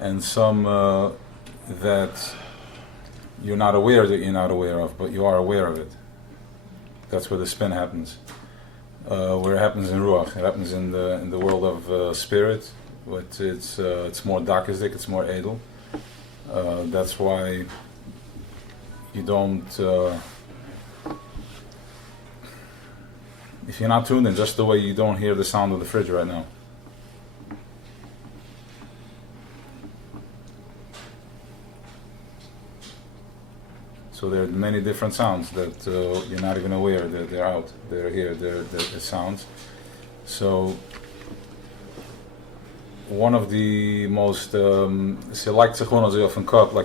and some that you're not aware that you're not aware of, but you are aware of it. That's where the spin happens. Where it happens in Ruach, it happens in the world of spirit. But it's more dakisdik, it's more edel. That's why you don't. If you're not tuned in, just the way you don't hear the sound of the fridge right now. So there are many different sounds that you're not even aware that they're out. They're here. They're sounds. So one of the most like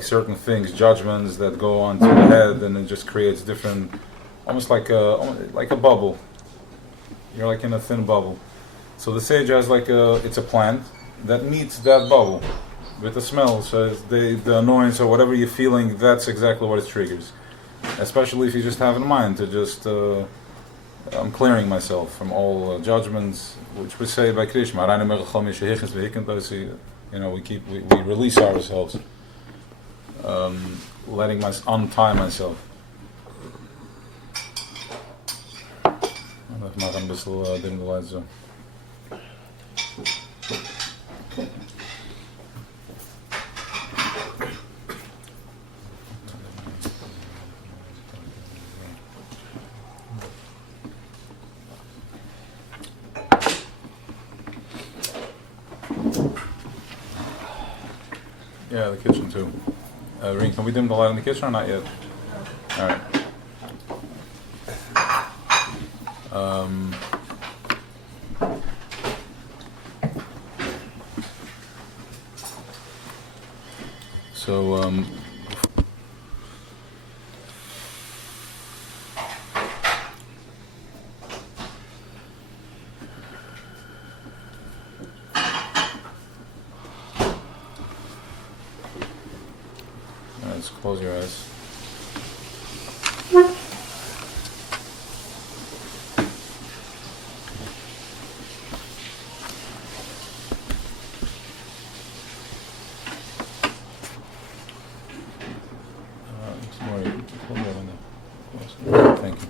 certain things, judgments that go onto the head, and it just creates different, almost like a bubble. You're like in a thin bubble. So the sage has it's a plant that meets that bubble with the smell. So the annoyance or whatever you're feeling, that's exactly what it triggers. Especially if you just have in mind to just, I'm clearing myself from all judgments, which we say by Krishna. You know, we release ourselves, letting untie myself. Ik mag een beetje dim de light zo. Yeah, the kitchen too. Reen, can we dim the light in the kitchen or not yet? All right. Let's close your eyes. Thank you.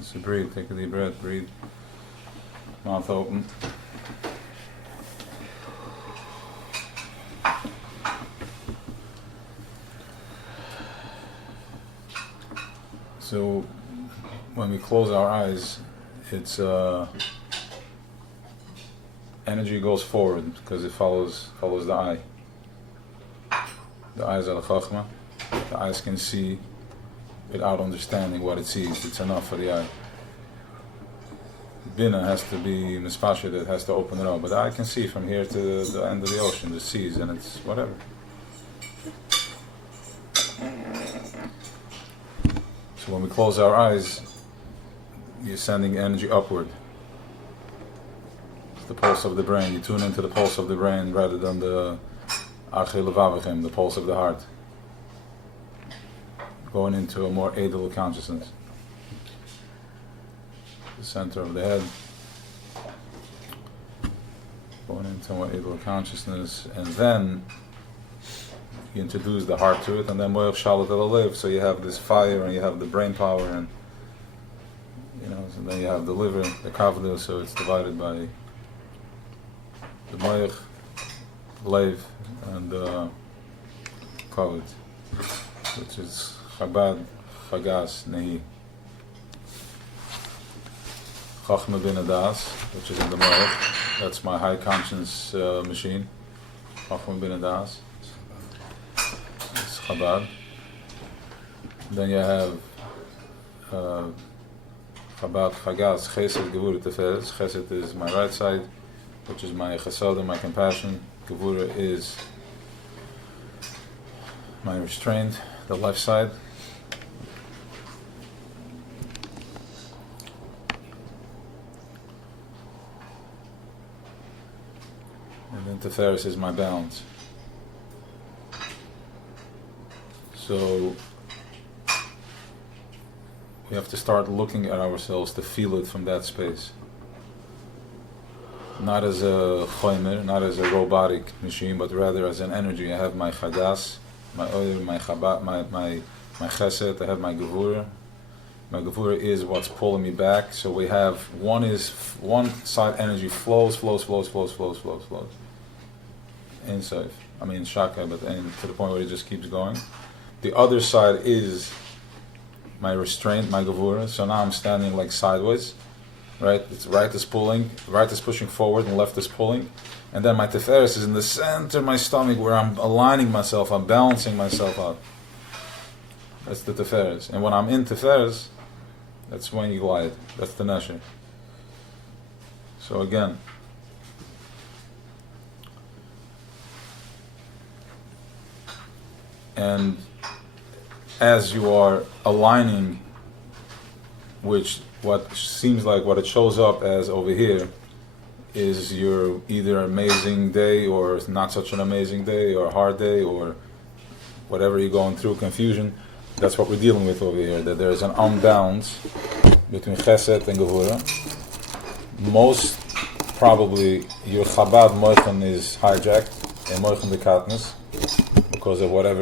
So breathe, take a deep breath, breathe, mouth open. So when we close our eyes, it's energy goes forward because it follows the eye. The eyes are the chachma. The eyes can see without understanding what it sees. It's enough for the eye. Bina has to be mispasha, that has to open it up. But the eye can see from here to the end of the ocean, the seas, and it's whatever. So when we close our eyes, you're sending energy upward. It's the pulse of the brain. You tune into the pulse of the brain rather than the achil levavichem, the pulse of the heart. Going into a more edel consciousness. The center of the head. Going into more edel consciousness, and then you introduce the heart to it, and then mo'ech shalat el lev. So you have this fire, and you have the brain power, and so then you have the liver, the kavda. So it's divided by the mo'ech, lev, and kavod, which is Chabad, Chagas, Nehi. Chachma bin Adas, which is in the Moed. That's my high conscience machine. Chachma bin Adas. It's Chabad. Then you have Chabad, Chagas, Chesed, Gevura, Tiferes. Chesed is my right side, which is my chesed, my compassion. Gevura is my restraint, the left side. And then Tiferes is my balance. So we have to start looking at ourselves to feel it from that space. Not as a choimer, not as a robotic machine, but rather as an energy. I have my chagas, my oil, my chabad, my chesed, I have my gevura. My gevura is what's pulling me back. So we have one side energy flows. Inside. I mean shaka, but to the point where it just keeps going. The other side is my restraint, my gevura. So now I'm standing like sideways, right? It's right is pulling, right is pushing forward, and left is pulling. And then my tiferes is in the center of my stomach where I'm aligning myself, I'm balancing myself out. That's the tiferes. And when I'm in tiferes, that's when you glide. That's the nesher. So again, and as you are aligning, which what seems like what it shows up as over here is your either amazing day or not such an amazing day or a hard day or whatever you're going through, confusion. That's what we're dealing with over here, that there's an unbalance between chesed and gevura. Most probably your chabad moichan is hijacked and moichan bekatnis because of whatever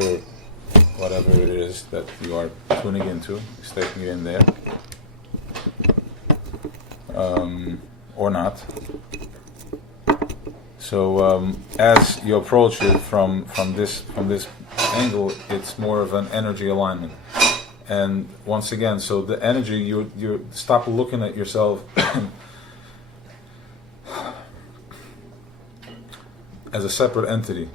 it is that you are tuning into, it's taking you in there, or not. So as you approach it from this angle, it's more of an energy alignment. And once again, so the energy, you stop looking at yourself as a separate entity.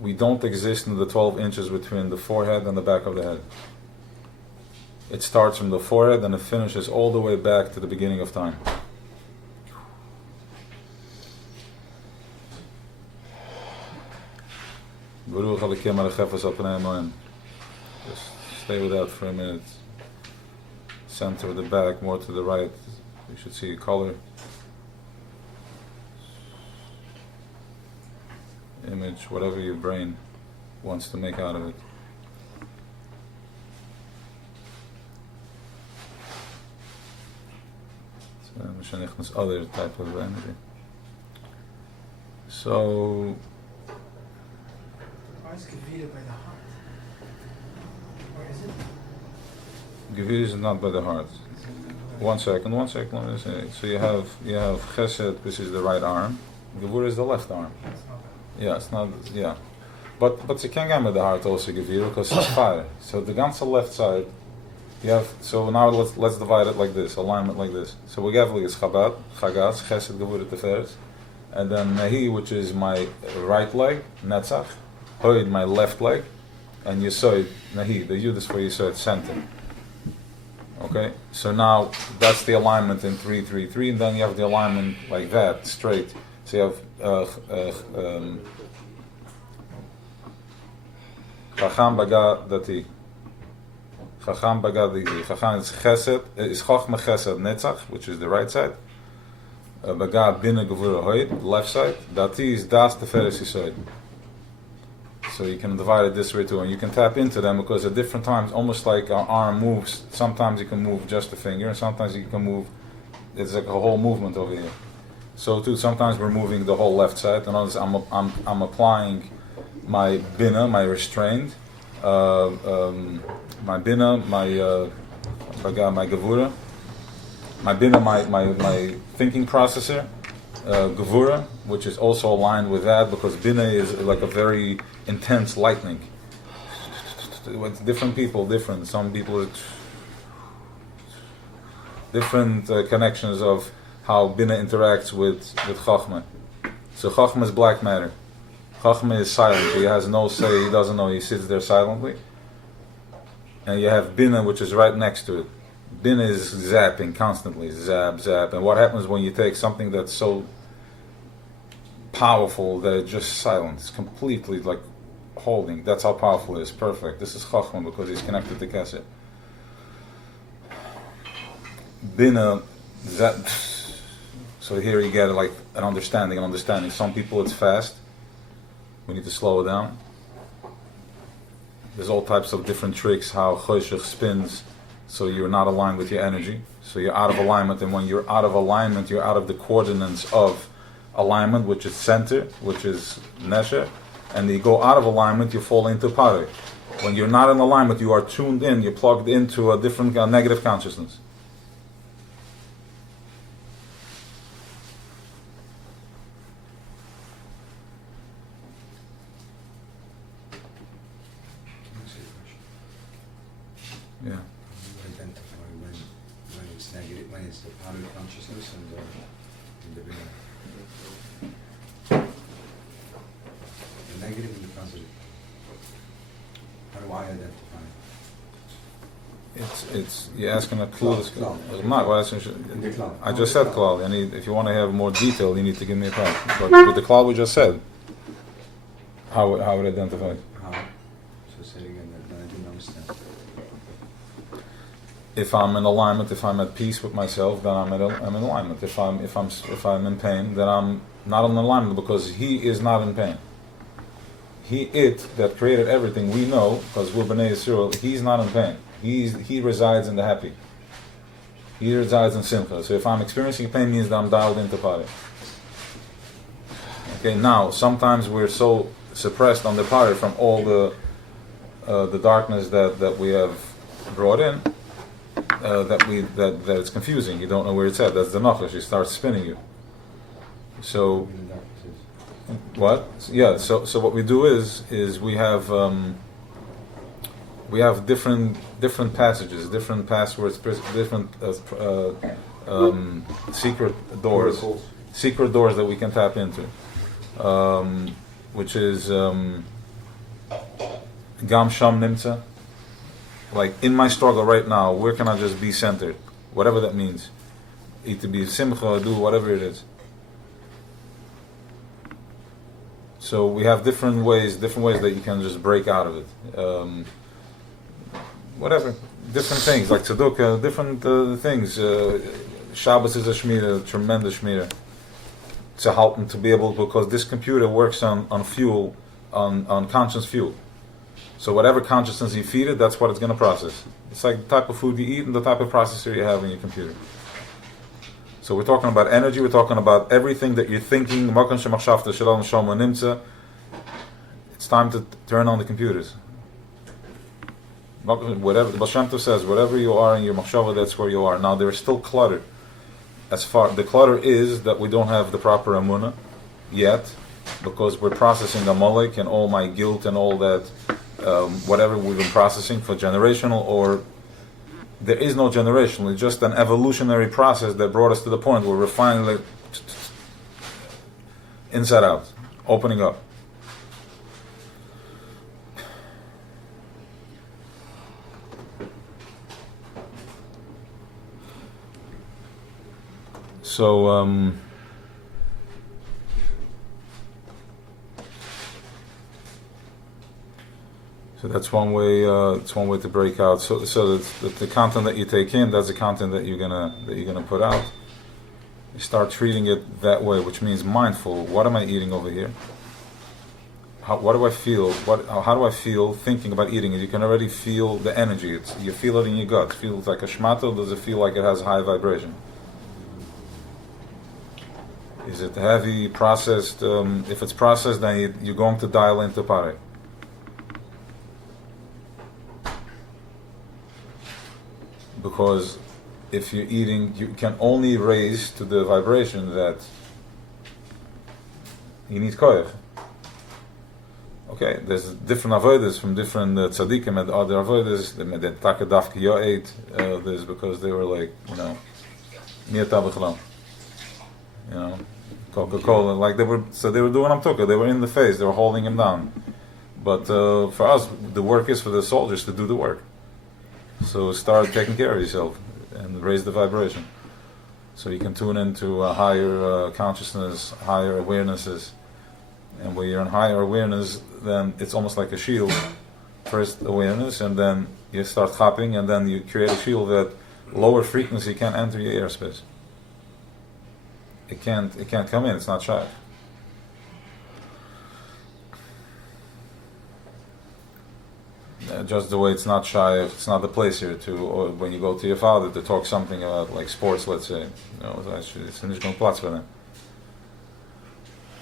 We don't exist in the 12 inches between the forehead and the back of the head. It starts from the forehead and it finishes all the way back to the beginning of time. Just stay with that for a minute. Center of the back, more to the right. You should see color. Image, whatever your brain wants to make out of it. So, this other type of energy. So, why is Gevira by the heart? Where is it? Gevira is not by the heart. One second, let me say. So you have Chesed, which is the right arm. Gevura is the left arm. Yeah, it's not. Yeah, but you can get with the heart also Gevira because it's fire. So the ganze left side, you have. So now let's divide it like this, alignment like this. So we have like is Chabad, Chagas, Chesed, Gevura, Tiferes, and then Nahi, which is my right leg, Netzach, Hoid, my left leg, and Yesoid, Nahi. The Yud is for Yesoid, center. Okay, so now that's the alignment in 3-3-3, and then you have the alignment like that, straight. So you have Chacham Baga Dati. Chacham Baga Dati. Chacham is Chesed, is Chachma Chesed Netzach, which is the right side. Baga Bina Gevura Hoid, left side. Dati is Das Tiferes Yisoid. So you can divide it this way too, and you can tap into them because at different times, almost like our arm moves. Sometimes you can move just a finger, and sometimes you can move. It's like a whole movement over here. So too, sometimes we're moving the whole left side, and others I'm applying my bina, my restraint, my bina, my gevura, my bina, my thinking processor, gevura, which is also aligned with that because bina is like a very intense lightning. It's different people, different. Some people, different connections of how Bina interacts with Chachma. So Chachma is black matter. Chachma is silent. He has no say. He doesn't know. He sits there silently. And you have Bina, which is right next to it. Bin is zapping constantly, zap, zap. And what happens when you take something that's so powerful that it's just silent? It's completely like holding. That's how powerful it is. Perfect. This is Chachman because he's connected to Kesed. Bina, that. So here you get like an understanding. Some people it's fast. We need to slow it down. There's all types of different tricks how Choshech spins so you're not aligned with your energy. So you're out of alignment, and when you're out of alignment, you're out of the coordinates of alignment, which is center, which is Nesher, and you go out of alignment, you fall into Pare. When you're not in alignment, you are tuned in, you're plugged into a different negative consciousness. Yeah. Identify when it's negative, when it's the power of consciousness and the negative and the positive. How do I identify it? It's you're asking a clue. Klal. I'm not asking. In the klal. I just said klal. If you want to have more detail, you need to give me a call. But with the klal we just said, how it identifies. How? So say it again. I didn't understand. If I'm in alignment, if I'm at peace with myself, then I'm in alignment. If I'm in pain, then I'm not in alignment because he is not in pain. It that created everything, we know because we're Bnei Yisrael. He's not in pain. He resides in the happy. He resides in simcha. So if I'm experiencing pain, means that I'm dialed into Pare. Okay. Now sometimes we're so suppressed on the Pare from all the darkness that we have brought in. That it's confusing. You don't know where it's at. That's the nachash. It starts spinning you. So, what? Yeah. So what we do is we have different passages, different passwords, different secret doors that we can tap into, which is Gam Sham Nimtza. Like in my struggle right now, where can I just be centered? Whatever that means. Either be simcha, do whatever it is. So we have different ways that you can just break out of it. Whatever. Different things, like tzedukah, different things. Shabbos is a shmira, tremendous shmira. To help them to be able, because this computer works on fuel, on conscious fuel. So whatever consciousness you feed it, that's what it's going to process. It's like the type of food you eat and the type of processor you have in your computer. So we're talking about energy, we're talking about everything that you're thinking. It's time to turn on the computers. Whatever the Baal Shem Tov says, whatever you are in your machshava, that's where you are. Now there is still clutter. The clutter is that we don't have the proper emunah yet, because we're processing Amalek and all my guilt and all that. Whatever we've been processing for generational, or there is no generational, it's just an evolutionary process that brought us to the point where we're finally inside out, opening up. So so that's one way. It's one way to break out. So the content that you take in, that's the content that you're gonna put out. You start treating it that way, which means mindful. What am I eating over here? What do I feel? How do I feel thinking about eating it? You can already feel the energy. You feel it in your gut. It feels like a shmata. Does it feel like it has high vibration? Is it heavy, processed? If it's processed, then you're going to dial into Pare. Because if you're eating, you can only raise to the vibration that you need koyach. Okay, there's different avodas from different tzaddikim and other avodas. The takadafki yo'et, there's because they were like, Coca-Cola, like they were doing amtuka. They were in the face. They were holding him down. But for us, the work is for the soldiers to do the work. So start taking care of yourself. and raise the vibration. So you can tune into a higher consciousness, higher awarenesses. And when you're in higher awareness, then it's almost like a shield. First awareness, and then you start hopping, and then you create a shield that lower frequency can't enter your airspace. It can't come in, it's not shy. Just the way it's not shy, it's not the place here to, or when you go to your father to talk something about like sports, let's say, it's nicht going Platz for them.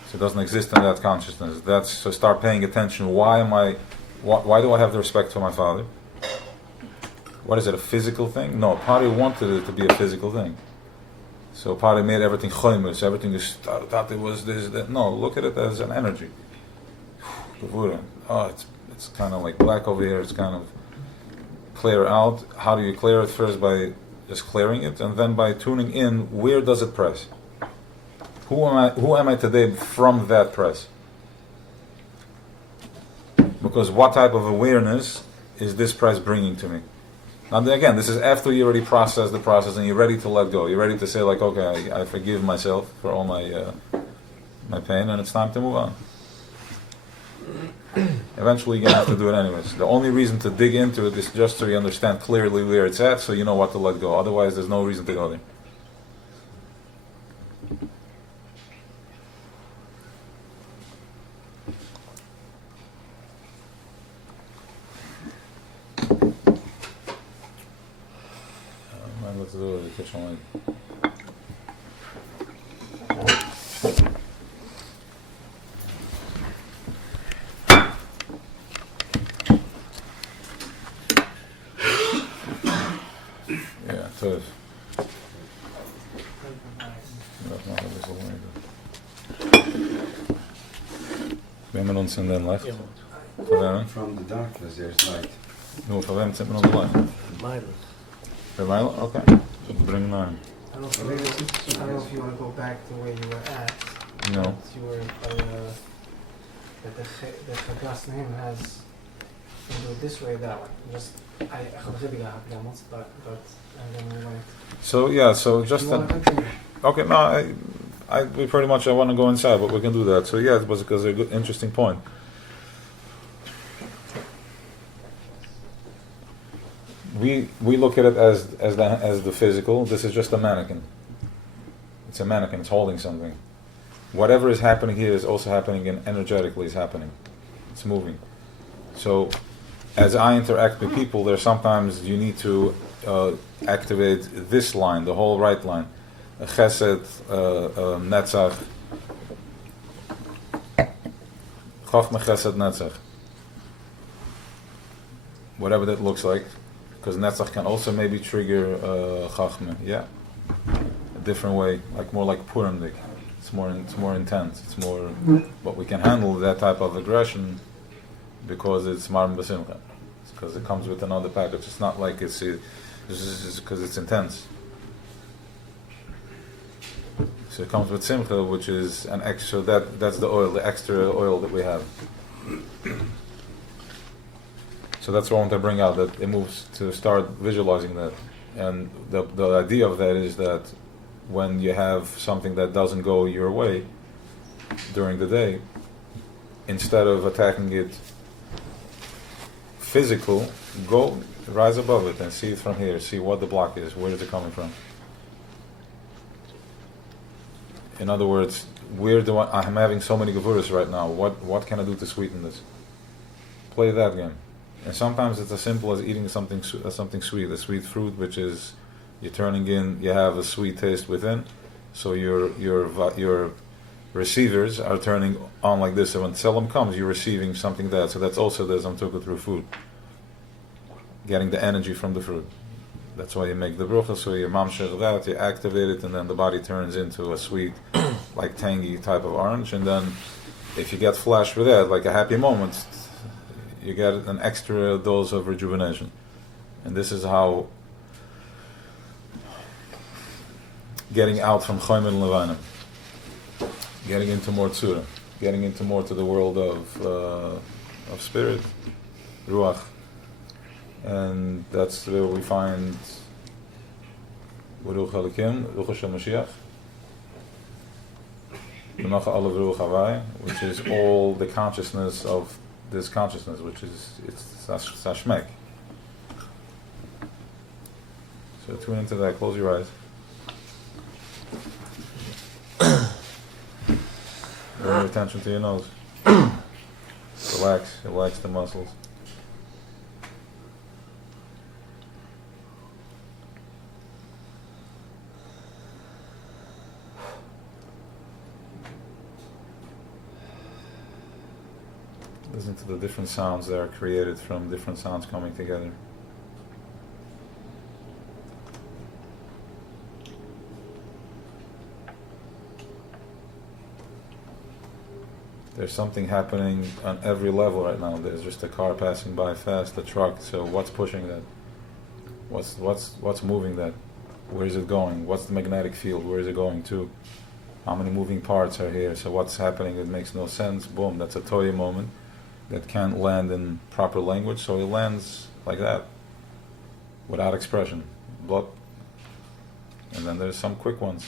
So it doesn't exist in that consciousness. So start paying attention. Why do I have the respect for my father? What is it, a physical thing? No, Pari wanted it to be a physical thing. So Pari made everything choimus, everything is, that it was this, that. No, look at it as an energy. Oh, it's kind of like black over here, it's kind of clear out. How do you clear it? First by just clearing it, and then by tuning in, where does it press? Who am I today from that press? Because what type of awareness is this press bringing to me? Now again, this is after you already processed the process and you're ready to let go. You're ready to say like, okay, I forgive myself for all my pain, and it's time to move on. Eventually you're going to have to do it anyways. The only reason to dig into it is just so you understand clearly where it's at, so you know what to let go. Otherwise there's no reason to go there. Let's do it, the kitchen light. Yeah, tough. We hebben ons in den licht. From the darkness there's light. No, van wem zitten we op de licht? Bij mij? Okay. Bring him on. I don't know if you want to go back to where you were at. No. You were that the Chagas name has you do it this way or that way. Just I but and then we went. So yeah, so just okay. No, we pretty much I want to go inside, but we can do that. So yeah, it was because a good, interesting point. We look at it as the physical. This is just a mannequin. It's a mannequin. It's holding something. Whatever is happening here is also happening, and energetically is happening. It's moving. So, as I interact with people, there sometimes you need to activate this line, the whole right line, Chesed, Netzach, Chochmah, Chesed, Netzach. Whatever that looks like. Because Netzach can also maybe trigger Chachma, yeah, a different way, like more like Purimdik. It's more intense. It's more, but we can handle that type of aggression because it's Marim B'Simcha. Because it comes with another package. It's not like it's because it's intense. So it comes with Simcha, which is an extra. That's the oil, the extra oil that we have. So that's what I want to bring out, that it moves to start visualizing that. And the idea of that is that when you have something that doesn't go your way during the day, instead of attacking it physical, go rise above it and see it from here, see what the block is, where is it coming from. In other words, I'm having so many gevuras right now, what can I do to sweeten this? Play that game. And sometimes it's as simple as eating something sweet, a sweet fruit, which is you're turning in. You have a sweet taste within, so your receivers are turning on like this. So when Tselem comes, you're receiving something that. So that's also the Zamtuka through food, getting the energy from the fruit. That's why you make the brucha. So you mamshech that, you activate it, and then the body turns into a sweet, like tangy type of orange. And then if you get flashed with that, like a happy moment, you get an extra dose of rejuvenation. And this is how getting out from Choymen and Levanim, getting into more Tzura, getting into more to the world of spirit, Ruach. And that's where we find Baruch Halikim, Ruach Hashem Mashiach. V'nacha Alav Ruach Havai, which is all the consciousness of this consciousness, which is it's Sashmek. So tune into that. Close your eyes. Bring your attention to your nose. Relax the muscles. Listen to the different sounds that are created from different sounds coming together. There's something happening on every level right now. There's just a car passing by fast, a truck. So what's pushing that? What's moving that? Where is it going? What's the magnetic field? Where is it going to? How many moving parts are here? So what's happening that makes no sense? Boom, that's a Toya moment that can't land in proper language, so it lands like that, without expression. But, and then there's some quick ones.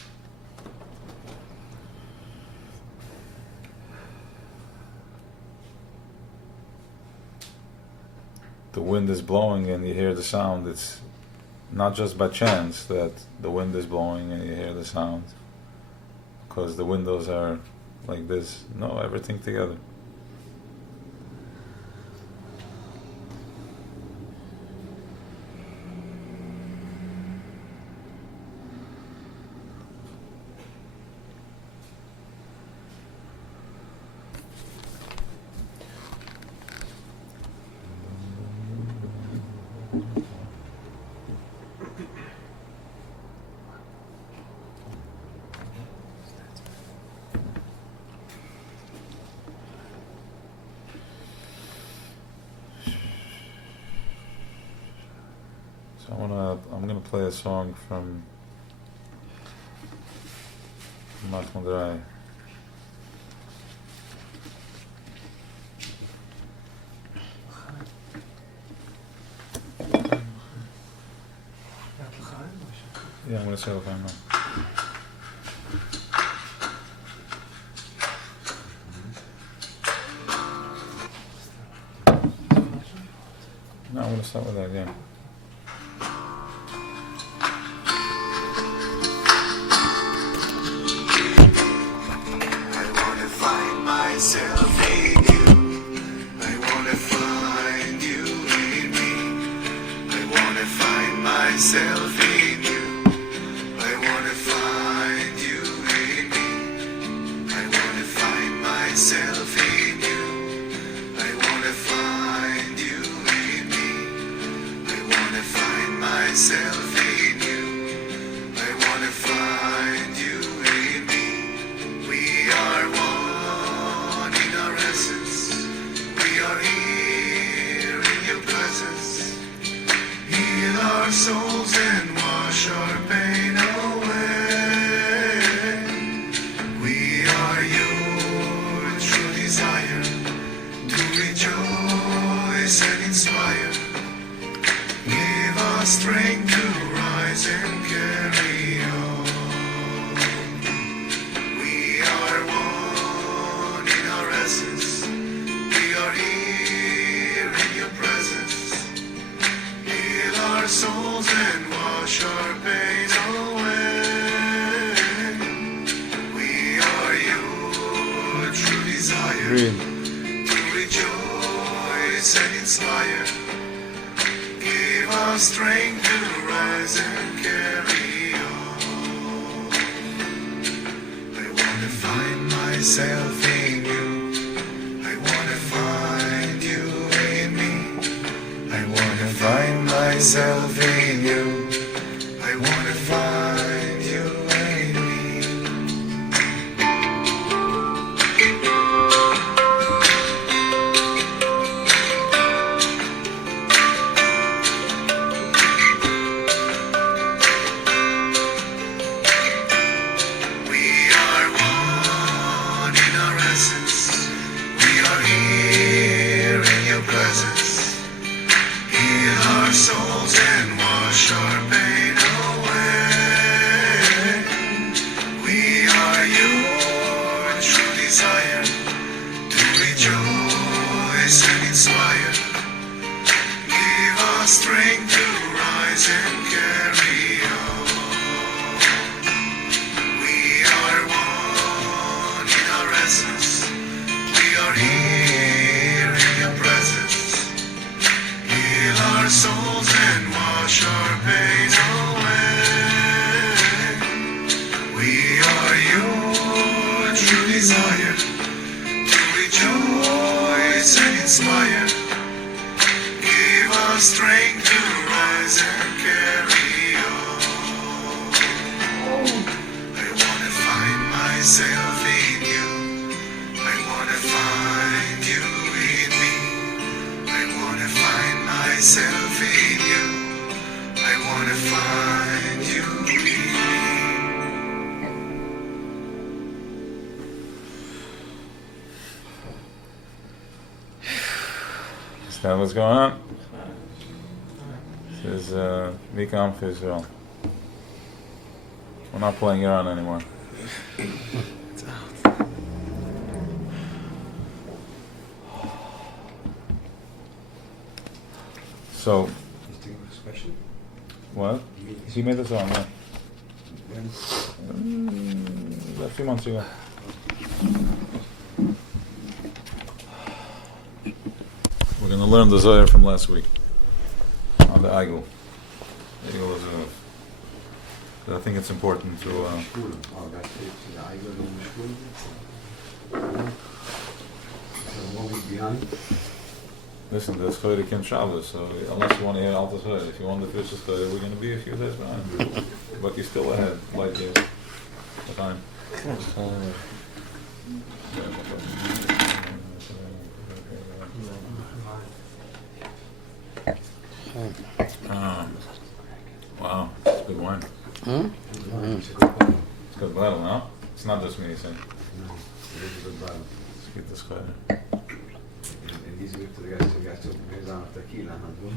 The wind is blowing and you hear the sound. It's not just by chance that the wind is blowing and you hear the sound, because the windows are like this. No, everything together. I'm gonna play a song from Mahmoud Rai. Yeah, I'm gonna say it now. No, I'm gonna start with that, yeah. Heal our souls and We are your true desire to rejoice and inspire. Give us strength to rise and carry on. I want to find myself in you. I want to find you in me. I want to find myself in you. I want to find you in me. Is that what's going on? This is Mikam for Israel. We're not playing Iran anymore. So, He's doing a special. what? He made this on, yeah. When? A few months ago. We're going to learn the Zohar from last week on the Eigel. Eigel is I think it's important to. Shul. Oh, that's it. So the Eigel on the shul. So 1 week behind. Listen, there's Chodesh Kim Shabbos, so unless you want to hear Alta Chodesh, if you want the Fish Chodesh, we're going to be a few days behind. But you're still ahead, light years. Fine. Wow, it's good wine. It's a good bottle. It's good bottle, no? It's not just me saying. No, it is a good bottle. Let's get this Chodesh. En die zegt de rest ook meer aan tequila aan het doen.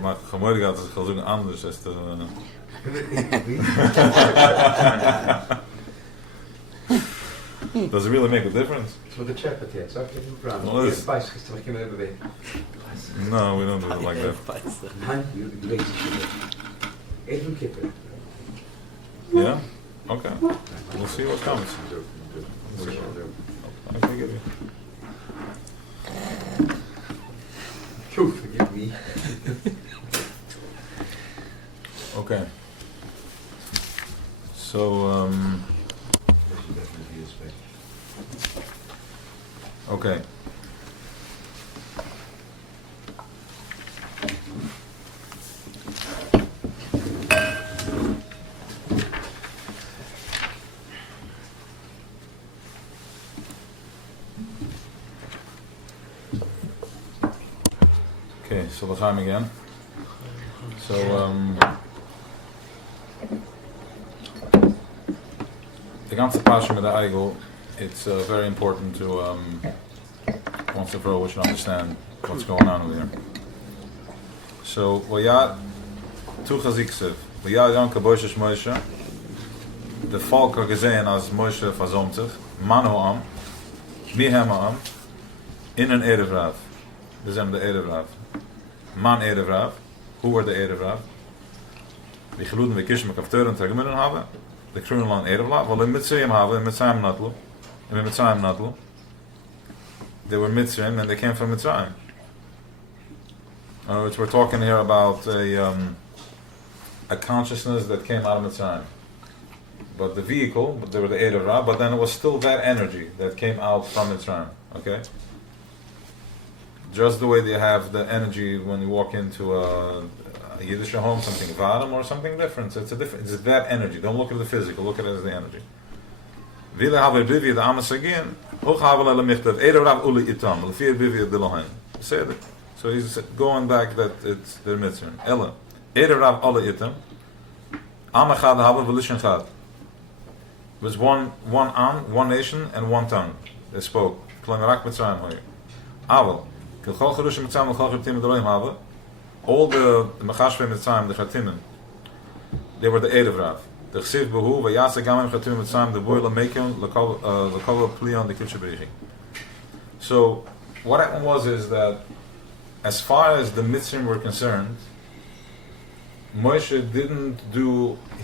Maar gemoeid gaat het gewoon anders als de. Does it really make a difference? Zo de chapati, het zou ik even praten. Well, Het spijs gisteren, ik heb even bij. No, we don't do it like that. Man, je weet het. Even kippen. Yeah? Okay. We'll see what comes. I forgive you. You forgive me. Okay. So, okay. Okay, so the time again. So, the ganze Pasha with the Eigel, it's very important to once and for all we should understand what's going on over here. So, Vayad Tu Chaziksev, Vayad Yom Kaboshesh Moshe, the volk are gesehen as Moshe verzomt sich, Man Ho'am, Mihem Ho'am, in een Erev We zijn de Erev Man Erev who were the Erev Die geluden we kishme kafteuren tergeminnen hebben, de Kroenland Erev wel in Mitzrayim hebben, in Mitzrayim Natlu, in Mitzrayim Natlu. They were Mitzrayim and they came from Mitzrayim. In other words, we're talking here about a consciousness that came out of Mitzrayim. But the vehicle, they were the Erev but then it was still that energy that came out from Mitzrayim. Okay? Just the way they have the energy when you walk into a Yiddish home, something Vadim or something different. So it's that energy. Don't look at the physical, look at it as the energy. Vile have bivi the amas again. Hoch havel ele michtav Erev uli itam. Lefir bivi de lohen. Said it. So he's going back that it's the mitzvah. Ella Erev alle itam. Amachad have v'lishen chad. It was one am, one nation, and one tongue. They spoke. Klomerak mitzrayim hoy. Aval. All the Mechashvei Mitzrayim, the Chatimim, they were the Erev Rav. The Chsiv Behu, Vayasa Gamim Chatimim Mitzrayim, the Boy Lamekim, Lekova Plion, the Kitchebrichi. So, what happened is that, as far as the Mitzrayim were concerned, Moshe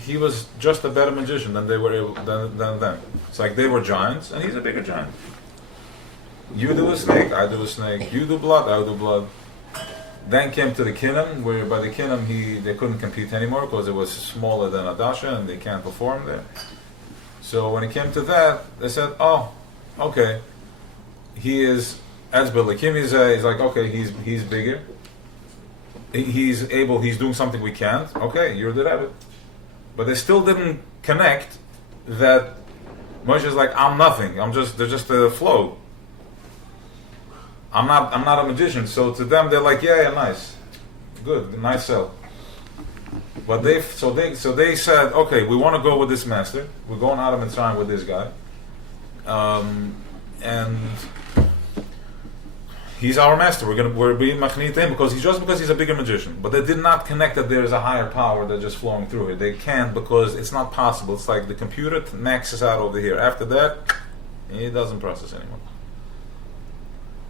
he was just a better magician than they were able, than them. It's like they were giants, and he's a bigger giant. You do a snake, I do a snake. You do blood, I do blood. Then came to the Kinnim, where by the Kinnim they couldn't compete anymore because it was smaller than Adasha and they can't perform there. So when it came to that, they said, oh, okay, he is Etzbel Lakim, he's like, okay, he's bigger. He's able, he's doing something we can't. Okay, you're the Rebbe. But they still didn't connect that Moshe is like, I'm nothing. They're just a flow. I'm not a magician. So to them, they're like, yeah, nice, good, nice sell. But they said, okay, we want to go with this master. We're going out of Mitzrayim with this guy, and he's our master. We're being machnit him because he's a bigger magician. But they did not connect that there is a higher power that's just flowing through it. They can't because it's not possible. It's like the computer maxes out over here. After that, it doesn't process anymore.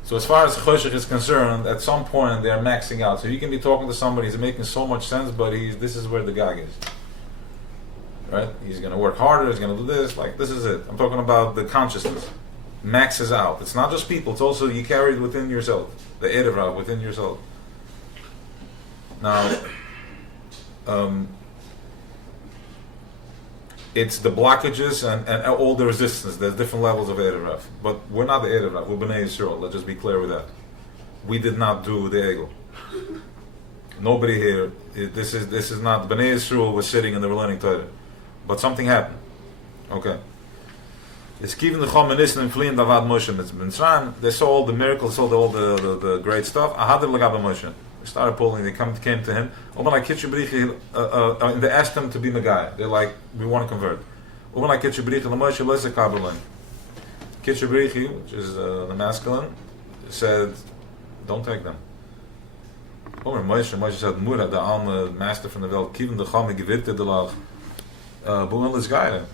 So as far as Choshech is concerned, at some point they're maxing out. So you can be talking to somebody, he's making so much sense, but this is where the gag is. Right? He's going to work harder, he's going to do this, like this is it. I'm talking about the consciousness. Maxes out. It's not just people, it's also you carry it within yourself. The Erev Rav within yourself. Now, it's the blockages and all the resistance. There's different levels of Erev Rav. But we're not the Erev Rav, we're B'nai Yisrael. Let's just be clear with that. We did not do the Egel. Nobody here, this is not, B'nai Yisrael was sitting and they were learning Torah. But something happened. Okay. It's given the Chomenis and fleeing Davad Moshe Mitzrayim. They saw all the miracles, saw all the great stuff. Ahadir Lagabe Moshe. They started pulling. They came to him. They asked him to be Megai. They're like, we want to convert. Kitchebrichi, which is the masculine, said, don't take them. Moshe said, Mura, the Alma master from the Welt, Kiven the Chame Gewirte de Lach, Buenlis Geire.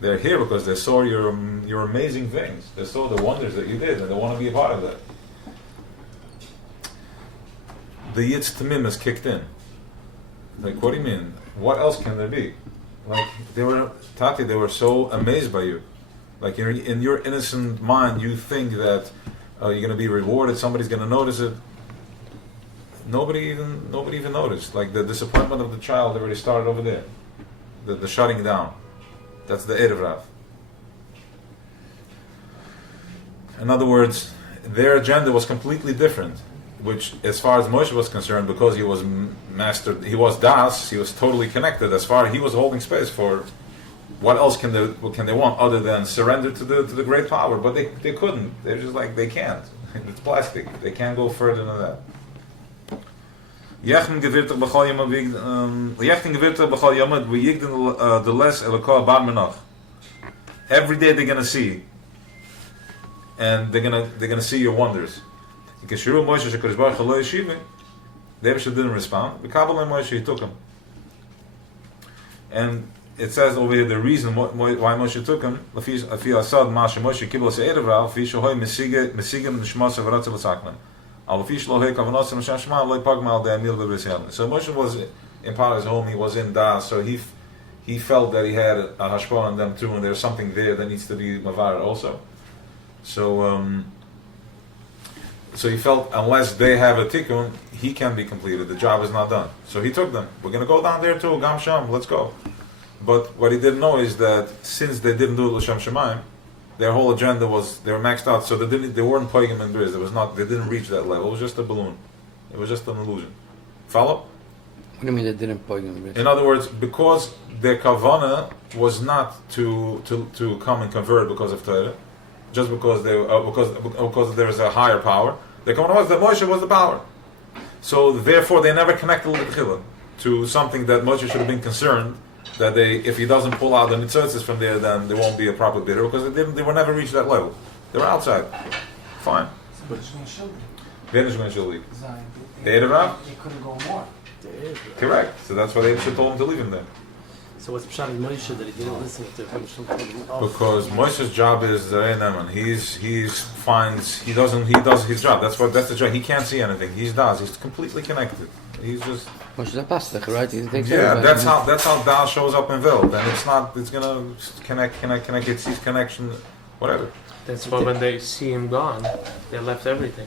They're here because they saw your amazing things. They saw the wonders that you did, and they want to be a part of that. The Yitz Tamim is kicked in. Like, what do you mean? What else can there be? Like, they were so amazed by you. Like, in your innocent mind, you think that you're going to be rewarded, somebody's going to notice it. Nobody even noticed. Like, the disappointment of the child already started over there. The shutting down. That's the Erev Rav. In other words, their agenda was completely different. Which, as far as Moshe was concerned, because he was master, he was Das, he was totally connected. As far as he was holding space for, what else can they want other than surrender to the great power? But they couldn't. They're just like they can't. It's plastic. They can't go further than that. Every day they're gonna see, and they're gonna see your wonders. The Rebbe didn't respond. The Kabbalah Moshe, he took him. And it says over here the reason why Moshe took him. So Moshe was in Paro's home, he was in Das, so he felt that he had a hashpah on them too, and there's something there that needs to be mavar also. So he felt unless they have a tikkun, he can be completed. The job is not done. So he took them. We're going to go down there too, Gam Sham, let's go. But what he didn't know is that since they didn't do it L'Shem Shemaim, their whole agenda was, they were maxed out, so they weren't Poigim and Briz. They didn't reach that level. It was just a balloon. It was just an illusion. Follow? What do you mean they didn't Poigim and Briz? In other words, because their kavana was not to come and convert because of Torah, just because because there is a higher power. The kavana was that Moshe was the power. So therefore, they never connected l'tchila to something that Moshe should have been concerned that if he doesn't pull out the mitzotzes from there, then there won't be a proper bidder because they will never reach that level. They were outside. Fine. But it's going to show They couldn't go more. Correct. So that's why they should told him to leave him there. So what's Pshat in Moshe that he didn't listen to him? Because Moshe's job is Neman. He does his job. That's the job. He can't see anything. He's completely connected. He's just Moshe's a pastor, right? that's how Dal shows up in Veld, and it's gonna connect. It sees connection, whatever. That's why when they see him gone, they left everything.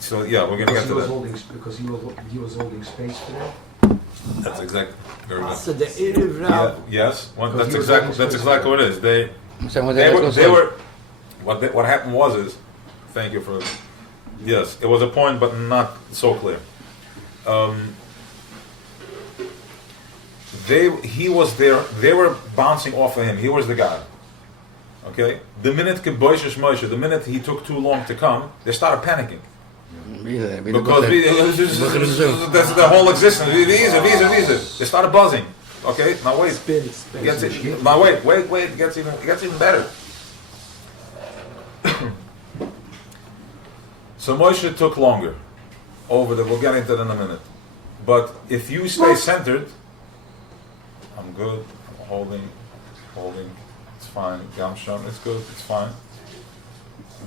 So yeah, we're gonna get to that. Because he was holding space for them. That's exactly very good. So the Erev Yeah, Rav, yes, Because that's he was exactly almost what it is. They were what happened was thank you for yes, it was a point but not so clear. He was there, they were bouncing off of him, he was the guy. Okay? The minute Moshe, the minute he took too long to come, they started panicking. Because that's the whole existence. Visa. They started buzzing. Okay, now wait. Now wait. It gets even better. So Moshe took longer. We'll get into that in a minute. But if you stay centered, I'm good. I'm holding. It's fine. Gamsham, it's good. It's fine.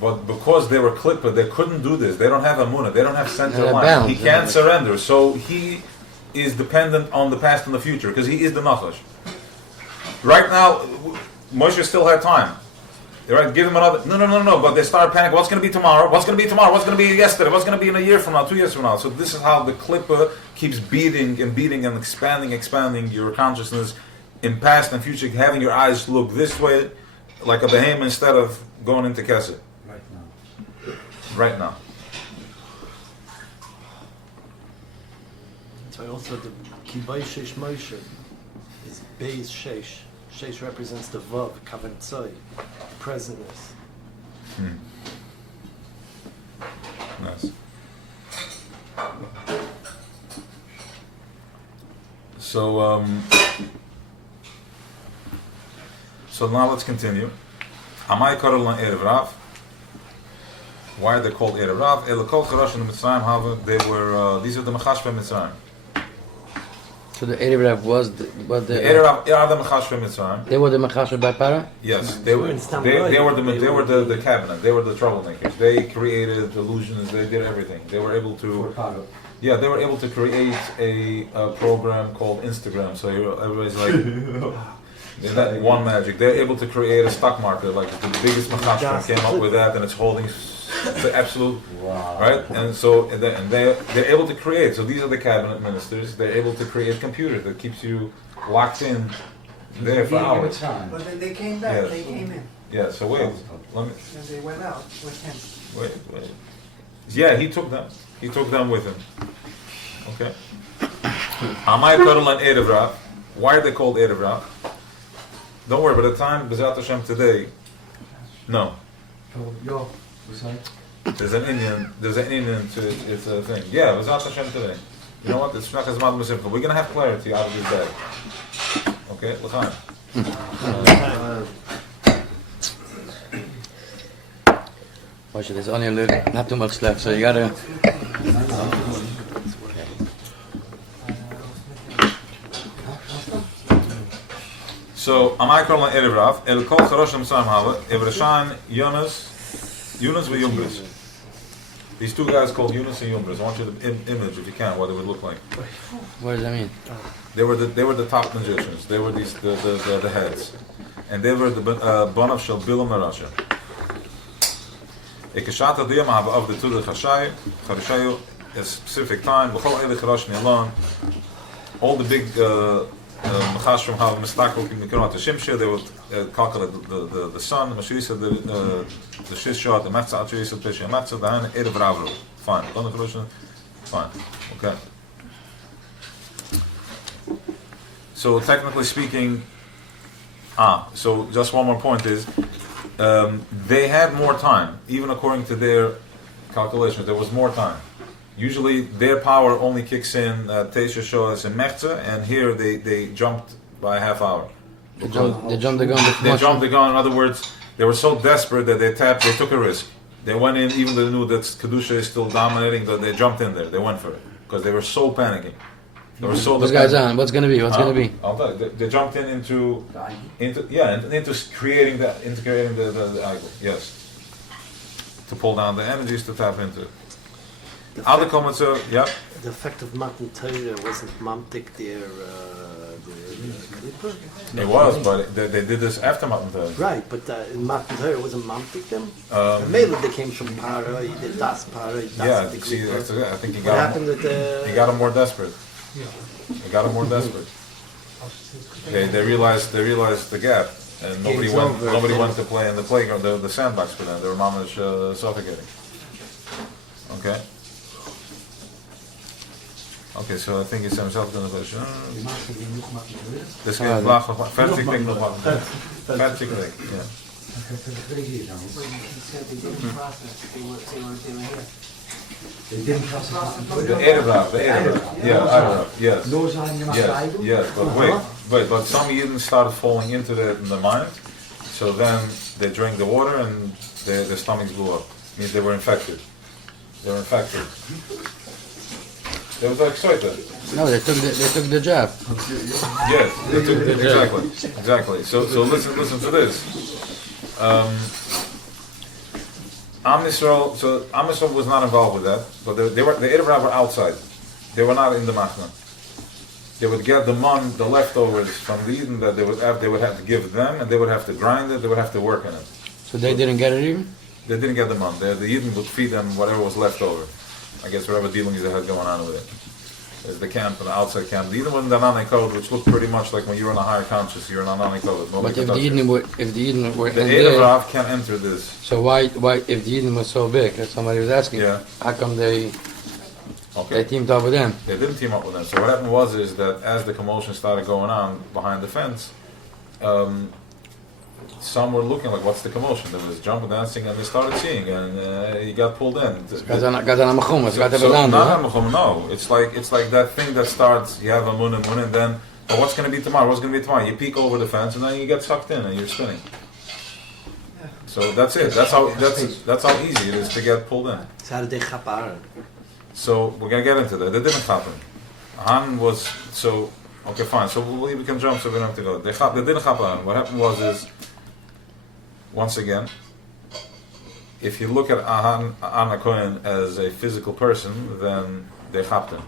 But because they were klippa, they couldn't do this. They don't have amunah. They don't have center line. He can't surrender. So he is dependent on the past and the future because he is the nachash. Right now, Moshe still had time. Right? Give him another. No. But they start panicking. What's going to be tomorrow? What's going to be tomorrow? What's going to be yesterday? What's going to be in a year from now? 2 years from now? So this is how the klippa keeps beating and expanding your consciousness in past and future, having your eyes look this way, like a behemoth instead of going into kesed. Right now. that's why also the Kibay Sheish Moshe is Beis Sheish. Sheish represents the Vav, Kavan Tzoi, presentness. Nice. So now let's continue. Amai Karol Erev Rav. Why are they called Erev Rav? Elokol Charash and the Mitzrayim they were these are the Mechashve Mitzrayim. So the Erev Rav was the Erev Rav are the Mechashve Mitzrayim. They were the Mechashve by Para? Yes, they were the cabinet. They were the troublemakers. They created delusions. They did everything. They were able to. Yeah, they were able to create a program called Instagram. So everybody's like, that one magic. They're able to create a stock market. Like the biggest Mechashve came up with that, and it's holding the absolute right. And so they're able to create. So these are the cabinet ministers. They're able to create computers that keeps you locked in there for hours. But then they came back. Yes. They came in. Yeah. So wait, let me. And they went out with him. Wait. Yeah, he took them. He took them with him. Okay. Amai Karol and Erev Rav. Why are they called Erev Rav? Don't worry. By the time B'ezrat Hashem today, no. There's an Indian to it's a thing. Yeah, B'ezrat Hashem today. You know what? It's Shnachas Mad Musimcha. We're gonna have clarity out of this bag. Okay, l'chaim. Watch it, there's only a little, not too much left, so you gotta. So, Amai Karol and Erev Rav, El Kol Charosh Mitzrayim Hava, Evrashan, Yunus and Yumbris. These two guys called Yunus and Yumbris. I want you to image, if you can, what it would look like. What does that mean? They were the top magicians. They were the heads, and they were the Banav Shel Bilam Arasha. Ekeshata Diyam Hava of the Tudor Charishayu, a specific time. B'chol Eli Charash Nilan. All the big Mechash from Hava Mistakel Mikronat Shimshir. They would calculate the sun, the Mashirisa, the Shishah, the Matzah, Achirisa, the Pesha, Matzah, the Han, Erev Ravru. Fine. Fine. Okay. So technically speaking, so just one more point is, they had more time, even according to their calculations. There was more time. Usually, their power only kicks in Teisha Shoas and Mechza, and here they jumped by a half hour. They jumped the gun. They jumped the gun. In other words, they were so desperate that they took a risk. They went in, even though they knew that Kedusha is still dominating, but they jumped in there. They went for it because they were so panicking. They were so. This guy's on. What's gonna be? I'll tell you. They jumped into creating the idol. Yes, to pull down the energies to tap into. Other comments are The effect of Matan Torah wasn't mamtik their It was, but they did this after Matan Torah. Right, but in Matan Torah wasn't Mamtik them? Um, Maybe they came from Paro, he did Das Paro, Yeah, see, that's it. I think he What got happened with the... he got him more desperate. He got him more desperate. They realized the gap, and nobody went to play in the playground, the sandbox for them. They were mamish suffocating. Okay. Okay, so I think he said himself in the question. This guy lag nog 40 klik nog wat. 40 klik, ja. But he said they didn't process. They were here. They didn't process The Erebrav, yeah, yes. Those are in Yes, but but some Yidden started falling into that in the mind, so then they drank the water and their stomachs blew up. Means they were infected. They were infected. They were excited. No, they took the job. Yes, they took, exactly. So listen to this. Am Yisrael was not involved with that, but the Erev were outside. They were not in the Machna. They would get the leftovers from the Eden that they would have to give them, and they would have to grind it. They would have to work in it. So they didn't get it even? They didn't get the man. The Eden would feed them whatever was left over. I guess whatever dealings they had going on with it. There's the camp and the outside camp. The Eden was in the Anani code, which looked pretty much like when you were in a higher conscious, you're in an Anani code. But if the Eden were the in there, Erev can't enter this. so why if the Eden was so big, as somebody was asking, how come they teamed up with them? They didn't team up with them. So what happened is that as the commotion started going on behind the fence, some were looking like, what's the commotion? There was jumping, dancing, and they started seeing, and he got pulled in. No, it's like that thing that starts. You have a moon, and then, but what's going to be tomorrow? What's going to be tomorrow? You peek over the fence, and then you get sucked in, and you're spinning. So that's it. That's how easy it is to get pulled in. So how did they chapar? So we're going to get into that. That didn't happen. Han was so okay, fine. So we can jump. So we don't have to go. They didn't happen. What happened is. Once again, if you look at Ana Cohen as a physical person, then they chapped him.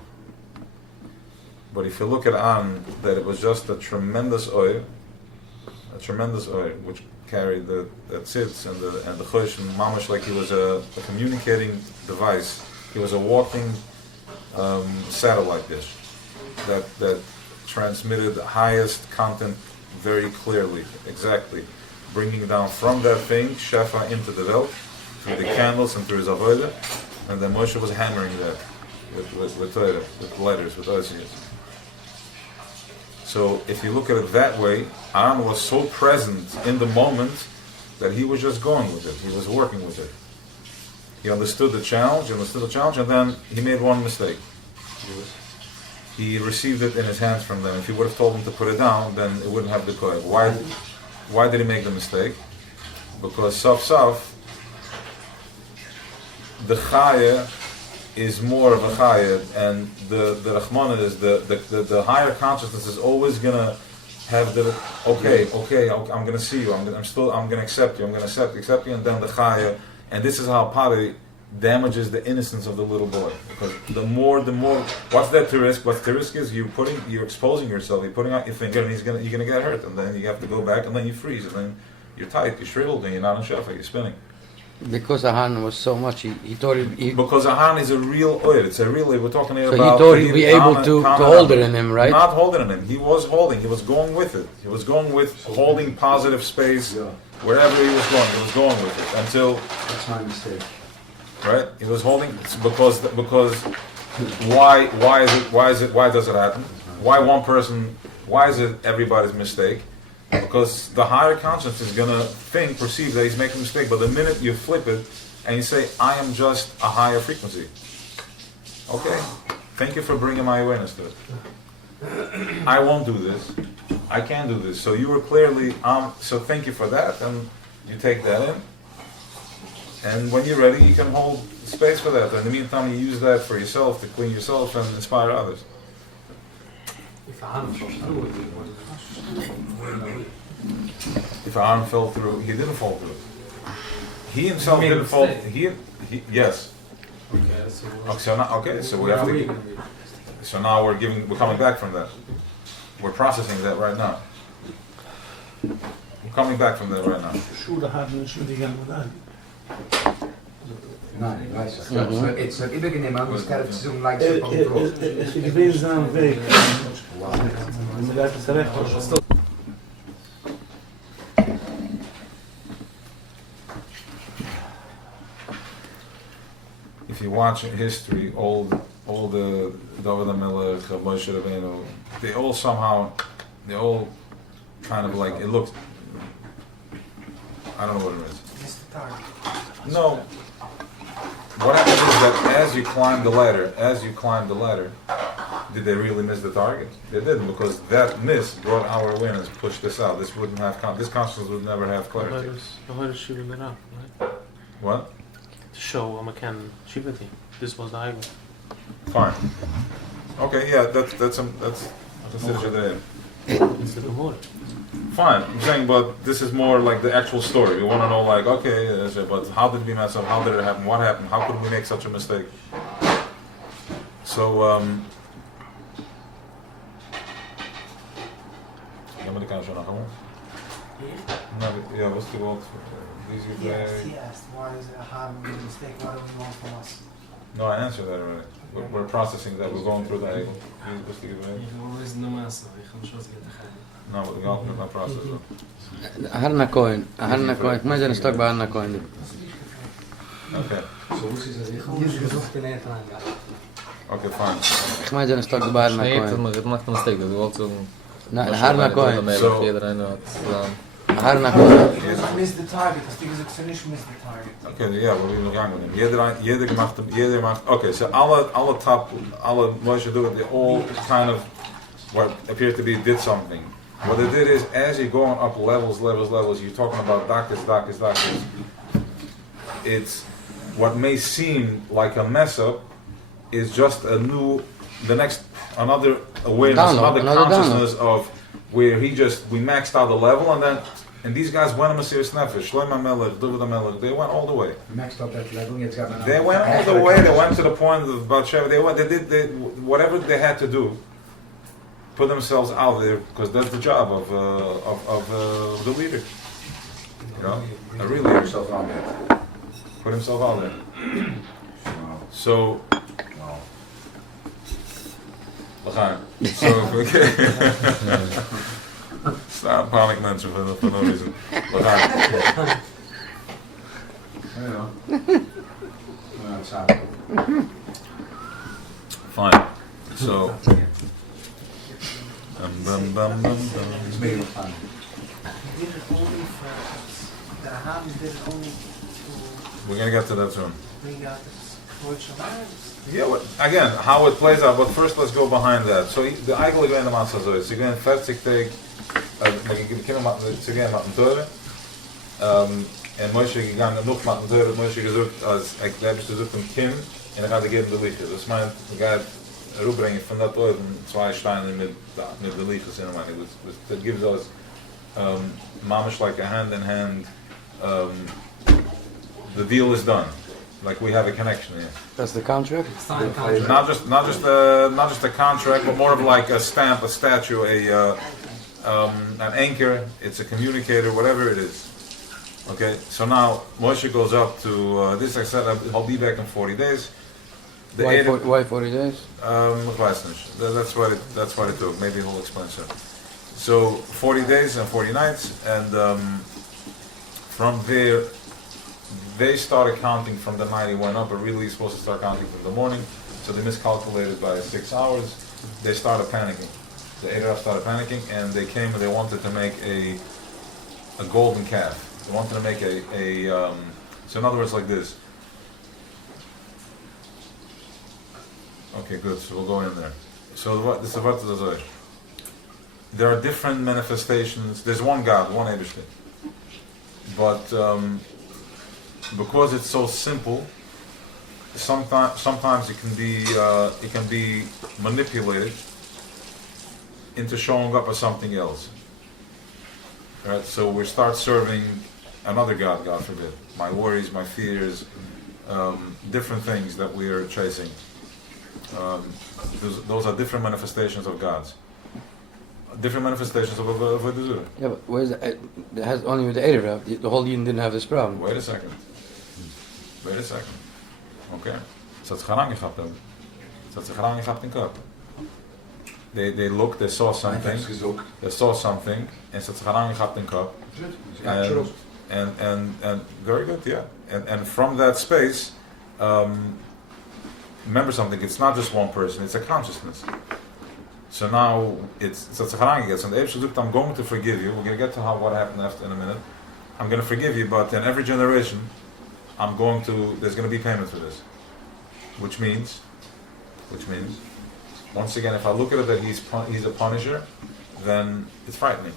But if you look at An, that it was just a tremendous oil, which carried the tzitz and the chosh, and mamash, like he was a communicating device. He was a walking satellite dish that transmitted the highest content very clearly, exactly. Bringing down from that thing, Shefa into the Welt, through the candles and through his avodah, and then Moshe was hammering that with Torah, with letters, with Osius. So if you look at it that way, Aaron was so present in the moment that he was just going with it. He was working with it. He understood the challenge, and then he made one mistake. He received it in his hands from them. If he would have told them to put it down, then it wouldn't have the koyach. Why did he make the mistake? Because Saf, the Chaya is more of a Chaya, and the Rahmana is the higher consciousness is always gonna have the okay, I'm gonna see you, I'm gonna accept you, I'm gonna accept you, and then the Chaya, and this is how Pari damages the innocence of the little boy. Because the more, what's that to risk? What's the risk is you're exposing yourself, you're putting out your finger, and you're gonna get hurt, and then you have to go back, and then you freeze, and then you're tight, you're shriveled, and you're not in shafa, you're spinning. Because Ahan was so much, he thought because Ahan is a real oil, it's a real, we're talking so about. So he thought he'd be able to hold it in him, right? Not holding it in him, he was going with it. He was going with holding positive space, wherever he was going with it, until. That's my mistake. Right? He was holding because why does it happen? Why one person? Why is it everybody's mistake? Because the higher conscience is gonna perceive that he's making a mistake, but the minute you flip it and you say, I am just a higher frequency. Okay, thank you for bringing my awareness to it. I won't do this. I can't do this. So you were clearly so thank you for that, and you take that in. And when you're ready, you can hold space for that. In the meantime, you use that for yourself, to clean yourself and inspire others. If Aaron fell through, he didn't fall through. He himself didn't fall. Yes. Okay, so we have to. So now we're coming back from that. We're processing that right now. I'm coming back from there right now. Schule haben und Schule gehen wir an. Nein, ich weiß es. It's not übergenommen, aber es kann so like Ich bin so am Weg. Wow. Mir geht es recht. If you watch history, all the David HaMelech, Moshe Rabbeinu, they all kind of like, it looks, I don't know what it is. Missed the target. No. What happens is that as you climb the ladder, did they really miss the target? They didn't, because that miss brought our awareness, pushed this out. This wouldn't have, this consciousness would never have clarity. What? To show Amakan Shivati. This was the idol. Fine. Okay, yeah, that's considered It's the Gemara. fine. I'm saying, but this is more like the actual story. We want to know, like, okay, but how did we mess up? How did it happen? What happened? How could we make such a mistake? So, ja, was du wollt, Yes, he asked, why is it a hard mistake? What do you want from us? No, I answered that already. We're processing that. We're going through the able. Was du gewählt? No, but the government not process it. Harna Cohen, ich möchte stock bei Harna Cohen. Okay. So muss ich sagen. Hier ist gesucht in Erflang. Okay, fine. Ich möchte stock bei Harna Cohen. Het maakt een mistake, dat wordt zo'n... Harna Cohen. So- Iedereen had gedaan. Harna Cohen. Missed the target. As things are missed the target. Okay, ja, we willen gaan met hem. Jeder macht, okay, so alle Moshe do it, they all kind of, what appear to be did something. What they did is, as you're going up levels, you're talking about dakas. It's, what may seem like a mess up is just another awareness, Download, another consciousness of where we maxed out the level, and these guys went on a serious nefesh. Shlomo HaMelech, David HaMelech, they went all the way. Maxed up that level, jetzt gab They went all the way. They went to the point of Bathsheba. They did whatever they had to do, put themselves out there, because that's the job of the leader. You know, a real leader. himself out there. Put himself out there. Wow. So, Wow. we gaan. So, okay. Staan panic mensen for no reason. We gaan. Ja. Ja, het zou. Fine. So. It's made of fun. He did it only for the Ham did it only to We're gonna get to that soon. bring out this culture. Yeah, again, how it plays out, but first let's go behind that. So the Eigel gewinnt am Anfang so, sie gewinnt 40 Tage, wir können sie gehen mit dem Teure, und Moshe gegangen noch mit dem Teure, Moshe gesagt, als habe ich gesagt, Kim, und gaat geben die Lichter. Das meint, gaat rüberbringen von dat Oven 2 Steine mit the Lichers in mind. That gives us mamish like a hand in hand, the deal is done. Like we have a connection here. That's the contract? Not just a contract, but more of like a stamp, a statue, an anchor. It's a communicator, whatever it is. Okay. So now Moshe goes up to this. I said I'll be back in 40 days. Why 40 days? Weisz nicht. That's what it took. Maybe he'll explain soon. So 40 days and 40 nights, and from there. They started counting from the night he went up, but really he's supposed to start counting from the morning. So they miscalculated by 6 hours. They started panicking. The Eidorah started panicking, and they came and they wanted to make a golden calf. They wanted to make so in other words, like this. Okay, good. So we'll go in there. So this is what the Zohar. There are different manifestations. There's one God, one Eibishter. But because it's so simple, sometimes it can be manipulated into showing up as something else. Right? So we start serving another God, God forbid. My worries, my fears, different things that we are chasing. Those are different manifestations of gods. different manifestations of Avodah Zarah. Yeah, but where's it has only with the Erev. The whole Yidden didn't have this problem. Wait a second. Okay. So it's Harang gehabt hebben. So it's Harang gehabt in Kap. They looked, they saw something, and so it's Harang gehabt in Kap. And very good, yeah. And from that space, remember something, it's not just one person, it's a consciousness. So now it's Tzatzacharang, and the Eibsh Zuk, I'm going to forgive you. We're going to get to what happened after in a minute. I'm going to forgive you, but in every generation, there's going to be payment for this. Which means, once again, if I look at it that he's a punisher, then it's frightening.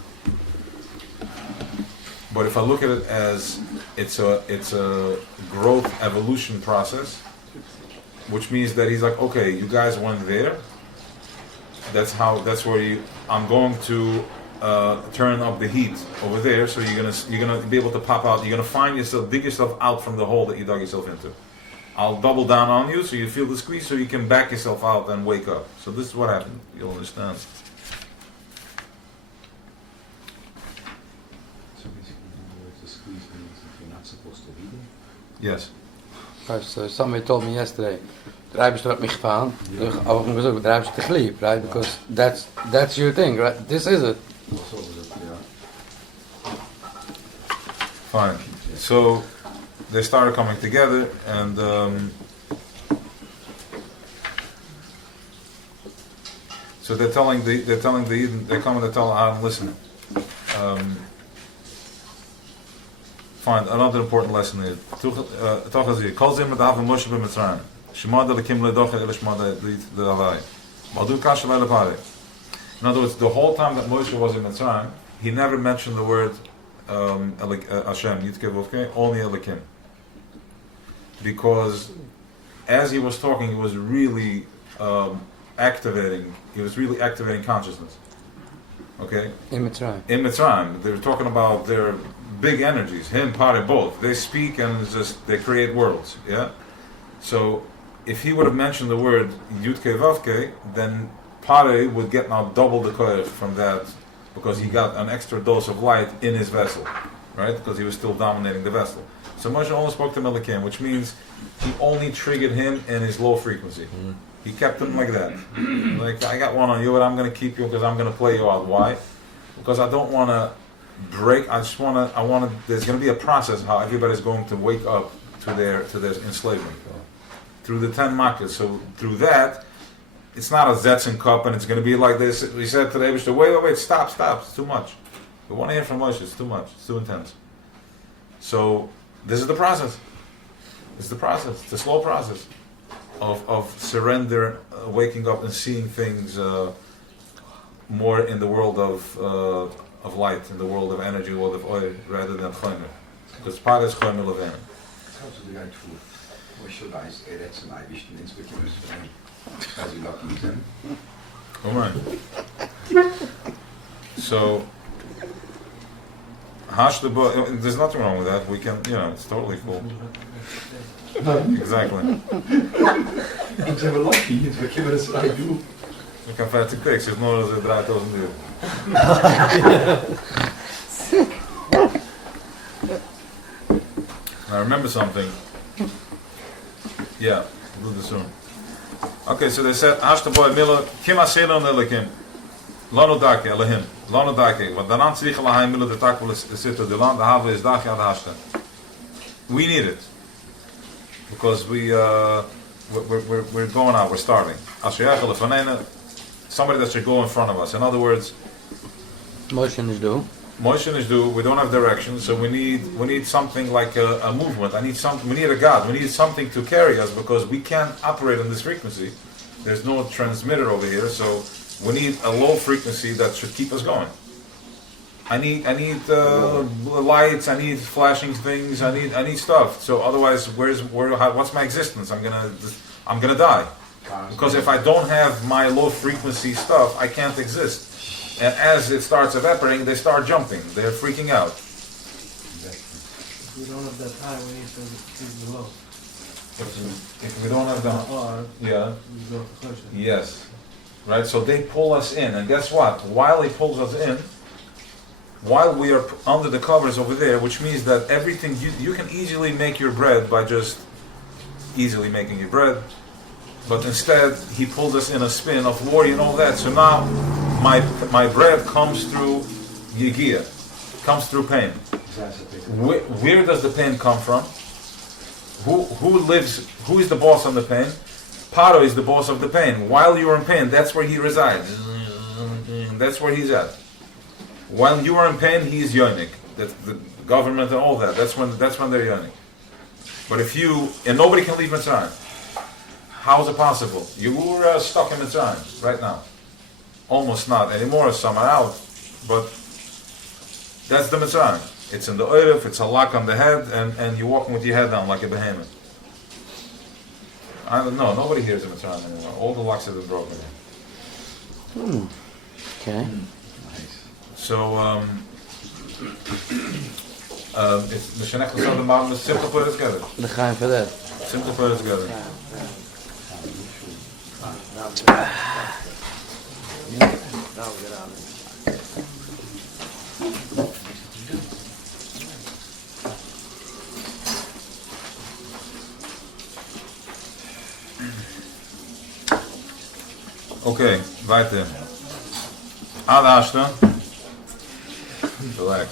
But if I look at it as it's a growth evolution process, which means that he's like, okay, you guys went there. That's where I'm going to turn up the heat over there, so you're gonna be able to pop out. You're gonna dig yourself out from the hole that you dug yourself into. I'll double down on you, so you feel the squeeze, so you can back yourself out and wake up. So this is what happened. You'll understand. So basically, in other words, the squeeze means that you're not supposed to be there? Yes. So somebody told me yesterday, the Rebbe hat mich gefahren. Aber ich gesagt, the Rebbe te gelieb, right? Because that's your thing, right? This is it. Fine. So they started coming together, and so they're telling the Eden, they're coming to tell Aaron, listen. Fine. Another important lesson here. Toch is hier. Kol zin met Avon Moshe bij Mitzrayim. Shemad elikim ledoche elishmad the Havai. Maldu kasha le'lepare. In other words, the whole time that Moshe was in Mitzrayim, he never mentioned the word Hashem, Yitke Vovke, only Elikim. Because as he was talking, he was really activating consciousness. Okay? In Mitzrayim. In Mitzrayim. They were talking about their big energies, him, Pare, both. They speak and they create worlds. Yeah? So if he would have mentioned the word Yutke Vavke, then Pare would get now double the koyach from that, because he got an extra dose of light in his vessel, right? Because he was still dominating the vessel. So Moshe only spoke to Melikim, which means he only triggered him in his low frequency. Mm-hmm. He kept him like that. Like, I got one on you, but I'm going to keep you because I'm going to play you out. Why? Because I don't want to break. There's going to be a process how everybody's going to wake up to their enslavement through the 10 makkahs. So through that, it's not a Zetzen cup, and it's going to be like this. We said to the Eibishter, wait, stop, it's too much. We want to hear from Moshe, it's too much, it's too intense. So this is the process. It's the slow process of surrender, waking up and seeing things more in the world of light, in the world of energy, world of oil, rather than chomer. Because part is chomer levin. Gaat u eruit voor? Moshe wijst, dat zijn eiwitten in het bewustzijn. As you lucky them. Alright. So, there's nothing wrong with that. We can, it's totally cool. Exactly. Ik zeg wel lucky, dus we kunnen het zo doen. We kan 50 piks, it's more than 3000 euro. Now remember something. Yeah, we'll do this soon. Okay, so they said, Ashta boy Miller, Kim Aselon Elikim, Lano Dake, Elahim, Lano Dake, what Danan Tzvich Elahim Miller, the Takvel is Sito Dilan, the Hava is Dake ad Ashta. We need it. Because we're going out, we're starting. Ashayach Elefanena, somebody that should go in front of us. In other words, Motion is due. We don't have direction, so we need something like a movement. We need a God. We need something to carry us, because we can't operate on this frequency. There's no transmitter over here, so we need a low frequency that should keep us going. I need lights. I need flashing things. I need stuff. So otherwise, what's my existence? I'm gonna die. Because if I don't have my low frequency stuff, I can't exist. And as it starts evaporating, they start jumping. They're freaking out. If we don't have that high, we need to increase the low. If we don't have the... Or Yeah. we go to Choshen. Yes. right? So they pull us in, and guess what? While he pulls us in, while we are under the covers over there, which means that everything, you can easily make your bread by just easily making your bread, but instead he pulled us in a spin of worry and all that. So now my bread comes through yigia, comes through pain. Where does the pain come from? Who is the boss on the pain? Paro is the boss of the pain. While you are in pain, that's where he resides. That's where he's at. While you are in pain, he is yonik. That's the government and all that. That's when they're yonik. But if you, and nobody can leave Mitzrayim. How is it possible? You were stuck in Mitzrayim right now. Almost not anymore, some are out. But that's the Mitzrayim. It's in the Eiref, it's a lock on the head, and you're walking with your head down like a behemoth. I don't know, nobody hears the Mitzrayim anymore. All the locks have been broken. Okay. Nice. So, it's Mishanech L'Sod the Mount, it's simple to put it together. The Chaim for that. Simple to put it together. Now we get out. Okay, weiter. Ad Ashta. Relax.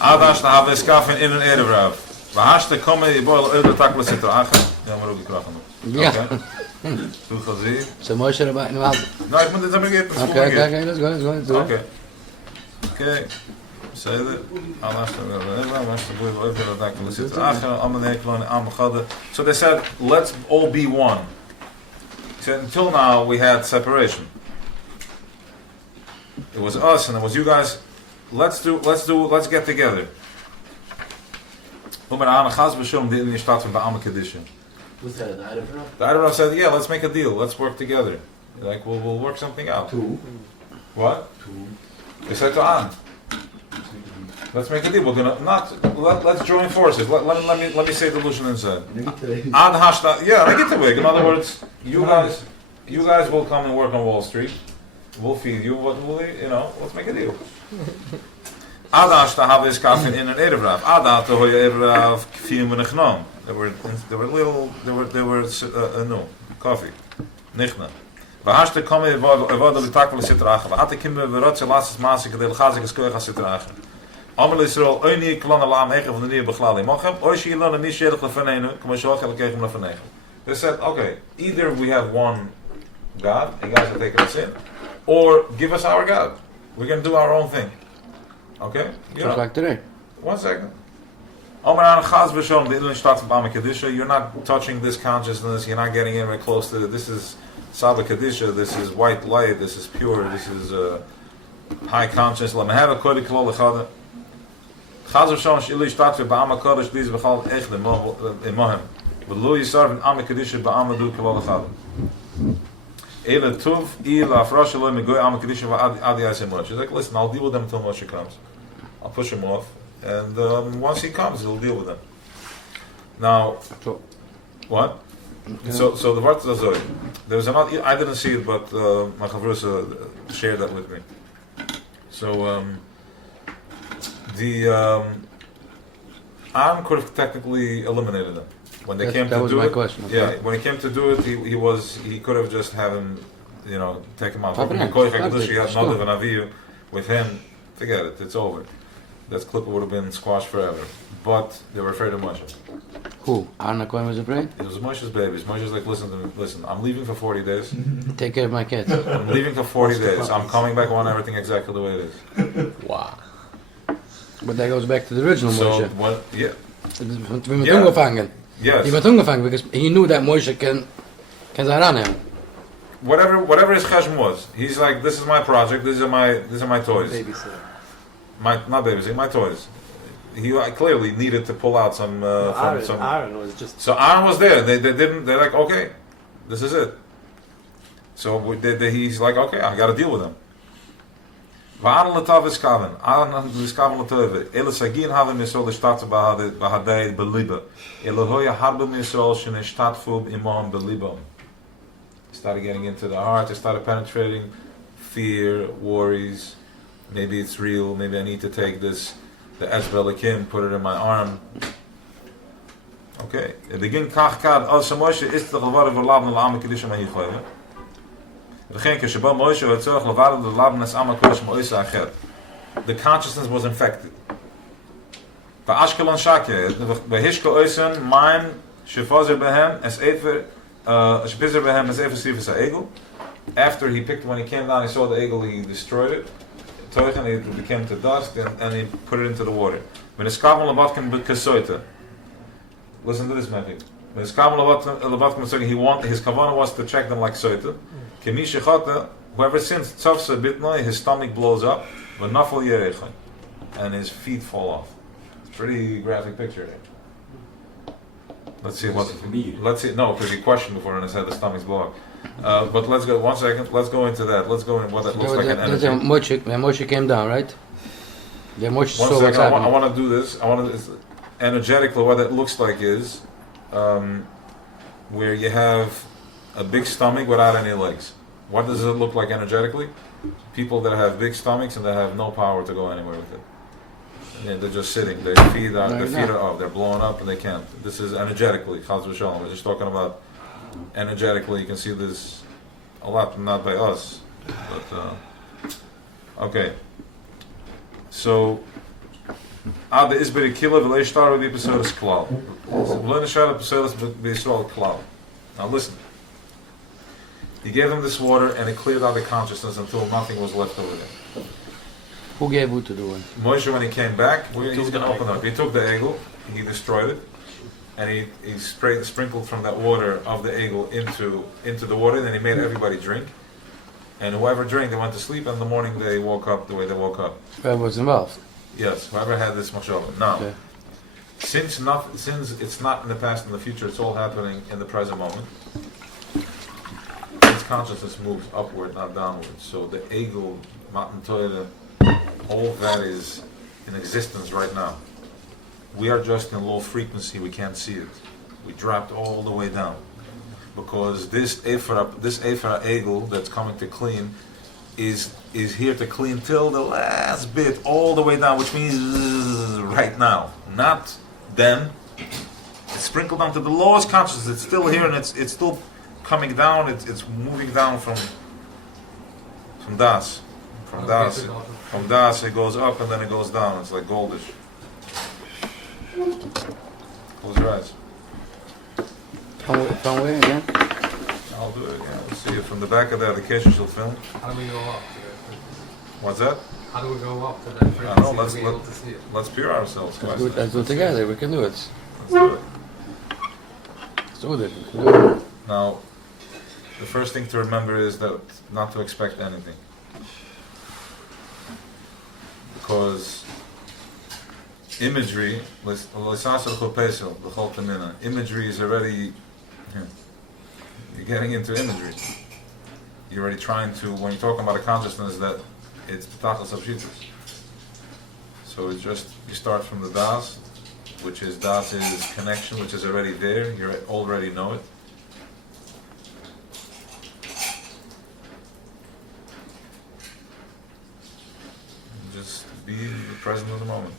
Ad Ashta have es kaffen in een Erebrav. We Ashta komen je boel uit de takle zitten achter. Ja, maar ook die krachten. Ja. Doe het zien. So Moshe Rabbeinu well. Nou, ik moet dit hebben gegeven. Okay, let's go. Okay. Say that. Ad Ashta. Ashta boel uit de takle zitten achter. Allemaal nekelen, allemaal gadden. So they said, let's all be one. Until now we had separation. It was us and it was you guys. Let's get together. Was that an item? The Erev said, yeah, let's make a deal. Let's work together. Like we'll work something out. Two. What? They said to An, let's make a deal. We're gonna let's join forces. Let me say the Lushan inside. An hashta, yeah, Negitaweg. In other words, you guys will come and work on Wall Street. We'll feed you. What will let's make a deal. Ad hashta have is kaffin in an Erev. Ad to hoye Erev kfim v'nechnom. They were no coffee. Nichna. V'hashta komme evod al takvel sitracha. V'hate kimme v'rotze lasses maasik adel chazik eskoecha sitracha. Amal Yisrael oini klana laam hege van de nieuwe beglali mochem. Oishi ilana mishedech lefanenu. Kama shoach elkegem lefanegu. They said, okay, either we have one God, you guys are taking us in, or give us our God. We're going to do our own thing. Okay? Just like today. 1 second. You're not touching this consciousness, you're not getting anywhere close to it. This is Saba Kadisha, this is white light, this is pure, this is high consciousness. ולא יסר בן עם הקדישה בעם הדו כלל אחד. אלא טוב אי להפרש שלו מגוי עם הקדישה ועד יעשה Moshe. She's like, listen, I'll deal with them until Moshe comes. I'll push him off, and once he comes, he'll deal with them. Now, what? So the Vart Zohar. There was another, I didn't see it, but my Chavrusa shared that with me. So, the Am could have technically eliminated them. When they came to do it, question. Yeah, when he came to do it, he could have just had him, take him out. He had Nadav and Avihu with him. Forget it, it's over. That clip would have been squashed forever. But they were afraid of Moshe. Who? Arna Cohen was afraid? It was Moshe's babies. Moshe's like, listen, I'm leaving for 40 days. Take care of my kids. I'm leaving for 40 days. I'm coming back, I want everything exactly the way it is. Wow. But that goes back to the original So, Moshe. yeah. We were angefangen. Yes. He was angefangen because he knew that Moshe can run him. Whatever his cheshm was, he's like, this is my project. These are my toys. Babysitter. Not babysitter, my toys. He clearly needed to pull out some. Aaron was just. So Aaron was there. They didn't. They're like, okay, this is it. So he's like, okay, I got to deal with him. Va'an letav is kaven. Aaron is kaven letove. Ele sagin haben mir so the stadt bahadei beliba. Ele hoya harbe mir so shne stadfub imam belibam. started getting into the heart, it started penetrating fear, worries. Maybe it's real, maybe I need to take this, the Etzbel Akim, put it in my arm. Okay, it begin kach kad als Moshe is the geworden voor laben de ame kedusha mahi choyve. Begin kasheba Moshe het zorg levaren de laben es ame kedusha moisa achet. The consciousness was infected. By Ashkelon Shakya, by Hishko Oisen, mine shefazer behem as ever shefizer behem as ever sifas egel. After when he came down, he saw the eagle, he destroyed it. And it became to dust, and he put it into the water. When it's kamal lavatkan b'kasoita. Listen to this, Matthew. When it's kamal lavatkan b'kasoita, his kavanah was to check them like soita. Kemi shechata, whoever sins tzavsa bitnoi, his stomach blows up, v'nafal yerecha, and his feet fall off. It's a pretty graphic picture there. Let's see what. Let's see. No, because he questioned before and I said the stomach's blow up. But let's go 1 second. Let's go into that. Let's go in what that looks like an energy. Moshe came down, right? Yeah, Moshe saw 1 what's second. I happening. want to do this. Energetically, what that looks like is where you have a big stomach without any legs. What does it look like energetically? People that have big stomachs and that have no power to go anywhere with it. Yeah, they're just sitting. Their feet are up. They're blown up and they can't. This is energetically. Chaz v'shalom. We're just talking about energetically. You can see this a lot, not by us, but okay. So, ad isberi kila v'leishtar v'vi pesodas klal. V'leishtar pesodas v'yisrael klal. Now listen. He gave them this water and it cleared out the consciousness until nothing was left over there. Who gave who to do it? Moshe, when he came back, he's going to open up. He took the egel, he destroyed it, and he sprinkled from that water of the egel into the water, and then he made everybody drink. And whoever drank, they went to sleep, and in the morning they woke up the way they woke up. Whoever was involved? Yes, whoever had this machshava. Now, Okay. since it's not in the past and the future, it's all happening in the present moment. Its consciousness moves upward, not downward. So the egel, matan Torah, all that is in existence right now. We are just in low frequency, we can't see it. We dropped all the way down. Because this Ephra Egel that's coming to clean is here to clean till the last bit, all the way down, which means right now. Not then. It's sprinkled down to the lowest consciousness. It's still here and it's still coming down, it's moving down from Das. From Das it goes up and then it goes down. It's like goldish. Close your eyes. From where again? I'll do it again. Let's see it from the back of the Kesher will film. How do we go up to What's that? How do we go up to that frequency I know, to be able to see it? let's pure ourselves. Let's do it together. We can do it. Let's do it. Let's do it. We can do it. Now, the first thing to remember is that not to expect anything. Because imagery is already, you're getting into imagery. You're already trying to, when you're talking about a consciousness, that it's P'tachas Abshitas. So it's just, you start from the Das, which is Das is connection, which is already there, you already know it. Just be present in the moment.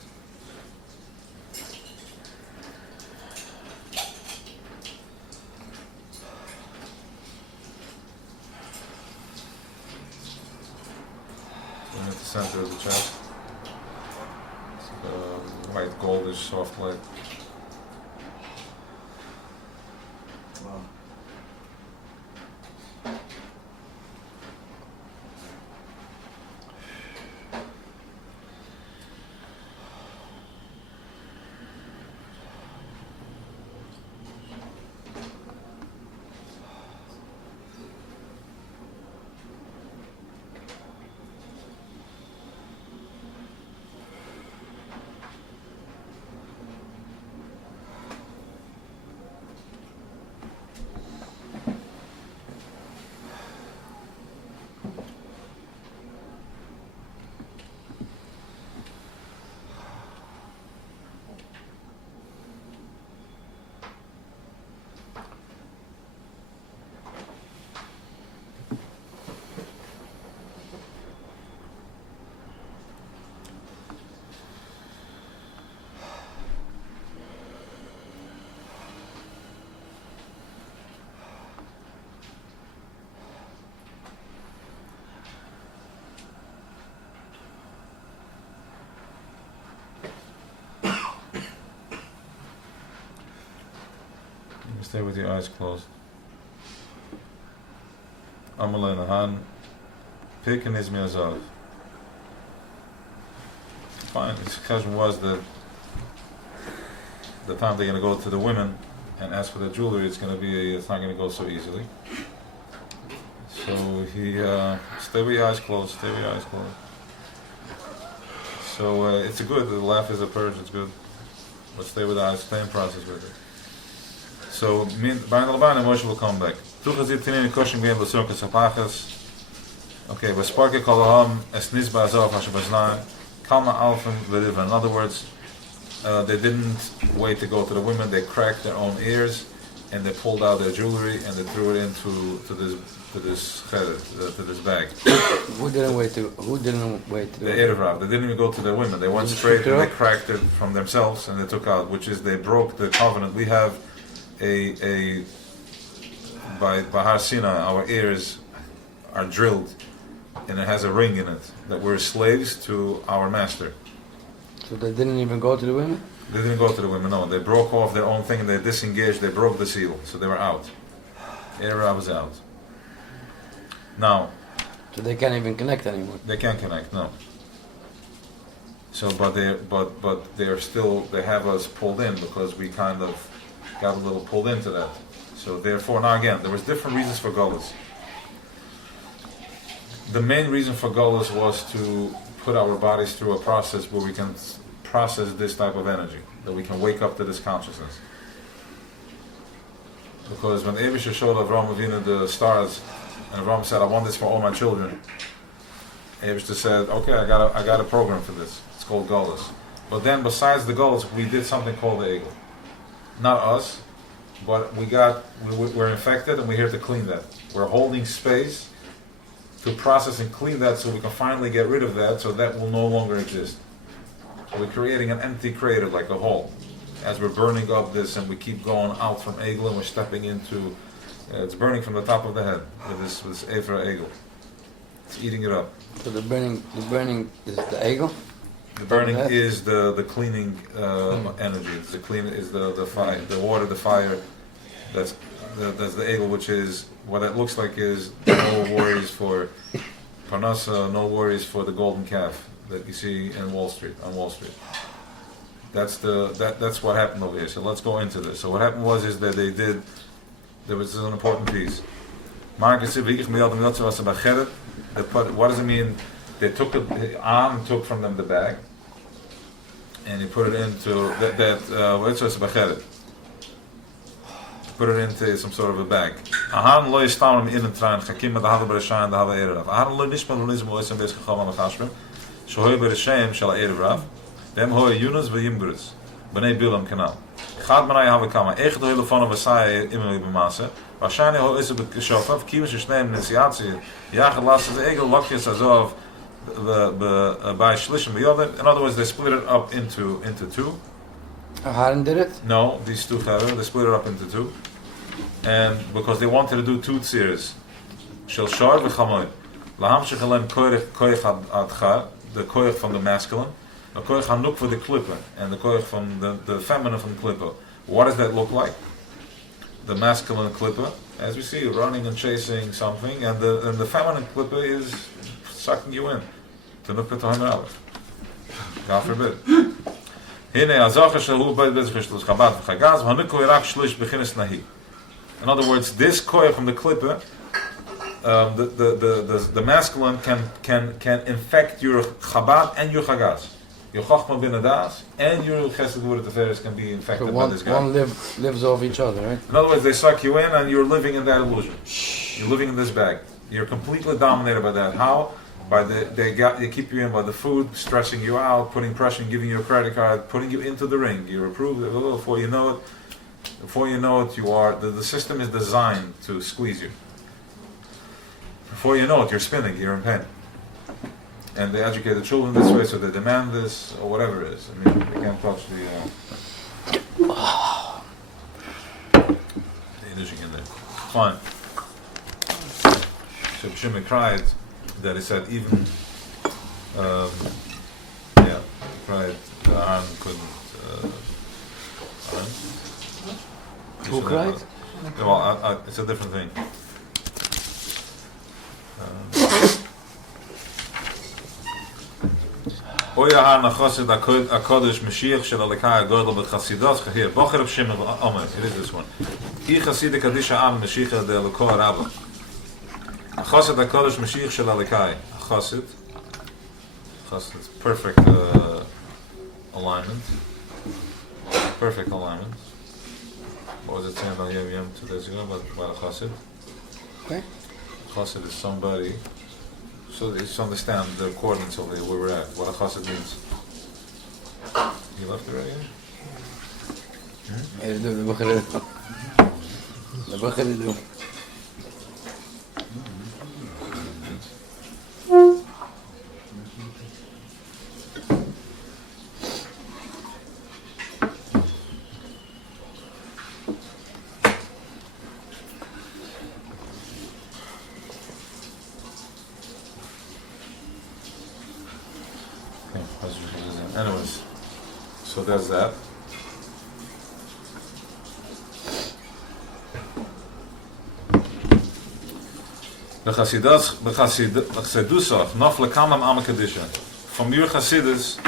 At the center of the chest. It's white, goldish, soft light. Wow. Stay with your eyes closed. Amalei Nahan. Pick and Izmi Azav. Fine, his question was that the time they're going to go to the women and ask for the jewelry, it's not going to go so easily. So he, stay with your eyes closed, stay with your eyes closed. So it's good, the laugh is a purge, it's good. But stay with the eyes, stay in process with it. So, by the Laban, Moshe will come back. Okay, but Sparke Kolaham, Esnis Bazov, Hashabazna, Kalma Alphen, Veriva. In other words, they didn't wait to go to the women, they cracked their own ears and they pulled out their jewelry and they threw it into this bag. Who didn't wait to The Erev. They didn't even go to their women. They went straight and they cracked it from themselves and they took out, which is they broke the covenant. We have by Har Sinai, our ears are drilled and it has a ring in it that we're slaves to our master. So they didn't even go to the women? They didn't go to the women, no. They broke off their own thing and they disengaged, they broke the seal, so they were out. Erev was out. Now, so they can't even connect anymore. They can't connect, no. So, but they're still, they have us pulled in because we kind of got a little pulled into that. So therefore, now again, there was different reasons for Golos. The main reason for Golos was to put our bodies through a process where we can process this type of energy, that we can wake up to this consciousness. Because when Abisha showed Avraham Avinu the stars, and Avraham said, "I want this for all my children," Abisha said, "Okay, I got a program for this. It's called Golos." But then, besides the Golos, we did something called the Egel. Not us, but we're infected, and we're here to clean that. We're holding space to process and clean that, so we can finally get rid of that, so that will no longer exist. So we're creating an empty crater, like a hole. As we're burning up this, and we keep going out from Egel, and we're stepping into, it's burning from the top of the head with this Ephra Egel. It's eating it up. So the burning is the Egel? The burning is the cleaning energy. It's the clean is the fire, the water, the fire. That's the Egel, which is what it looks like is no worries for Parnassa, no worries for the golden calf that you see in Wall Street, on Wall Street. That's what happened over here. So let's go into this. So what happened is that there was an important piece. What does it mean? They took took from them the bag, and he put it into put it into some sort of a bag. Ahan lo yistamim in train chakim mit hada bereshain da hada erev. Ahan lo nishmal nizmo isem bes chacham amachashrim. Shoy bereshain shel erev. Dem hoy Yunus ve Yimbrus. Bnei Bilam kanal. Gaat manay have kama. Echt de hele van Vasai immer bemase. Wahrscheinlich ho is het geschaft kimes shneim initiatie. Ja gelassen the Egel lokjes azov by Shlishim beyond. In other words, they split it up into two. Aharon did it? No, these two they split it up into two. And because they wanted to do two tziras. Shel shor v'chamoy. Laham shechalem koich adcha, the koich from the masculine. The koich hanuk for the klippa, and the koich from the feminine from the klippa. What does that look like? The masculine klippa, as we see, running and chasing something, and the feminine klippa is sucking you in. God forbid. In other words, this koich from the klippa, the masculine can infect your chabad and your chagas. Your chachma bin adas and your chesed word teferes can be infected by this guy. One lives over each other, right? In other words, they suck you in and you're living in that illusion. You're living in this bag. You're completely dominated by that. How? By they keep you in by the food, stressing you out, putting pressure, giving you a credit card, putting you into the ring. You're approved. Before you know it, you are. The system is designed to squeeze you. Before you know it, you're spinning. You're in pain. And they educate the children this way, so they demand this, or whatever it is. I mean, they can't touch the English in there. Fine. So Shimon cried that he said even, he cried Aaron couldn't. Who cried? Well, it's a different thing. Oya har nachosid HaKodesh Mashiach shel Elokai HaGodel b'Chasidot here Bocher of Shimon Omer. It is this one. Hi Chaside Kadisha Am Mashiach de Elokoi Rabba. Chosid HaKodesh Mashiach shel Elokai. Chosid. Chosid. Perfect alignment. Perfect alignment. What was it saying about Yom Yom 2 days ago about a Chosid? Okay. Chosid is somebody. So just understand the coordinates over here, where we're at, what a chassid means. You left already? Anyways, so there's that. From your Chassidus,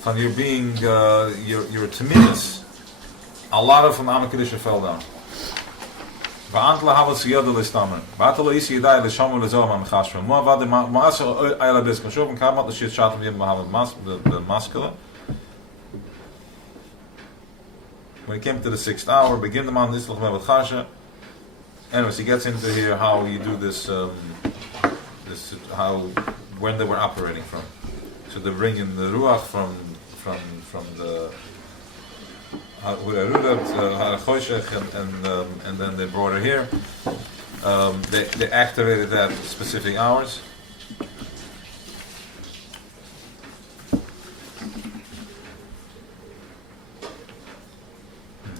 from your being, your timidness, a lot of from Am Kedisha fell down. Va'ant lahavat siyada listamer. Va'at lo isi yidai l'shomer l'zohar ma'mechashvim. Mo avadi ma'asar ayla biz. Kashov kamat l'shit shatam yim mahavat the masculine. When he came to the 6th hour, begin the man nislach me'avat chasha. Anyways, he gets into here how you do this, when they were operating from. So they bring in the ruach from the and then they brought her here. They activated that at specific hours.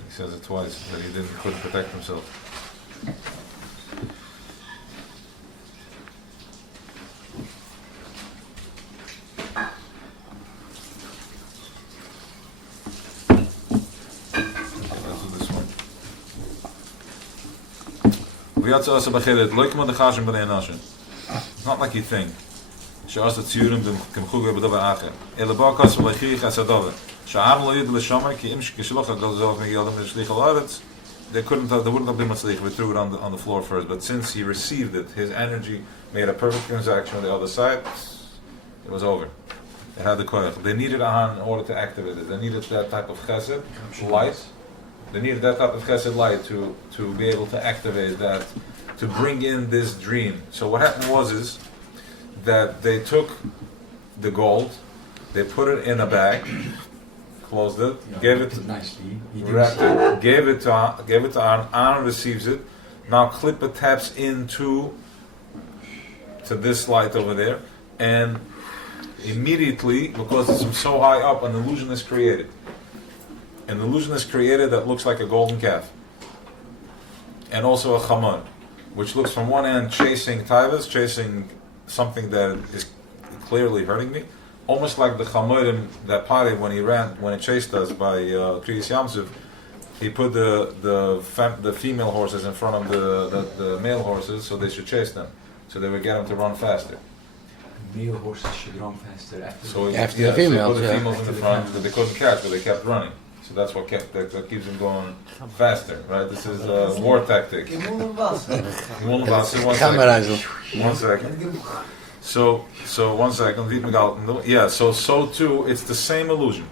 He says it twice that he couldn't protect himself. It's not like you think. They wouldn't have been much leech. We threw it on the floor first, but since he received it, his energy made a perfect transaction on the other side. It was over. It had the koyach. They needed Ahan in order to activate it. They needed that type of chesed light. They needed that type of chesed light to be able to activate that, to bring in this dream. So what happened was that they took the gold, they put it in a bag, closed it, gave it nicely. Gave it to Aaron. Aaron receives it. Now Klippa taps into this light over there, and immediately, because it's so high up, an illusion is created. An illusion is created that looks like a golden calf, and also a chamon, which looks from one end chasing taivas, chasing something that is clearly hurting me, almost like the chamorim that party when it chased us by Kriyas Yamsuf. He put the female horses in front of the male horses, so they should chase them, so they would get them to run faster. Male horses should run faster after the females. So they put the females in the front that they couldn't catch, but they kept running. So that's what keeps them going faster, right? This is a war tactic. One second. So 1 second. Yeah. So too, it's the same illusion.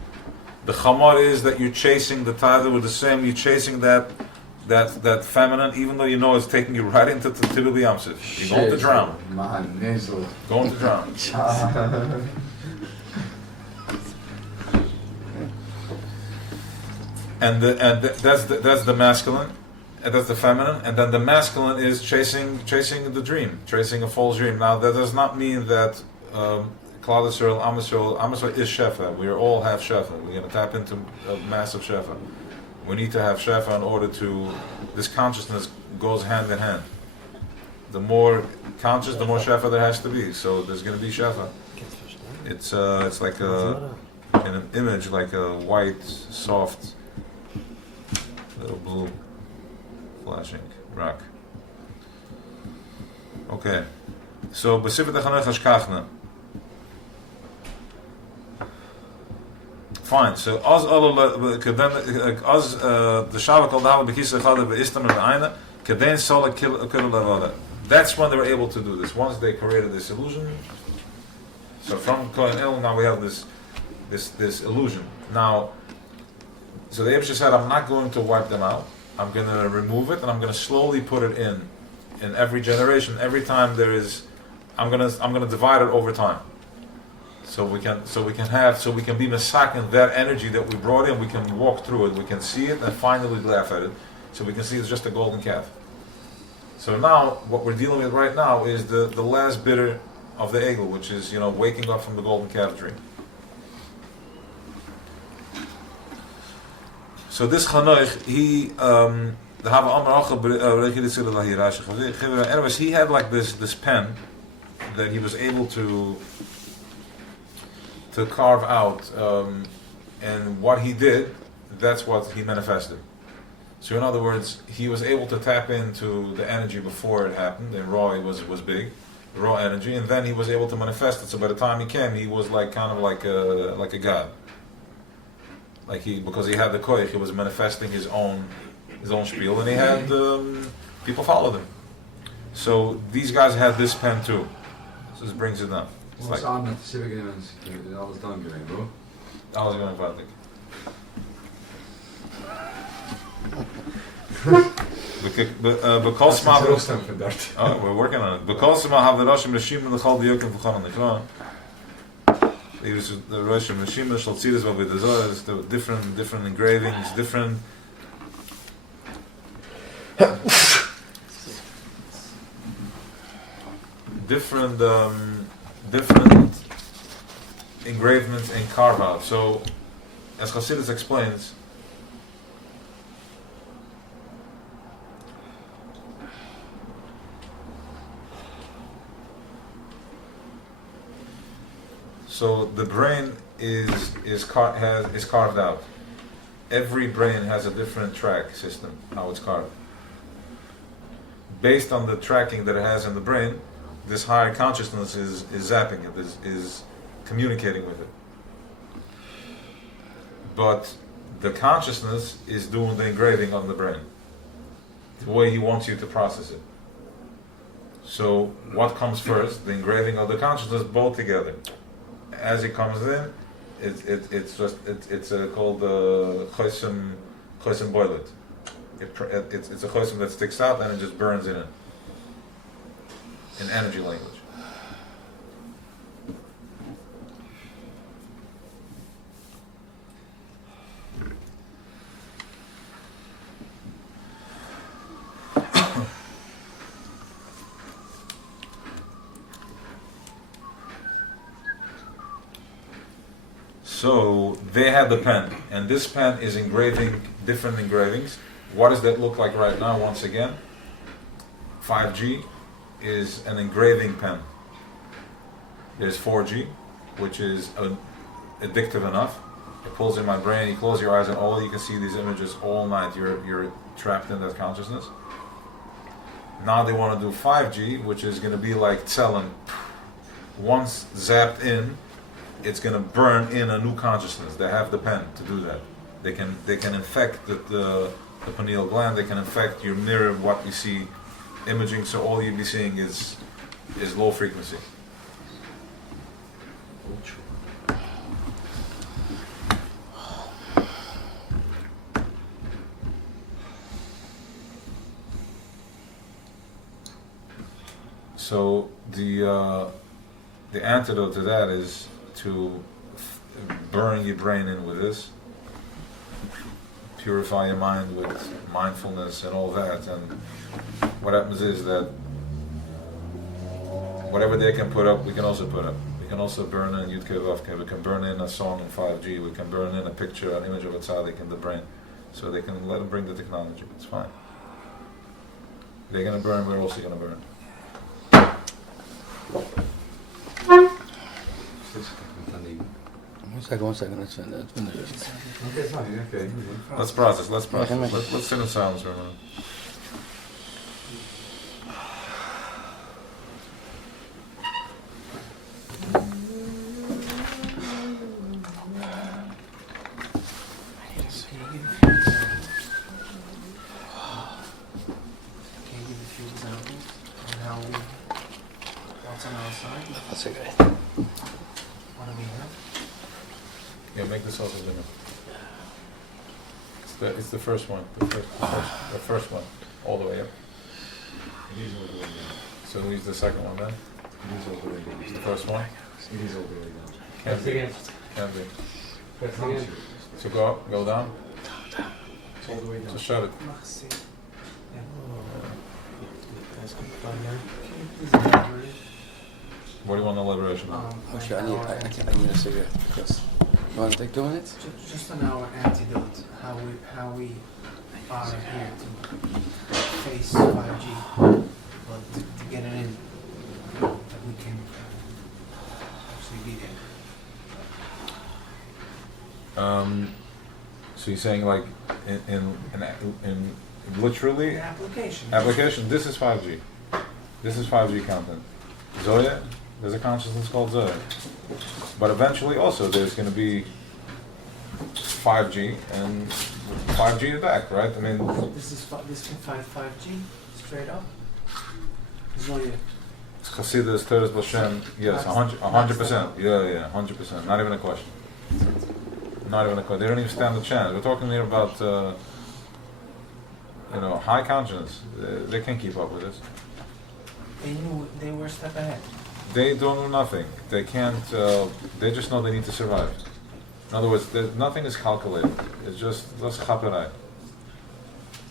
The chamar is that you're chasing the tithe with the same. You're chasing that feminine, even though you know it's taking you right into the Tibul Yamsuf. You're going to drown. Going to drown. And that's the masculine, and that's the feminine, and then the masculine is chasing the dream, chasing a false dream. Now that does not mean that Klal Yisrael, Am Yisrael is Shefa. We all have Shefa. We're going to tap into a massive Shefa. We need to have Shefa in order to. This consciousness goes hand in hand. The more conscious, the more Shefa there has to be. So there's going to be Shefa. It's like in an image, like a white, soft, little blue flashing. Rak. Okay. So, besifet echanech hashkachna. Fine. So, as the Shavak al Dava Bekisa Chada Be'istam Al-Aina, Kaden Sola Killa. That's when they were able to do this. Once they created this illusion. So from Kohen El, now we have this illusion. Now, so the Abishah said, I'm not going to wipe them out. I'm going to remove it, and I'm going to slowly put it in every generation. Every time there is, I'm going to divide it over time. So we can be masakin that energy that we brought in. We can walk through it. We can see it, and finally laugh at it. So we can see it's just a golden calf. So now, what we're dealing with right now is the last bitter of the egel, which is, waking up from the golden calf dream. So this Chanoich, he had like this pen that he was able to carve out, and what he did, that's what he manifested. So in other words, he was able to tap into the energy before it happened, and raw it was big, raw energy, and then he was able to manifest it. So by the time he came, he was like kind of like a god. Because he had the koich, he was manifesting his own spiel, and he had people followed him. So these guys had this pen too. So this brings it down. It's What's on met de civic elements? Alles dan geweest, bro. Alles going vaardig. Because we're working on it. Because we have the Russian machine and the Chal Diyokim for Chanan Nikra. The Russian machine, the Shaltziris, what we do, the different engravings, different engravements and carve out. So, as Chassidus explains, so the brain is carved out. Every brain has a different track system, how it's carved. Based on the tracking that it has in the brain, this higher consciousness is zapping it, is communicating with it. But the consciousness is doing the engraving on the brain, the way he wants you to process it. So what comes first? The engraving of the consciousness, both together. As it comes in, it's called the chosim boilet. It's a chosim that sticks out and it just burns in energy language. So they had the pen, and this pen is engraving different engravings. What does that look like right now? Once again, 5G is an engraving pen. There's 4G, which is addictive enough. It pulls in my brain. You close your eyes, and all you can see these images all night. You're trapped in that consciousness. Now they want to do 5G, which is going to be like Tselem. Once zapped in, it's going to burn in a new consciousness. They have the pen to do that. They can infect the pineal gland. They can infect your mirror, what you see imaging. So all you'll be seeing is low frequency. So the antidote to that is to burn your brain in with this, purify your mind with mindfulness and all that, and what happens is that whatever they can put up, we can also put up. We can also burn in Yud Kei Vav Kei. We can burn in a song in 5G. We can burn in a picture, an image of a tzaddik in the brain. So they can let them bring the technology. It's fine. They're going to burn, we're also going to burn. One second, let's finish it. Okay, fine, okay. Let's process. Let's sit in silence for a minute. Can you give a few examples? Can you give a few examples on how we, what's on our side? That's a great. What do we have? Yeah, make this also bigger. It's the first one. The first one. All the way up. It is all the way down. So who's the second one then? It is all the way down. It's the first one? It is all the way down. Can't be. Can't be. So go down. It's all the way down. Just shut it. Mag zien. Ja. That's good fun, yeah. Can you please elaborate? What do you want the liberation? Moshe, I need a cigarette because. You want to take 2 minutes? Just on our antidote, how we are here to face 5G, but to get it in, that we can actually be there. So you're saying like in literally The application. application, this is 5G. This is 5G content. Zoya, there's a consciousness called Zoya. But eventually also there's going to be 5G and 5G is back, right? I mean, This can find 5G straight up. Zoya. Chassidus, Teres B'Shem, yes, 100%. Yeah, 100%. Not even a question. Not even a question. They don't even stand a chance. We're talking here about, high consciousness. They can't keep up with this. They knew they were a step ahead. They don't know nothing. They can't. They just know they need to survive. In other words, nothing is calculated. It's just chaperai.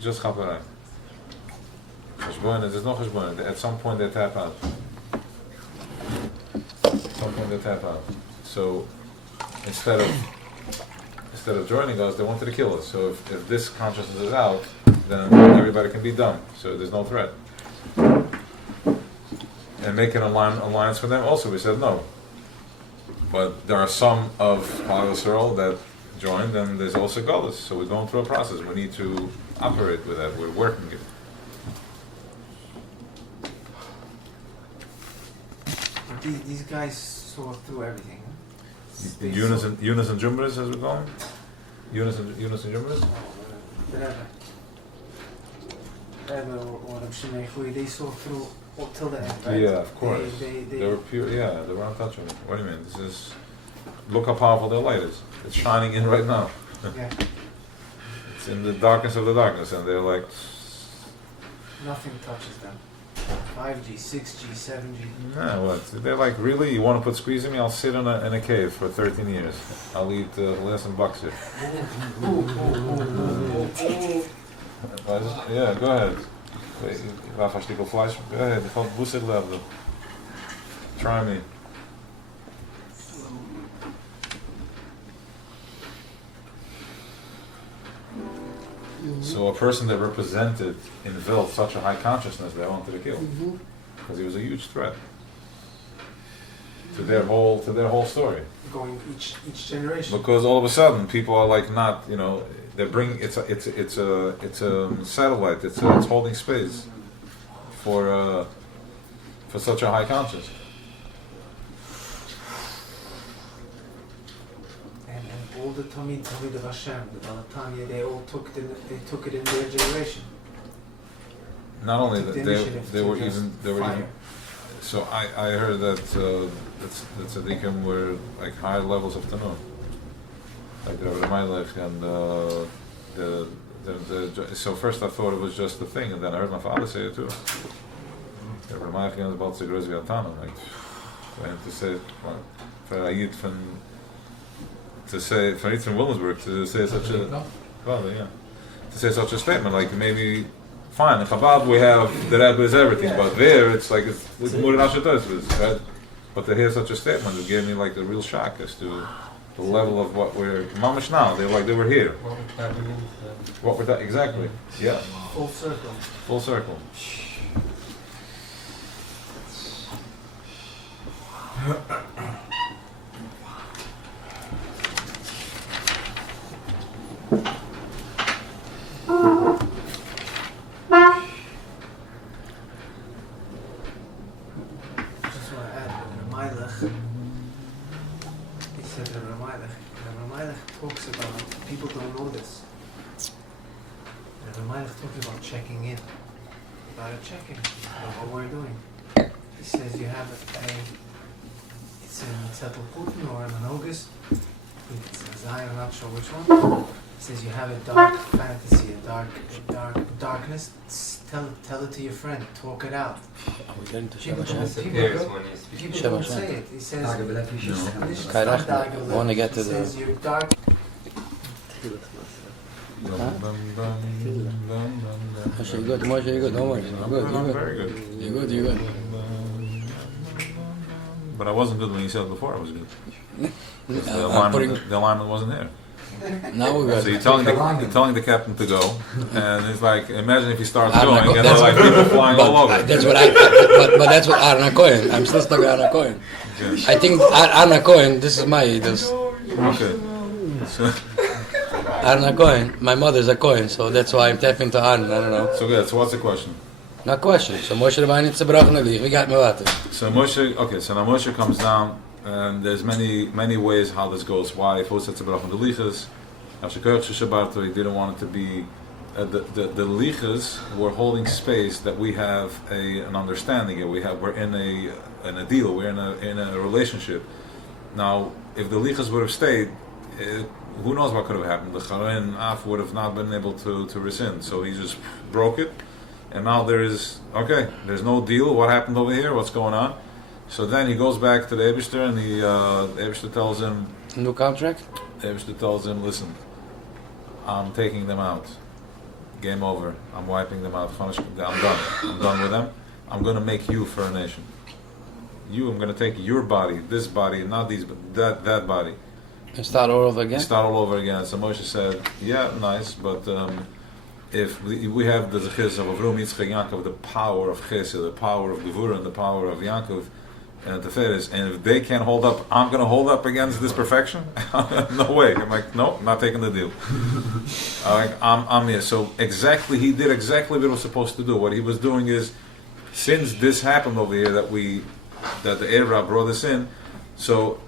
Just chaperai. There's no cheshbonet. At some point they tap out. At some point they tap out. So instead of joining us, they wanted to kill us. So if this consciousness is out, then everybody can be dumb. So there's no threat. And make an alliance for them. Also, we said no. But there are some of Klal Yisrael that joined, and there's also Golas. So we're going through a process. We need to operate with that. We're working it. But these guys saw through everything. Huh? They Yunus saw- and Jumras, as we're going. Yunus and Jumras. Rebbe or Reb Shimei Chui, they saw through till the end, right? Yeah, of course. They They were pure. Yeah, they were untouchable. What do you mean? This is. Look how powerful their light is. It's shining in right now. yeah, It's in the darkness of the darkness, and they're like. nothing touches them. 5G, 6G, 7G. Nah, what? They're like, really? You want to put squeeze in me? I'll sit in a cave for 13 years. I'll eat less than bucks here. Yeah, go ahead. Waar van stikkel Fleisch? Go ahead. Ik ga het boezig level. Try me. So a person that represented in Vilf such a high consciousness, they wanted to kill because he was a huge threat to their whole story. Going each generation. Because all of a sudden, people are like not, they bring it's a satellite. It's holding space for such a high consciousness. And all the Talmid of Hashem, the Balatanya, they all took it in their generation. Not only Took that, the initiative they to were just even. fire. So I heard that the tzaddikim were like high levels of tanun, like the Rebbe Melech and the. So first I thought it was just the thing, and then I heard my father say it too. The Rebbe Melech was about to grow tanun, like for him to say for Ayid from Williamsburg to say such a to say such a statement, like maybe. Fine, in Chabad we have the Rebbe is everything, but there it's like it's more than Ashetos, right? But to hear such a statement, it gave me like a real shock as to the level of what we're mamash now. They were here. What we're exactly? Yeah. Full circle. Full circle. He said the Ramaylich talks about, people don't know this, The Malach talking about checking in, about a check-in, about what we're doing. He says you have it's in Zettel Putin or in August. It's in Zion, I'm not sure which one. He says you have a dark fantasy, a darkness. Tell it to your friend. Talk it out. People don't say it. He says. I want to get to He says you're dark. Moshe, you're good. Moshe, you're good. Don't worry. You're good. You're good. Very good. You're good. You're good. But I wasn't good when you said it before I was good. The I'm alignment wasn't there. Now we're good. So you're telling the captain to go, and it's like, imagine if he starts I'm going, not and go- there's like people flying all over. That's what but that's what Arna Cohen. I'm still stuck with Arna Cohen. Okay. I think Arna Cohen. This is my. Okay. So, Arna Cohen. My mother's a Cohen, so that's why I'm tapping to Arna. I don't know. so good. So what's the question? Not question. So Moshe Rabbeinu zerbrochen lich. We got me water. So Moshe, okay, so now Moshe comes down, and there's many ways how this goes. Why? First, it's about the lichas. He didn't want it to be. The lichas were holding space that we have an understanding. We're in a deal. We're in a relationship. Now, if the lichas would have stayed, who knows what could have happened? The Charein Af would have not been able to rescind. So he just broke it. And now there's no deal. What happened over here? What's going on? So then he goes back to the Eibishter, and the Eibishter tells him, New contract? the Eibishter tells him, listen, I'm taking them out. Game over. I'm wiping them out. I'm done. I'm done with them. I'm going to make you for a nation. I'm going to take your body, this body, not these, but that body. And start all over again? Start all over again. So Moshe said, yeah, nice, but if we have the Zechis of Avrum, Yitzchak, Yaakov, the power of Chesed, the power of Gevurah, and the power of Yaakov, and Teferes, and if they can't hold up, I'm going to hold up against this perfection? No way. I'm like, no, I'm not taking the deal. I'm here. So he did exactly what he was supposed to do. What he was doing is, since this happened over here, that the Erev brought this in, so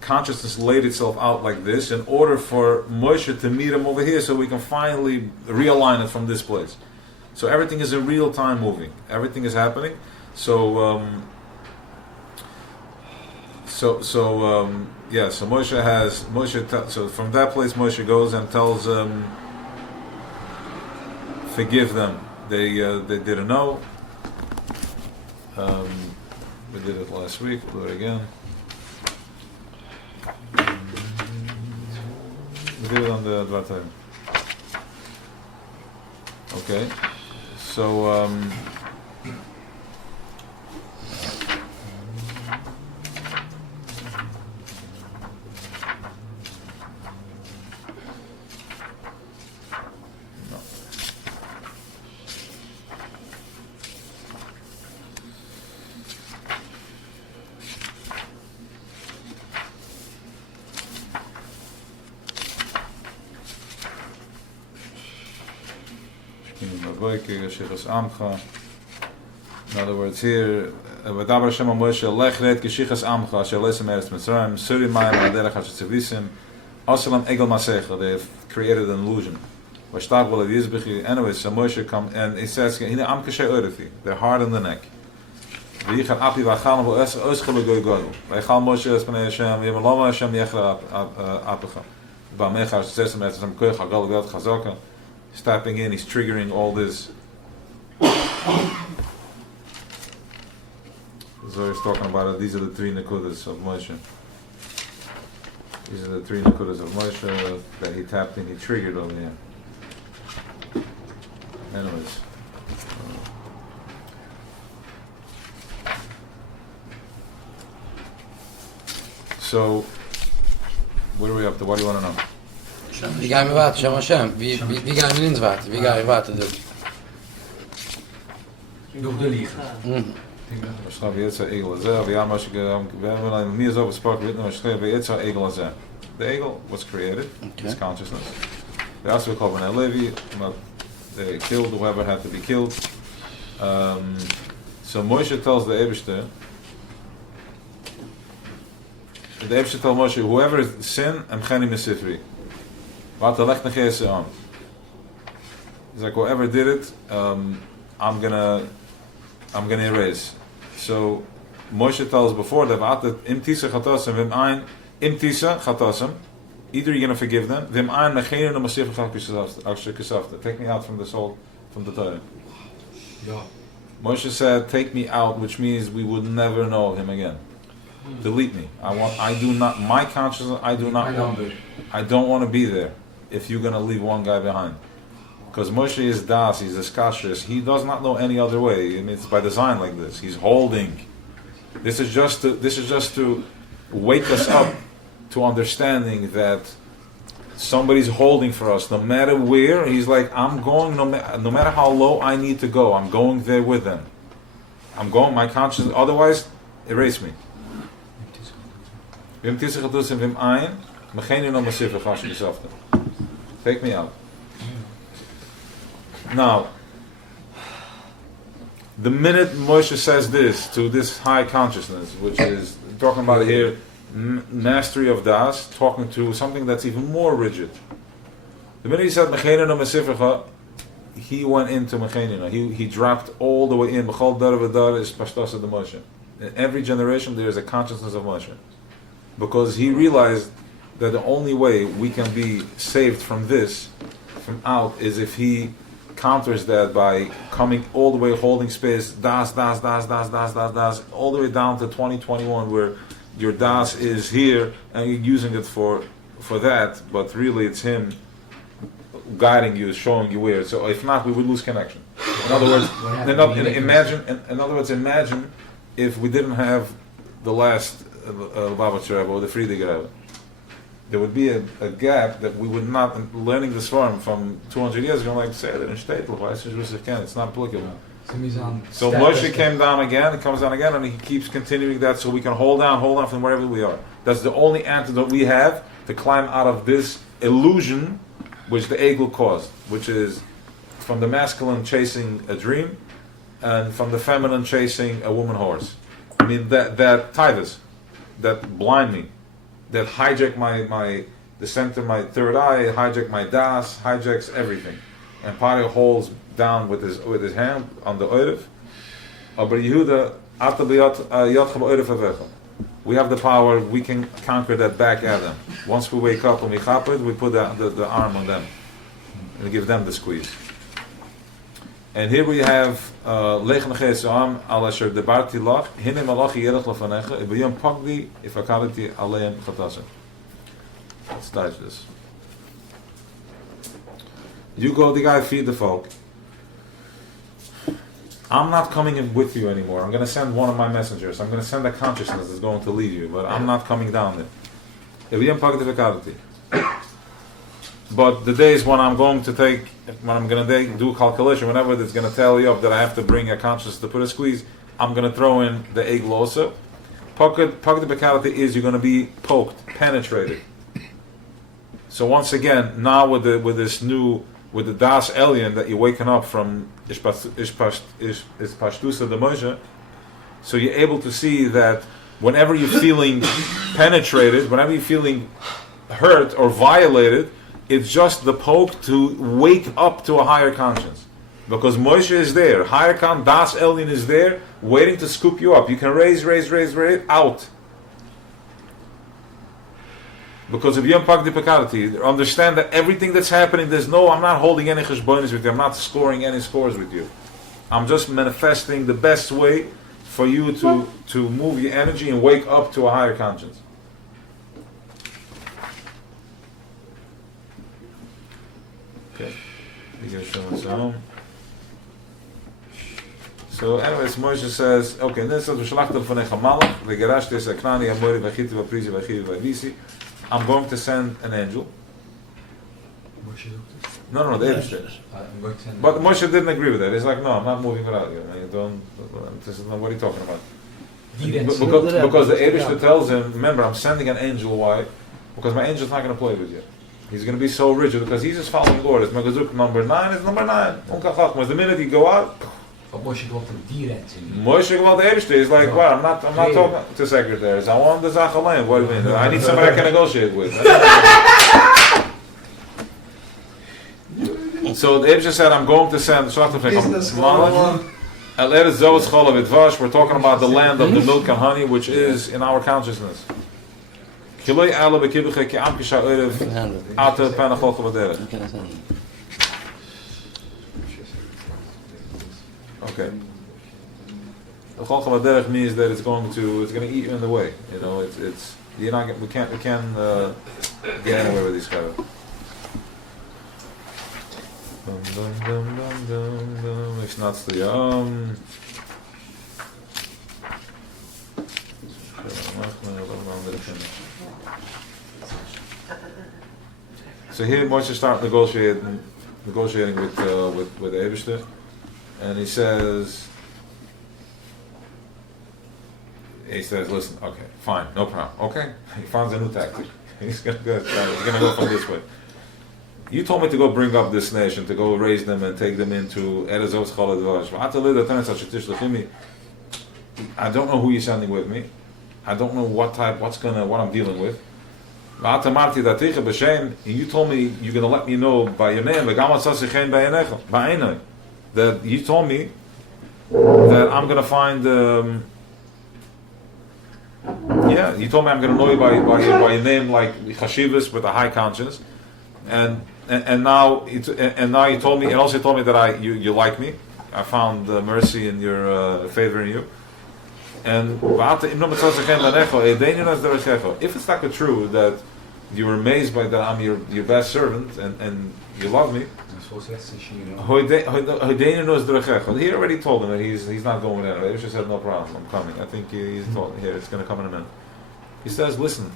consciousness laid itself out like this in order for Moshe to meet him over here, so we can finally realign it from this place. So everything is in real time moving. Everything is happening. So from that place Moshe goes and tells forgive them. They didn't know. We did it last week. We'll do it again. We did it on the Dvar. Okay. So in other words, here, V'daber Hashem Moshe lech red kishichas amcha asher leisem eretz Mitzrayim suri mayim aderech asher tzivisim asalam egel masecha. They've created an illusion. V'shtag v'lev yizbechi. Anyway, so Moshe come and he says, "Hine am kashay orefi." They're hard in the neck. V'yichar api v'achal v'oschel goy godel. V'yichal Moshe es b'nei Hashem v'yemalama Hashem yechra apicha. Ba'mecha asher tzesem eretz Mitzrayim koich hagal gad chazaka. He's tapping in. He's triggering all this. Zohar is talking about it. These are the three nekudas of Moshe. These are the three nekudas of Moshe that he tapped in, he triggered over here. Anyways. So, what are we up to? What do you want to know? Wie gaan we water, Shem Hashem? Wie gaan we ins water? Wie gaan we water doen? Door de liegen. Waarschijnlijk weer zo'n egel als we hebben alleen meer zo gesproken, waarschijnlijk weer zo'n egel als the egel was created, his consciousness. They also called an Levi, but they killed whoever had to be killed. So Moshe tells the Eibishter, tells Moshe, whoever sin, I'm Cheni Mesifri. Wat legt negeren ze aan. He's like, whoever did it, I'm gonna erase. So Moshe tells before that im tisa chatasim vim ein im tisa chatasim. Either you're gonna forgive them, vim ein mechenu no masif chakisavta. Take me out from this whole from the Torah. Yeah. Moshe said, "Take me out," which means we would never know him again. Delete me. I do not. My consciousness. I do not want. I don't want to be there. If you're gonna leave one guy behind, because Moshe is das. He's a skashris. He does not know any other way. And it's by design like this. He's holding. This is just to wake us up to understanding that somebody's holding for us. No matter where, he's like, I'm going. No matter how low I need to go, I'm going there with them. I'm going. My consciousness. Otherwise, erase me. Take me out. Now, the minute Moshe says this to this high consciousness, which is talking about here, mastery of das, talking to something that's even more rigid. The minute he said Mechenina Mesifrecha, he went into Mechenina. He dropped all the way in. B'chol dar v'dar is Pashtasa de Moshe. In every generation there is a consciousness of Moshe. Because he realized that the only way we can be saved from this, from out, is if he counters that by coming all the way, holding space, das, all the way down to 2021, where your das is here and you're using it for that, but really it's him guiding you, showing you where. So if not, we would lose connection. In other words, imagine if we didn't have the last Lubavitcher Rebbe or the Friedrich Rebbe. There would be a gap that we would not, learning this from 200 years ago, like say that in State, it's not applicable. So Moshe came down again, it comes down again, and he keeps continuing that so we can hold on from wherever we are. That's the only antidote we have to climb out of this illusion which the Egel caused, which is from the masculine chasing a dream and from the feminine chasing a woman horse. I mean, that tigers, that blind me, that hijack the center of my third eye, hijack my das, hijacks everything. And Pari holds down with his hand on the oirev. Aber Yehuda, we have the power, we can conquer that back at them. Once we wake up and we chapid, we put the arm on them and give them the squeeze. And here we have Lech Neches Am al Asher Debarti Lach Hine Malachi Yerach Lafanecha Ibiyam Pagdi Ifakaliti Aleim Chatasim. Let's touch this. You go, the guy feed the folk. I'm not coming in with you anymore. I'm going to send one of my messengers. I'm going to send a consciousness that's going to lead you, but I'm not coming down there. Ibiyam Pagdi Ifakaliti. But the days when I'm going to do a calculation, whenever it's going to tell you up that I have to bring a consciousness to put a squeeze, I'm going to throw in the egg losa. Pocket becality is you're going to be poked, penetrated. So once again, now with the das alien that you're waking up from Ishpashtusa de Moshe, so you're able to see that whenever you're feeling penetrated, whenever you're feeling hurt or violated, it's just the poke to wake up to a higher conscience. Because Moshe is there, higher das Elyon is there, waiting to scoop you up. You can raise out. Because of Yom Pak Dipakarati, understand that everything that's happening, I'm not holding any cheshbonis with you, I'm not scoring any scores with you. I'm just manifesting the best way for you to move your energy and wake up to a higher conscience. Okay, so anyways, Moshe says, okay, this is I'm going to send an angel. No, the Eibishter. But Moshe didn't agree with that. He's like, no, I'm not moving without you. What are you talking about? Because the Eibishter tells him, remember, I'm sending an angel. Why? Because my angel's not going to play with you. He's going to be so rigid because he's just following orders. Megazuk number 9 is number 9. The minute you go out, Moshe gewollt direct. Moshe gewollt the Eibishter. He's like, well, I'm not talking to secretaries. I want the Zachalaim. What do you mean? I need somebody I can negotiate with. So the Abishah said, I'm going to send Business 101. We're talking about the land of the milk and honey, which is in our consciousness. Okay. The Chol Chavaderech means that it's going to eat you in the way. You know, we can't get anywhere with these guys. It's not the So here Moshe starts negotiating with the Eibishter, and he says, listen, okay, fine, no problem. Okay, he finds a new tactic. He's gonna go from this way. You told me to go bring up this nation, to go raise them and take them into Eretz Chol Dvash. I don't know who you're sending with me. I don't know what I'm dealing with. And you told me you're going to let me know by your name. That you told me that I'm going to find. You told me I'm going to know you by your name, like Chashivas with a high conscience, and now you told me, and also told me that you like me. I found mercy in your favor in you. And if it's not true that you're amazed by that I'm your best servant and you love me, he already told him that he's not going there. He just said no problem, I'm coming. I think he's told here it's going to come in a minute. He says, listen,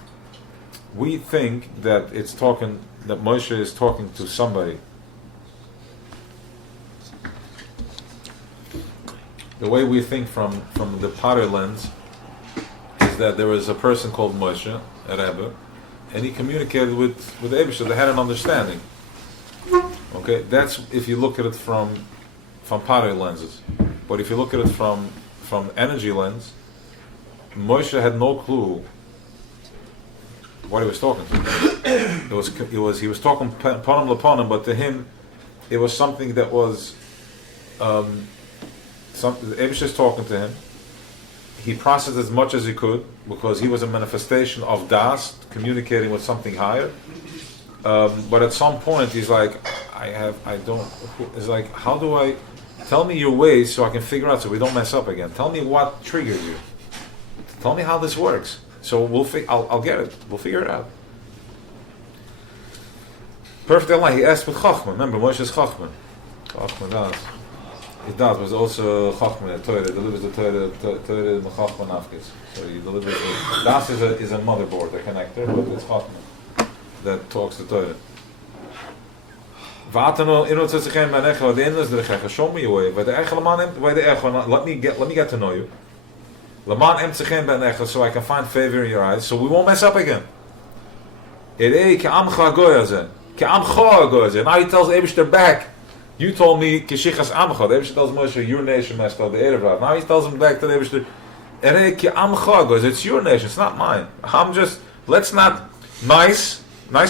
we think that that Moshe is talking to somebody. The way we think from the Potter lens is that there was a person called Moshe, a Rebbe, and he communicated with Eibishter. They had an understanding. Okay, that's if you look at it from Potter lenses. But if you look at it from energy lens, Moshe had no clue what he was talking to. He was talking panim lepanim, but to him, it was something that was. The Eibush is talking to him. He processed as much as he could because he was a manifestation of Das, communicating with something higher. But at some point, he's like, It's like, how do I? Tell me your ways so I can figure out so we don't mess up again. Tell me what triggered you. Tell me how this works. So I'll get it. We'll figure it out. Perfect Allah. He asked with Chachma. Remember, Moshe is Chachma. Chachma Das. His dad was also Chachma, Torah, delivers the Torah Chachma Nafkis. So he delivers the Das is a motherboard, a connector, but it's Chachma that talks the Torah. Show me your way. Let me get to know you. So I can find favor in your eyes, so we won't mess up again. Now he tells Eibishter back. You told me Kishichas Amcha. The Eibishter tells Moshe, your nation messed up the Erev. Now he tells him back to the Eibishter, it's your nation, it's not mine. Let's not, nice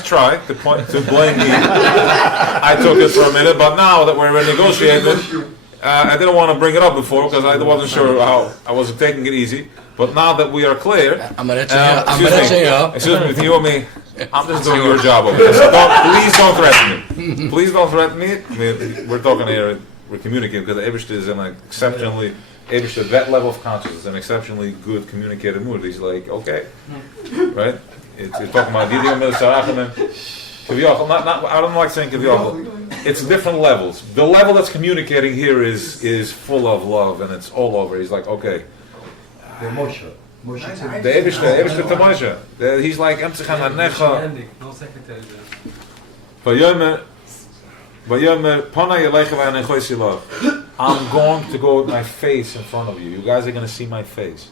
try to blame me. I took it for a minute, but now that we're negotiating, I didn't want to bring it up before because I wasn't sure how I was taking it easy. But now that we are clear, excuse me, with you and me, I'm just doing your job over here. So please don't threaten me. Please don't threaten me. I mean, we're talking here, we're communicating because the Eibishter is in an exceptionally, that level of consciousness, an exceptionally good communicated mood. He's like, okay, right? It's talking about Gideon Sarachem and Kaviyachal. I don't like saying Kaviyachal. It's different levels. The level that's communicating here is full of love and it's all over. He's like, okay. The Moshe. The Eibishter to Moshe. He's like, I'm going to go with my face in front of you. You guys are going to see my face.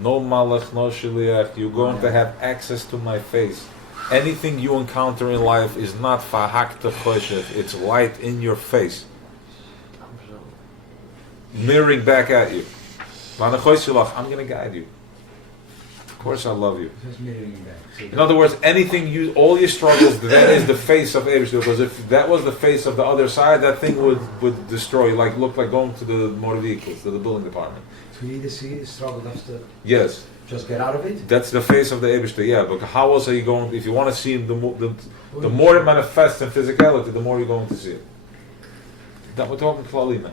No malach, no shiliach. You're going to have access to my face. Anything you encounter in life is not fahakta choshev. It's light in your face, mirroring back at you. I'm going to guide you. course I love you. Just mirroring back. So In other words, all your struggles, that is the face of Eibishter. Because if that was the face of the other side, that thing would destroy you. Like, look like going to the motor vehicles, to the building department. so you either see struggle has to Yes, just get out of it. that's the face of the Eibishter. Yeah, but how else are you going? If you want to see him, the more it manifests in physicality, the more you're going to see it. That we're talking klali, man.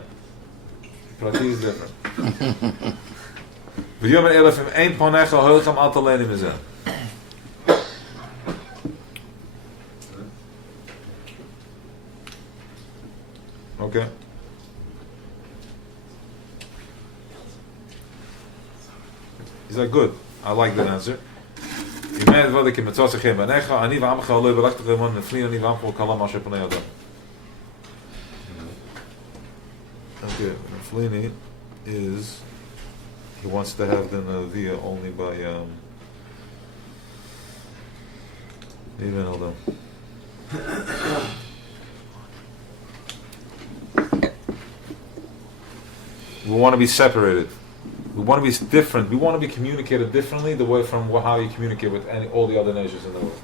Prati is different. V'yomer elef im ein ponecha hoilcham al taleni mizeh. Okay. He's like, good. I like that answer. Yimed v'odek im mitzosechem b'necha, ani v'amcha oloi b'lechtach lemon nefli, ani v'amcha kalam asher p'nei adam. Okay, Neflini is, he wants to have the Naviya only by, even hold on. We want to be separated. We want to be different. We want to be communicated differently the way from how you communicate with all the other nations in the world.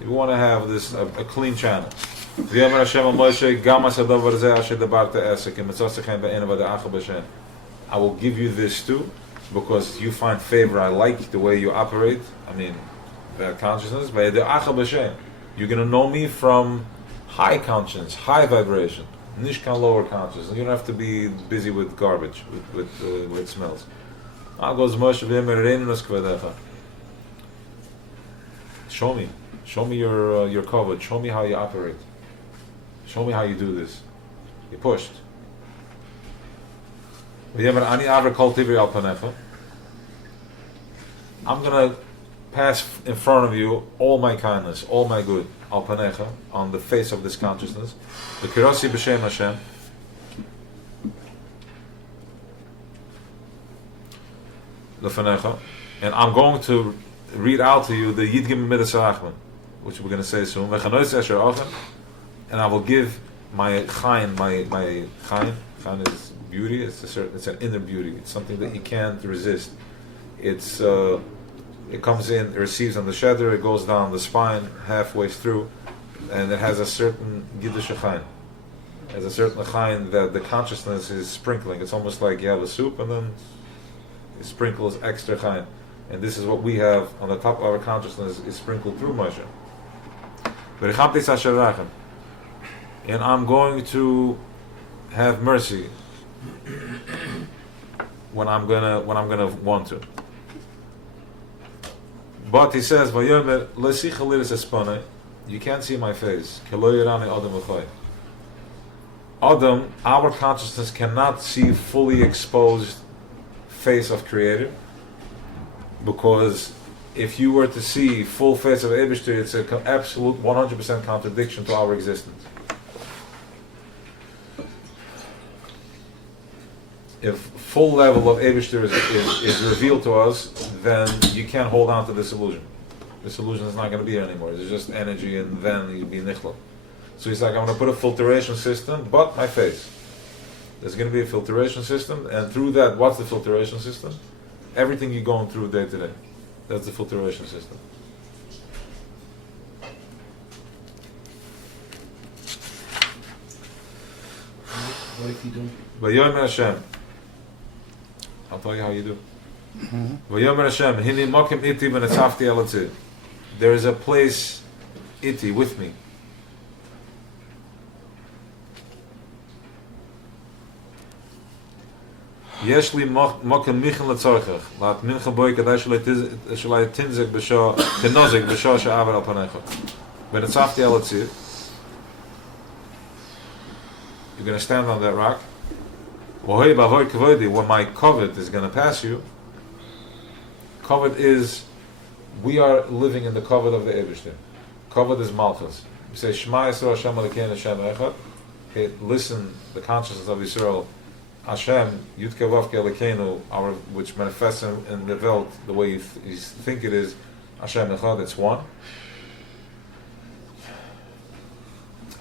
We want to have this a clean channel. V'yomer Hashem al Moshe, gam asadavar zeh asher dabarte esek, imitzosechem be'ena v'da'acha b'shem. I will give you this too, because you find favor. I like the way you operate. I mean, that consciousness. V'da'acha b'shem. You're going to know me from high conscience, high vibration, nishkan lower consciousness. You don't have to be busy with garbage, with smells. I'll go Moshe v'yomer reinunos kvedecha. Show me your coverage. Show me how you operate. Show me how you do this. You pushed. I'm going to pass in front of you all my kindness, all my good, al panecha, on the face of this consciousness. The kirasi b'shem Hashem. Lefanecha. And I'm going to read out to you the Yidgim Midas Rachman, which we're going to say soon. And I will give my chayin, my chayin. Chayin is beauty. It's an inner beauty. It's something that you can't resist. It comes in, it receives on the sheder, it goes down the spine halfway through, and it has a certain giddush chayin. It has a certain chayin that the consciousness is sprinkling. It's almost like you have a soup and then it sprinkles extra chayin. And this is what we have on the top of our consciousness is sprinkled through Moshe. And I'm going to have mercy when I'm gonna want to. But he says, you can't see my face. Adam, our consciousness cannot see fully exposed face of Creator, because if you were to see full face of Eibishter, it's an absolute 100% contradiction to our existence. If full level of Eibishter is revealed to us, then you can't hold on to this illusion. This illusion is not going to be here anymore. It's just energy, and then you'll be nichla. So he's like, I'm going to put a filtration system, but my face. There's going to be a filtration system, and through that, what's the filtration system? Everything you're going through day to day. That's the filtration system. What if you don't? Vayomer Hashem. I'll tell you how you do. Vayomer Hashem. Hini mokim iti v'netzafti elatzi. There is a place, iti, with me. Yesh li mokim michin letzorchach. Lat mincha boi kadai shalai tinzik b'sho, tinozik b'sho she'avar al panecha. V'netzafti elatzi. You're going to stand on that rock. When my covet is going to pass you, covet is, we are living in the covet of the Eibishter. Covet is Malchus. We say, Shema Yisrael Hashem Elokeinu Hashem Echad. Okay, listen, the consciousness of Yisrael, Hashem, Yud Kei Vav Kei Elokeinu, which manifests in the Welt the way you think it is, Hashem Echad, it's one.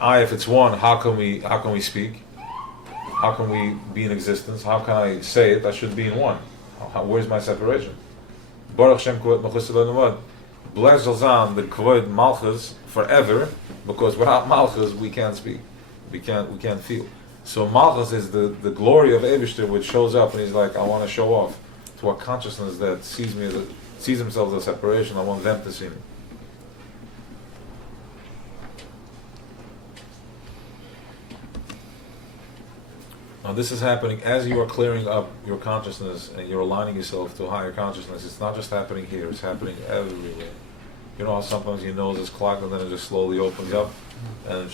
If it's one, how can we speak? How can we be in existence? How can I say it? I should be in one. Where's my separation? Baruch Shem Kvod Malchus Eloheinu. Bless Zalzan the Kvod Malchus forever, because without Malchus we can't speak, we can't feel. So Malchus is the glory of Eibishter, which shows up and he's like, I want to show off to a consciousness that sees themselves as a separation. I want them to see me. Now this is happening as you are clearing up your consciousness and you're aligning yourself to a higher consciousness. It's not just happening here, it's happening everywhere. You know how sometimes your nose is clogged and then it just slowly opens up? And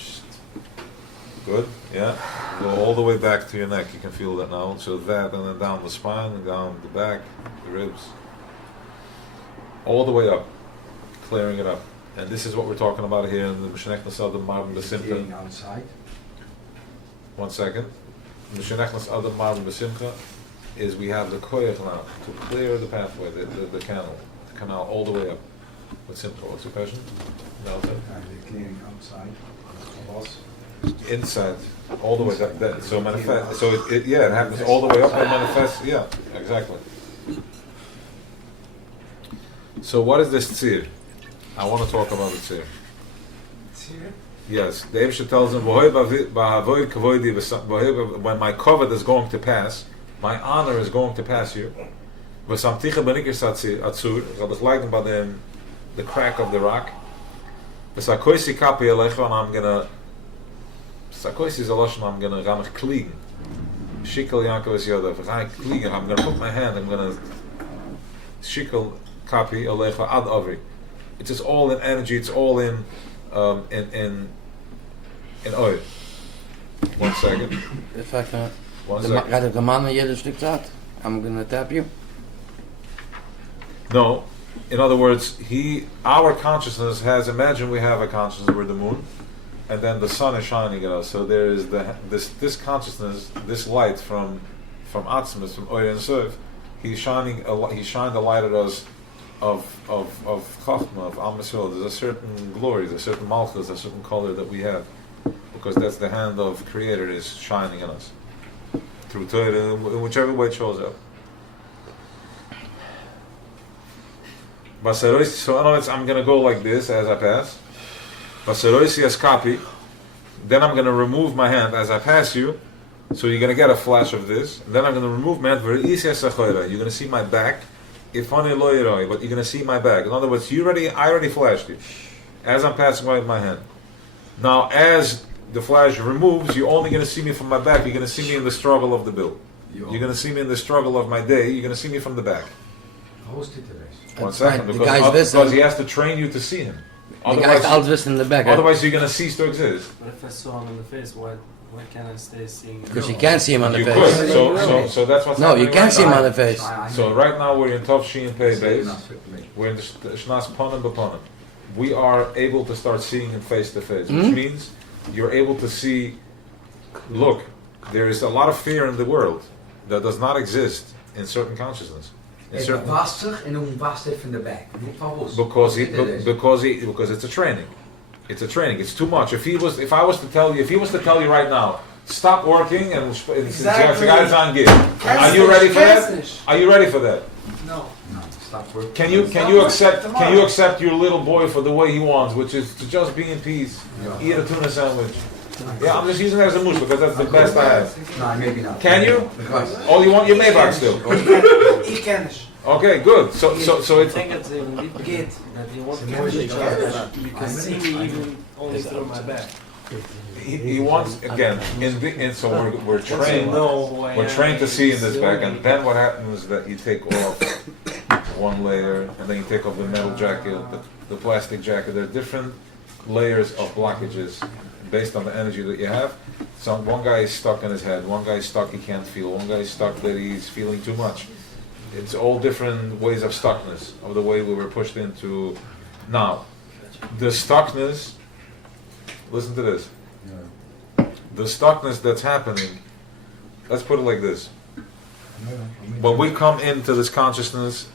good, yeah? Go all the way back to your neck, you can feel that now. So that, and then down the spine, and down the back, the ribs. All the way up, clearing it up. And this is what we're talking about here in the Mishneh Adam Marvin Besimcha. Outside. 1 second. Mishnechnas Adam Marvin Besimcha is we have the koyach now to clear the pathway, the canal all the way up. With simple, what's the question? Nelson? The clearing outside. Boss. Inside, all the way that so manifest. So it happens all the way up and manifests. Yeah, exactly. So what is this tzir? I want to talk about the tzir. Tzir? Yes, the Eibusha tells him, when my covet is going to pass, my honor is going to pass you. The crack of the rock. And I'm gonna Sakoisi is a lashon. I'm gonna kliegen. Shikel Yankov is yoda. Kliegen. I'm gonna put my hand. I'm gonna shikel kapi alecha ad avri. It's just all in energy. It's all in oil. 1 second. If I can. 1 second. Gaat de man met jede stuk zaad? I'm gonna tap you. No. In other words, our consciousness has. Imagine we have a consciousness. We're the moon. And then the sun is shining at us. So there is this consciousness, this light from Atzmus, from Oyer and Sof. He shined a light at us of Chachma, of Am Yisrael. There's a certain glory, there's a certain malchus, a certain color that we have, because that's the hand of Creator is shining in us through Torah, in whichever way it shows up. So in other words, I'm going to go like this as I pass. Then I'm going to remove my hand as I pass you. So you're going to get a flash of this. Then I'm going to remove my hand. You're going to see my back. But you're going to see my back. In other words, I already flashed you as I'm passing by with my hand. Now, as the flash removes, you're only going to see me from my back. You're going to see me in the struggle of the bill. You're going to see me in the struggle of my day. You're going to see me from the back. 1 second, because he has to train you to see him. Otherwise, in the back. Otherwise, you're going to cease to exist. But if I saw him in the face, why can't I stay seeing him? Because you can't see him on the you face. Could. So that's what's no, happening. You can't see him on the face. So right now we're in Tov Shin Pei Beis. We're in the Shnas Panim B'Panim. We are able to start seeing him face to face, which means you're able to see. Look, there is a lot of fear in the world that does not exist in certain consciousness. It's vaster and unvaster from the back. Because it's a training. It's a training. It's too much. If he was to tell you right now, stop working and exactly. Are you ready for that? Are you ready for that? No. Stop working. Can you accept your little boy for the way he wants, which is to just be in peace, eat a tuna sandwich? Yeah, I'm just using that as a moose because that's the best I have. No, maybe not. Can you? Oh, you want your Maybach still? He can. Okay, good. So it's. I think it's even deeper. That you want to you can see me even only through my back. He wants again. So we're trained. We're trained to see in this back, and then what happens is that you take off one layer, and then you take off the metal jacket, the plastic jacket. There are different layers of blockages based on the energy that you have. So one guy is stuck in his head. One guy is stuck he can't feel. One guy is stuck that he's feeling too much. It's all different ways of stuckness, of the way we were pushed into. Now, the stuckness, listen to this. The stuckness that's happening, let's put it like this. When we come into this consciousness,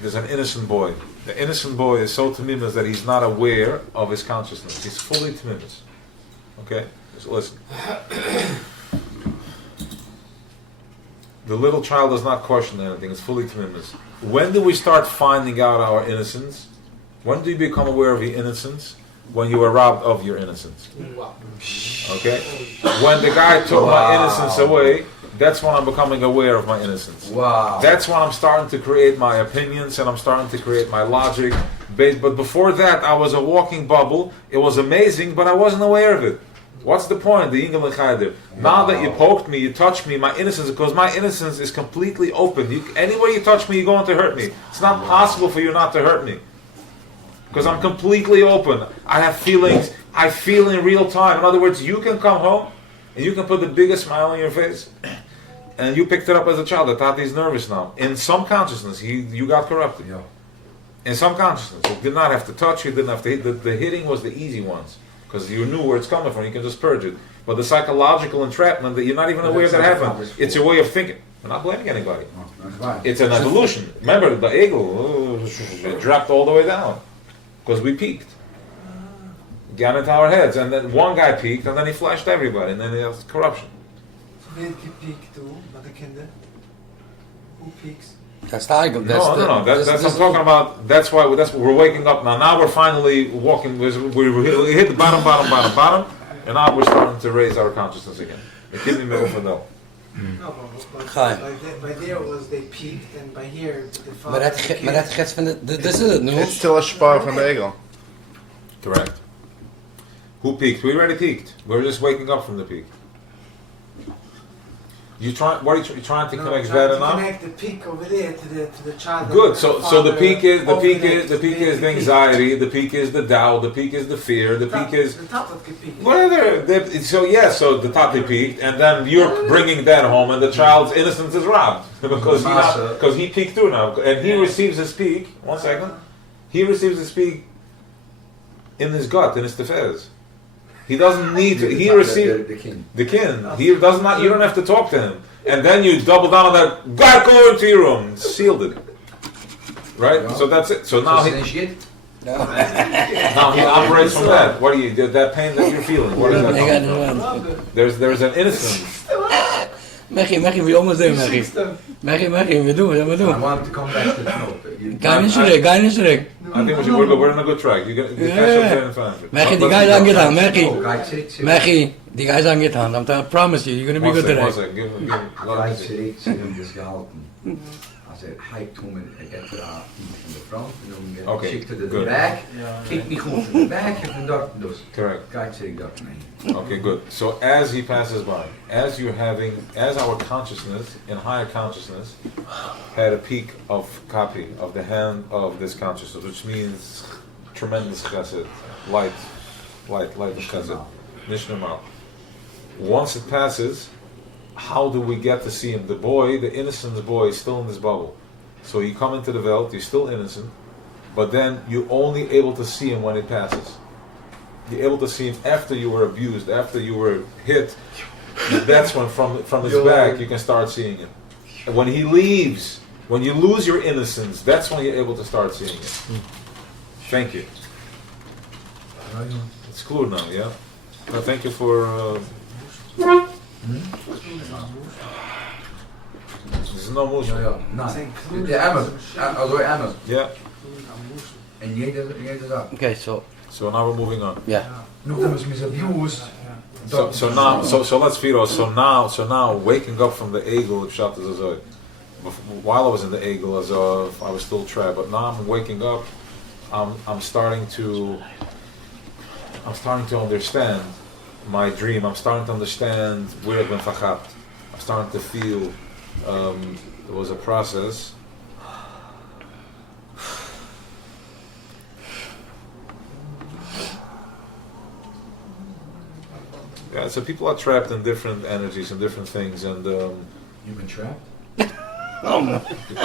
there's an innocent boy. The innocent boy is so tamimus that he's not aware of his consciousness. He's fully tamimus. Okay? So listen. The little child does not question anything. It's fully tamimus. When do we start finding out our innocence? When do you become aware of your innocence? When you are robbed of your innocence. Okay? When the guy took my innocence away, that's when I'm becoming aware of my innocence. Wow. That's when I'm starting to create my opinions and I'm starting to create my logic. But before that, I was a walking bubble. It was amazing, but I wasn't aware of it. What's the point? The Ingel Chayder. Now that you poked me, you touched me, my innocence, because my innocence is completely open. Anywhere you touch me, you're going to hurt me. It's not possible for you not to hurt me. Because I'm completely open. I have feelings. I feel in real time. In other words, you can come home and you can put the biggest smile on your face. And you picked it up as a child. That Tati is nervous now. In some consciousness, you got corrupted. Yeah. In some consciousness. You did not have to touch, you didn't have to hit. The hitting was the easy ones. Because you knew where it's coming from, you can just purge it. But the psychological entrapment that you're not even aware that happened, it's your way of thinking. We're not blaming anybody. It's an evolution. Remember, the eagle it dropped all the way down. Because we peaked. Got into our heads. And then one guy peaked, and then he flashed everybody. And then it was corruption. Wer gepiekt toe, met de kinderen? Who peaks? That's the Eigel. No. That's I'm talking about. That's why we're waking up now. Now we're finally walking. We hit the bottom, and now we're starting to raise our consciousness again. Give me middle for no. No, but by there was they peaked, and by here the father. Maar dat gaat van this is it, no? It's still a spar from the Egel. Correct. Who peaked? We already peaked. We're just waking up from the peak. What are you trying to connect that now? Connect the peak over there to the child. Good. So the peak is the anxiety. The peak is the doubt. The peak is the fear. The peak is whatever. So the tati peaked, and then you're bringing that home, and the child's innocence is robbed because he peaked too now, and he receives his peak. 1 second. He receives his peak in his gut, in his tefez. He doesn't need to. He received the kin. He does not. You don't have to talk to him. And then you double down on that. God, go into your room. Sealed it. Right. Yeah. So that's it. So now now he operates from that. What do you? That pain that you're feeling. What is that? There's an innocence. Mechi, we almost there, Mechi, we do. I want to come back to the note. Ga niet terug. I think we're on a good track. You catch up there and find it. Mechi, die guy's aangetaan, Mechi, die guy's aangetaan. I'm trying to promise you, you're going to be good today. I said, hi to him and get to from the front, and then okay, to the back. Kick me goed from the back and the doctor does. Correct. Doctor. Okay, good. So as he passes by, as our consciousness, in higher consciousness, had a peak of copy of the hand of this consciousness, which means tremendous chesed, light chesed, nishnamal. Once it passes, how do we get to see him? The innocent boy is still in this bubble. So you come into the Welt, you're still innocent, but then you're only able to see him when it passes. You're able to see him after you were abused, after you were hit. That's when from his back you can start seeing him. And when he leaves, when you lose your innocence, that's when you're able to start seeing him. Thank you. It's clear now, yeah? No, thank you for... There's no moes. The Emmer. Emmer. Yeah. And jeder sagt. Okay, so now we're moving on. Yeah. So let's feed us. So now waking up from the Egel, while I was in the Egel, I was still trapped. But now I'm waking up. I'm starting to understand my dream. I'm starting to understand where I've been fachapt. I'm starting to feel there was a process. Yeah, so people are trapped in different energies and different things, and you've been trapped.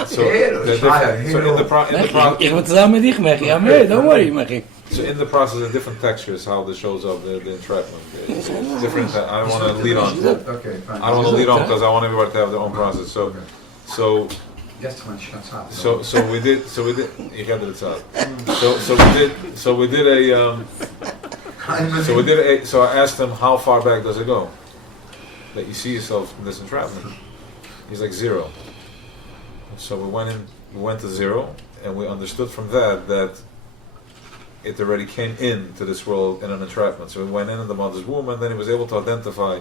So in the process. Ik moet samen met dich, Mechi. Ja, nee, don't worry, Mechi. So in the process, there's different textures how this shows up, the entrapment. It's different. I don't want to lead on. Okay, fine. I don't want to lead on because I want everybody to have their own process. So we did. You got it out. So I asked him, how far back does it go that you see yourself in this entrapment? He's like 0. So we went in we went to zero, and we understood from that it already came into this world in an entrapment. So he went in the mother's womb, and then he was able to identify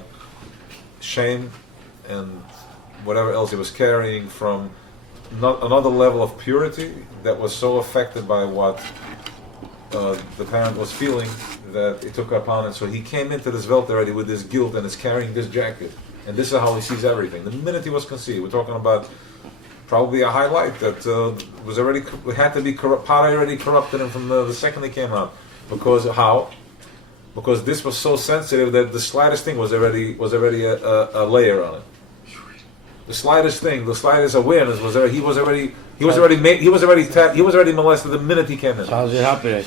shame and whatever else he was carrying from another level of purity that was so affected by what the parent was feeling that it took upon it. So he came into this world already with this guilt and is carrying this jacket. And this is how he sees everything. The minute he was conceived, we're talking about probably a highlight that was already had to be corrupt. Pari already corrupted him from the second he came out. Because how? Because this was so sensitive that the slightest thing was already a layer on it. The slightest thing, the slightest awareness was there. He was already molested the minute he came in. So how's it happen?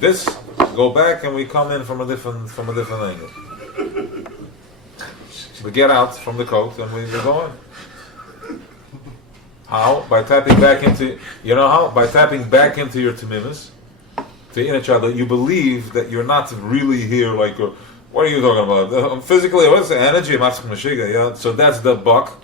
This go back and we come in from a different angle. We get out from the coat and we go in. How? By tapping back into, you know how? By tapping back into your tamimus, to in each other. You believe that you're not really here like, what are you talking about? Physically, what's the energy? Yeah? So that's the buck.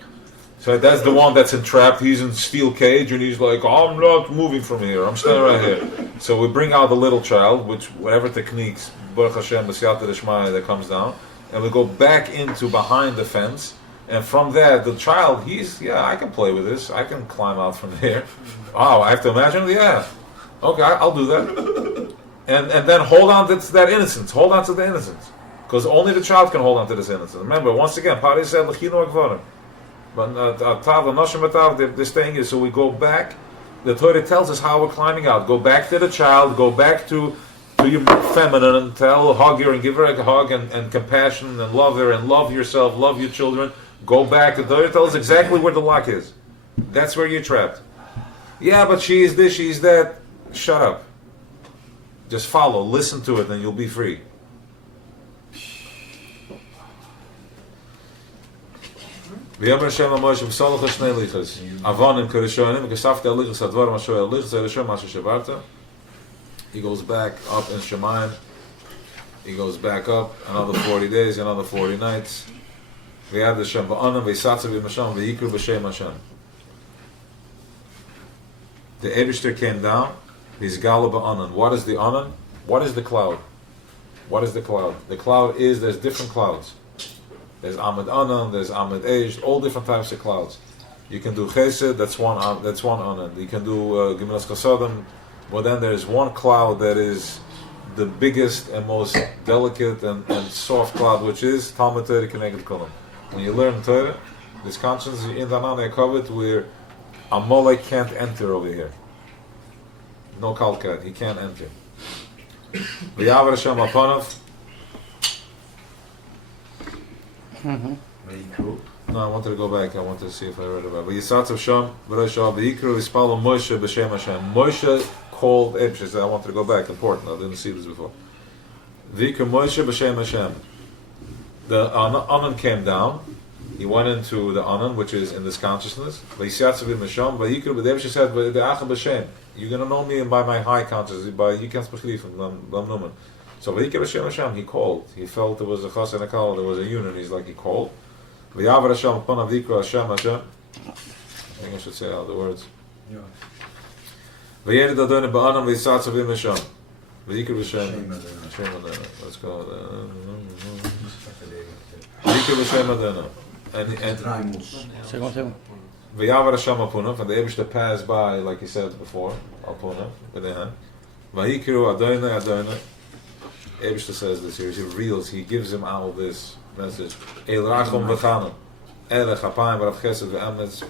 So that's the one that's entrapped. He's in steel cage and he's like, I'm not moving from here. I'm standing right here. So we bring out the little child, which whatever techniques, Baruch Hashem, B'siyata D'Shmaya, that comes down, and we go back into behind the fence. And from that, the child, I can play with this. I can climb out from here. Oh, I have to imagine? Yeah. Okay, I'll do that. And then hold on to that innocence. Hold on to the innocence. Because only the child can hold on to this innocence. Remember, once again, Pari said, L'chinu Akvarim. But this thing is, so we go back. The Torah tells us how we're climbing out. Go back to the child, go back to your feminine, and hug her and give her a hug and compassion and love her and love yourself, love your children. Go back. The Torah tells us exactly where the lock is. That's where you're trapped. Yeah, but she is this, she's that. Shut up. Just follow, listen to it, and you'll be free. ויאמר השם למשה ופסל לך שני ליכס אבנים כראשונים וכספת הליכס הדבר משהו הליכס הראשון מה ששברת. He goes back up in Shemayim. He goes back up another 40 days, another 40 nights. ויעד השם באונם ויסצה במשם ויקרו בשם השם. The Eibishter came down. He's Gala ba'anan. What is the anan? What is the cloud? What is the cloud? The cloud is, there's different clouds. There's Amid Anan, there's Amid Eish, all different types of clouds. You can do Chesed, that's one Anan. You can do Gemilas Chasadim, but then there's one cloud that is the biggest and most delicate and soft cloud, which is Talmud Torah Keneged Kolam. When you learn Torah, this conscience in the Anan Ekavit where Amalek can't enter over here. No Kalkat, he can't enter. V'yavar Hashem Apanav. No, I wanted to go back. I wanted to see if I read about it. V'yisatzav Sham v'roshah v'yikru v'yispalo Moshe b'shem Hashem. Moshe called Eibishter. I wanted to go back. Important. I didn't see this before. V'yikru Moshe b'shem Hashem. The Anan came down. He went into the Anan, which is in this consciousness. V'yisatzav v'yimasham v'yikru. But Eibishter said, "V'yida'acha b'shem." You're going to know me by my high consciousness. By you can't speak from Lam. So V'yikru b'shem Hashem. He called. He felt there was a chas and a kal. There was a union. He's like he called. V'yavar Hashem upon V'yikru Hashem Hashem. I think I should say all the words. V'yerid Adonai ba'anam v'yisatzav v'yimasham. V'yikru b'shem. Let's go. V'yikru b'shem Adonai. And V'yavar Hashem apunav, and the Eibishter passed by, like he said before, apunav, with the hand. V'yikru Adonai. Eibishter says this here. He reveals. He gives him all this message. El rachom v'chanan, ele chapayim v'rav chesed v'emes,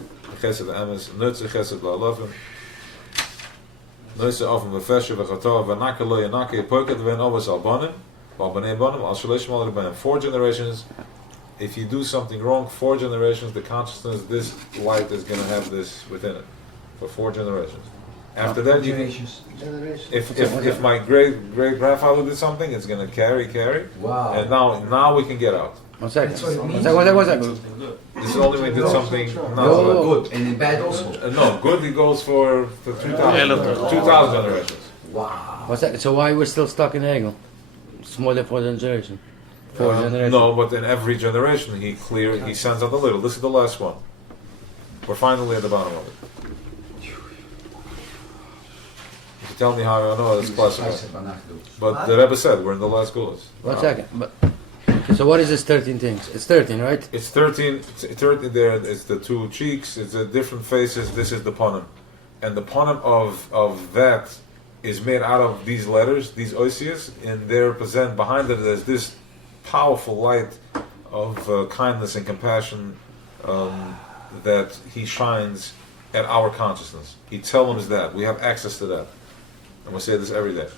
nutze chesed v'alofim, nutze ofim v'feshe v'chatov v'naka lo yanaka yipoket v'en ovas albanim, v'albanei banim al shalishim al rebbeim. 4 generations. If you do something wrong, 4 generations, the consciousness, this light is going to have this within it for 4 generations. After that, you can, if my great grandfather did something, it's going to carry. Wow. And now we can get out. One second. This is only when he did something not good. And in bad also. No, good. He goes for 2,000 generations. Wow. What's that? So why we're still stuck in Hegel? It's more than 4 generations. 4 generations. No, but in every generation he sends out a little. This is the last one. We're finally at the bottom of it. tell me how I know it's possible. But the Rebbe said we're in the last gulas. 1 second. But, okay, so what is this 13 things? It's 13, right? It's 13. 13 there. It's the two cheeks. It's the different faces. This is the panim, and the panim of that is made out of these letters, these oisias, and they're present behind it. There's this powerful light of kindness and compassion that he shines at our consciousness. He tells us that we have access to that, and we say this every day.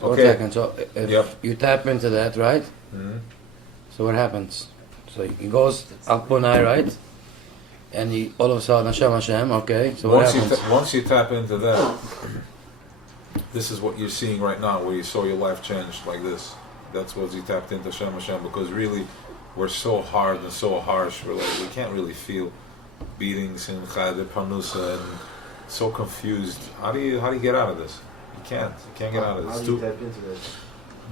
So 1 Okay. second. So if you tap into that, right? Mm-hmm. So what happens? So he goes al punai, right? And he all of a sudden Hashem, okay. So what happens? Once you tap into that, this is what you're seeing right now, where you saw your life change like this. That's what you tapped into Hashem, because really we're so hard and so harsh. We're like, we can't really feel beatings and chayde parnusa and so confused. How do you get out of this? You can't get out of this. How do you tap into this?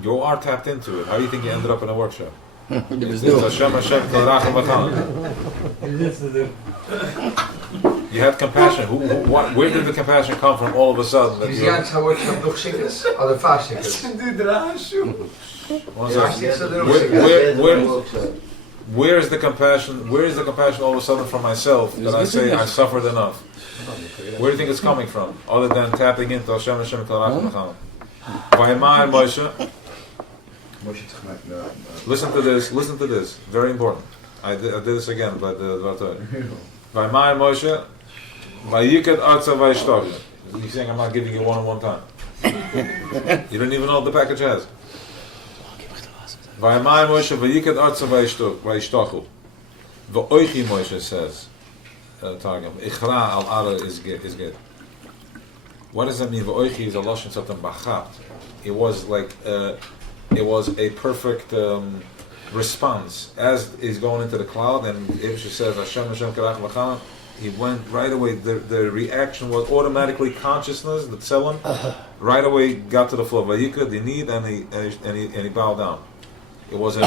You are tapped into it. How do you think you ended up in a workshop? It's Hashem, Torah, V'chan. You had compassion. Where did the compassion come from all of a sudden? Is die aan workshop nog zinkers? Of the fast zinkers? Where is the compassion? Where is the compassion all of a sudden from myself that I say I suffered enough? Where do you think it's coming from? Other than tapping into Hashem, Torah, V'chan. Vayimar Moshe. Listen to this. Very important. I did this again, but Vayimar Moshe. Vayikad Arza Vayishtoch. He's saying I'm not giving you one time. You don't even know what the package has. Vayimar Moshe Vayikad Arza Vayishtochu. V'oichi Moshe says. Targum. Ichra al ara is good. What does that mean? V'oichi is a lashon satan bachat. It was like it was a perfect response as he's going into the cloud, and Ibsh says Hashem Karach V'chana. He went right away. The reaction was automatically consciousness. The tzelem right away got to the floor. Vayikad, the need, and he bowed down. It was a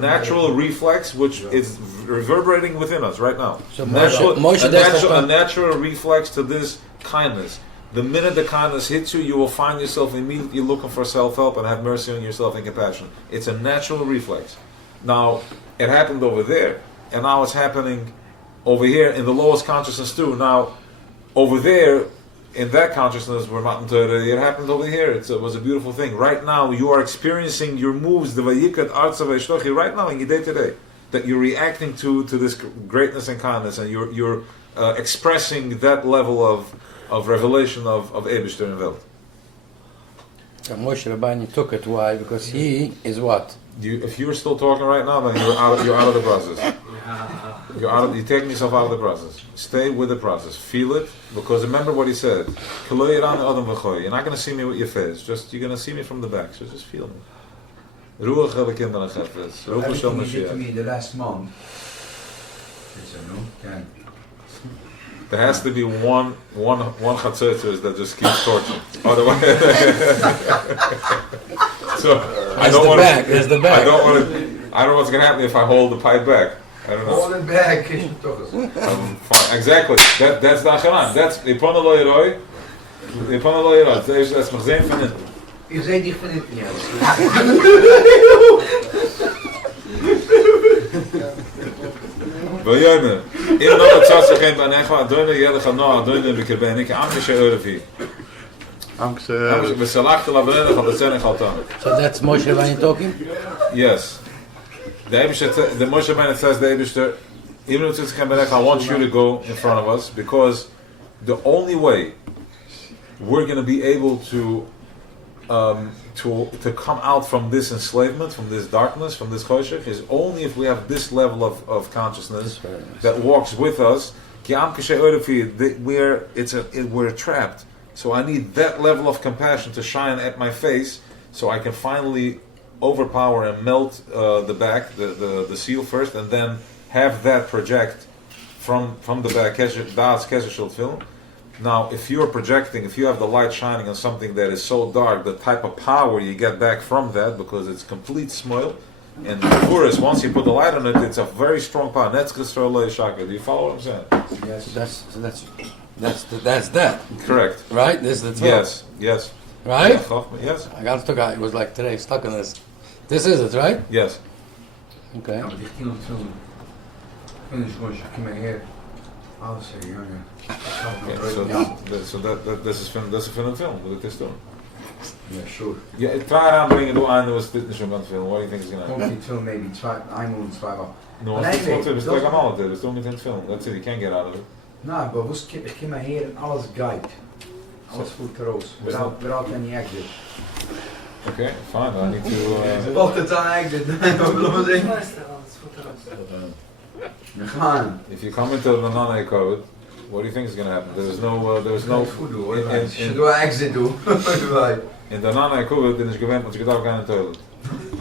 natural reflex which is reverberating within us right now. So a natural reflex to this kindness. The minute the kindness hits you, you will find yourself immediately looking for self-help and have mercy on yourself and compassion. It's a natural reflex. Now, it happened over there, and now it's happening over here in the lowest consciousness too. Now, over there, in that consciousness, we're not into it. It happened over here. It was a beautiful thing. Right now, you are experiencing your moves, the Vayikad Arza Vayishtochi, right now in your day to day, that you're reacting to this greatness and kindness, and you're expressing that level of revelation of Eibishter in Welt. Moshe Rabbeinu took it. Why? Because he is what? If you're still talking right now, then you're out of the process. You're taking yourself out of the process. Stay with the process. Feel it, because remember what he said. You're not going to see me with your face. You're going to see me from the back. So just feel me. Everything you did to me the last month. There has to be one chatzotzus that just keeps torching. Otherwise, so I don't want to. There's the back. I don't know what's going to happen if I hold the pipe back. I don't know. Hold it back. Fine. Exactly. That's the achanan. That's ipon lo yeroi. Ipon lo yeroi. That's machzein van hinten. Je zei dich van hinten, ja. Vayone. In no tzatzach en banecha adone yedach no adone b'kerbein ik am she'orevi. V'salachta lavrena chalatzene chaltan. So that's Moshe Rabbeinu talking? Yes. The Moshe Rabbeinu says the Eibishter, even if it's Chaim, I want you to go in front of us, because the only way we're going to be able to come out from this enslavement, from this darkness, from this choshech, is only if we have this level of consciousness that walks with us. We're trapped. So I need that level of compassion to shine at my face, so I can finally overpower and melt the back, the seal first, and then have that project from the back. Now, if you're projecting, if you have the light shining on something that is so dark, the type of power you get back from that, because it's complete smoil, And the forest, once you put the light on it, it's a very strong power. Do you follow what I'm saying? Yes. That's that. Correct. Right? This is the 12. Yes. Right? Yes. I got stuck. It was like today, stuck in this. This is it, right? Yes. Okay. Ja, maar die ging toen is gewoon zo kom hier. Alles zeggen jongen. So this is from the film. What is doing? Yeah, sure. Yeah, try aanbrengen door aan was dit niet zo van de film. What do you think is gonna happen? Komt die film maybe 2 Mal. No, it's like I'm all of it. It's doing it in film. That's it. You can't get out of it. Nou, maar woest ik kom hier en alles guide. Alles voelt roos. Without any exit. Okay, fine. I need to. Altijd aan exit. Wat wil je zeggen? We gaan. If you come into the non code, what do you think is going to happen? There's no food doen. Should do exit do. In the non code, then it's given what you could have gone into toilet.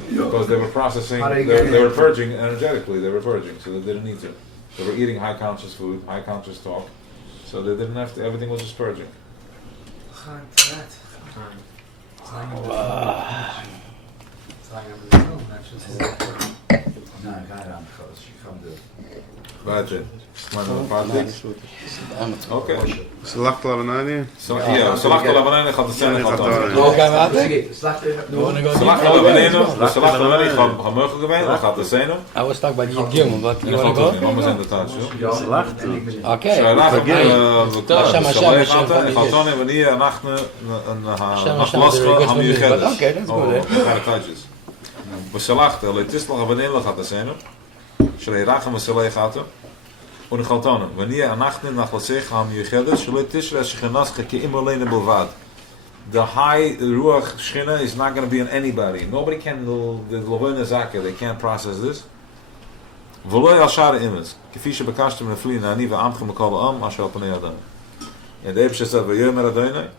Because they were processing, they were purging energetically. They were purging, so they didn't need to. They were eating high conscious food, high conscious talk, so they didn't have to. Everything was just purging. Nou, ga eraan, je gaat de. Buiten. Maar een paar dingen. Oké. Slacht Labanani? Ja, Slacht Labanani gaat de scène gaan doen. Oké, water? Slacht Labanani gaat mogen geweest, dan gaat de scène. I was stuck by the game, but you want to go? Mama zijn de thuis, joh. Slacht? Oké. gaat dan even wanneer een nacht een lastige aan je geld. Oké, dat is goed, hè? ושלחת, לתסלח הבנים לך את הסנו, שלירחם ושלי חתו, ונחלתנו, ונהיה אנחנו נחלציך המיוחדת, שלא תשרה שכנסך כאימא לנו בלבד. The high ruach shchina is not going to be on anybody. Nobody can, the Levona Zaka, they can't process this. V'loi al shara imes, k'fi shebakashtem nefli na'ani v'amchem m'kol ha'am, asher al panei adam. And the Eibshe said, v'yomer Adonai,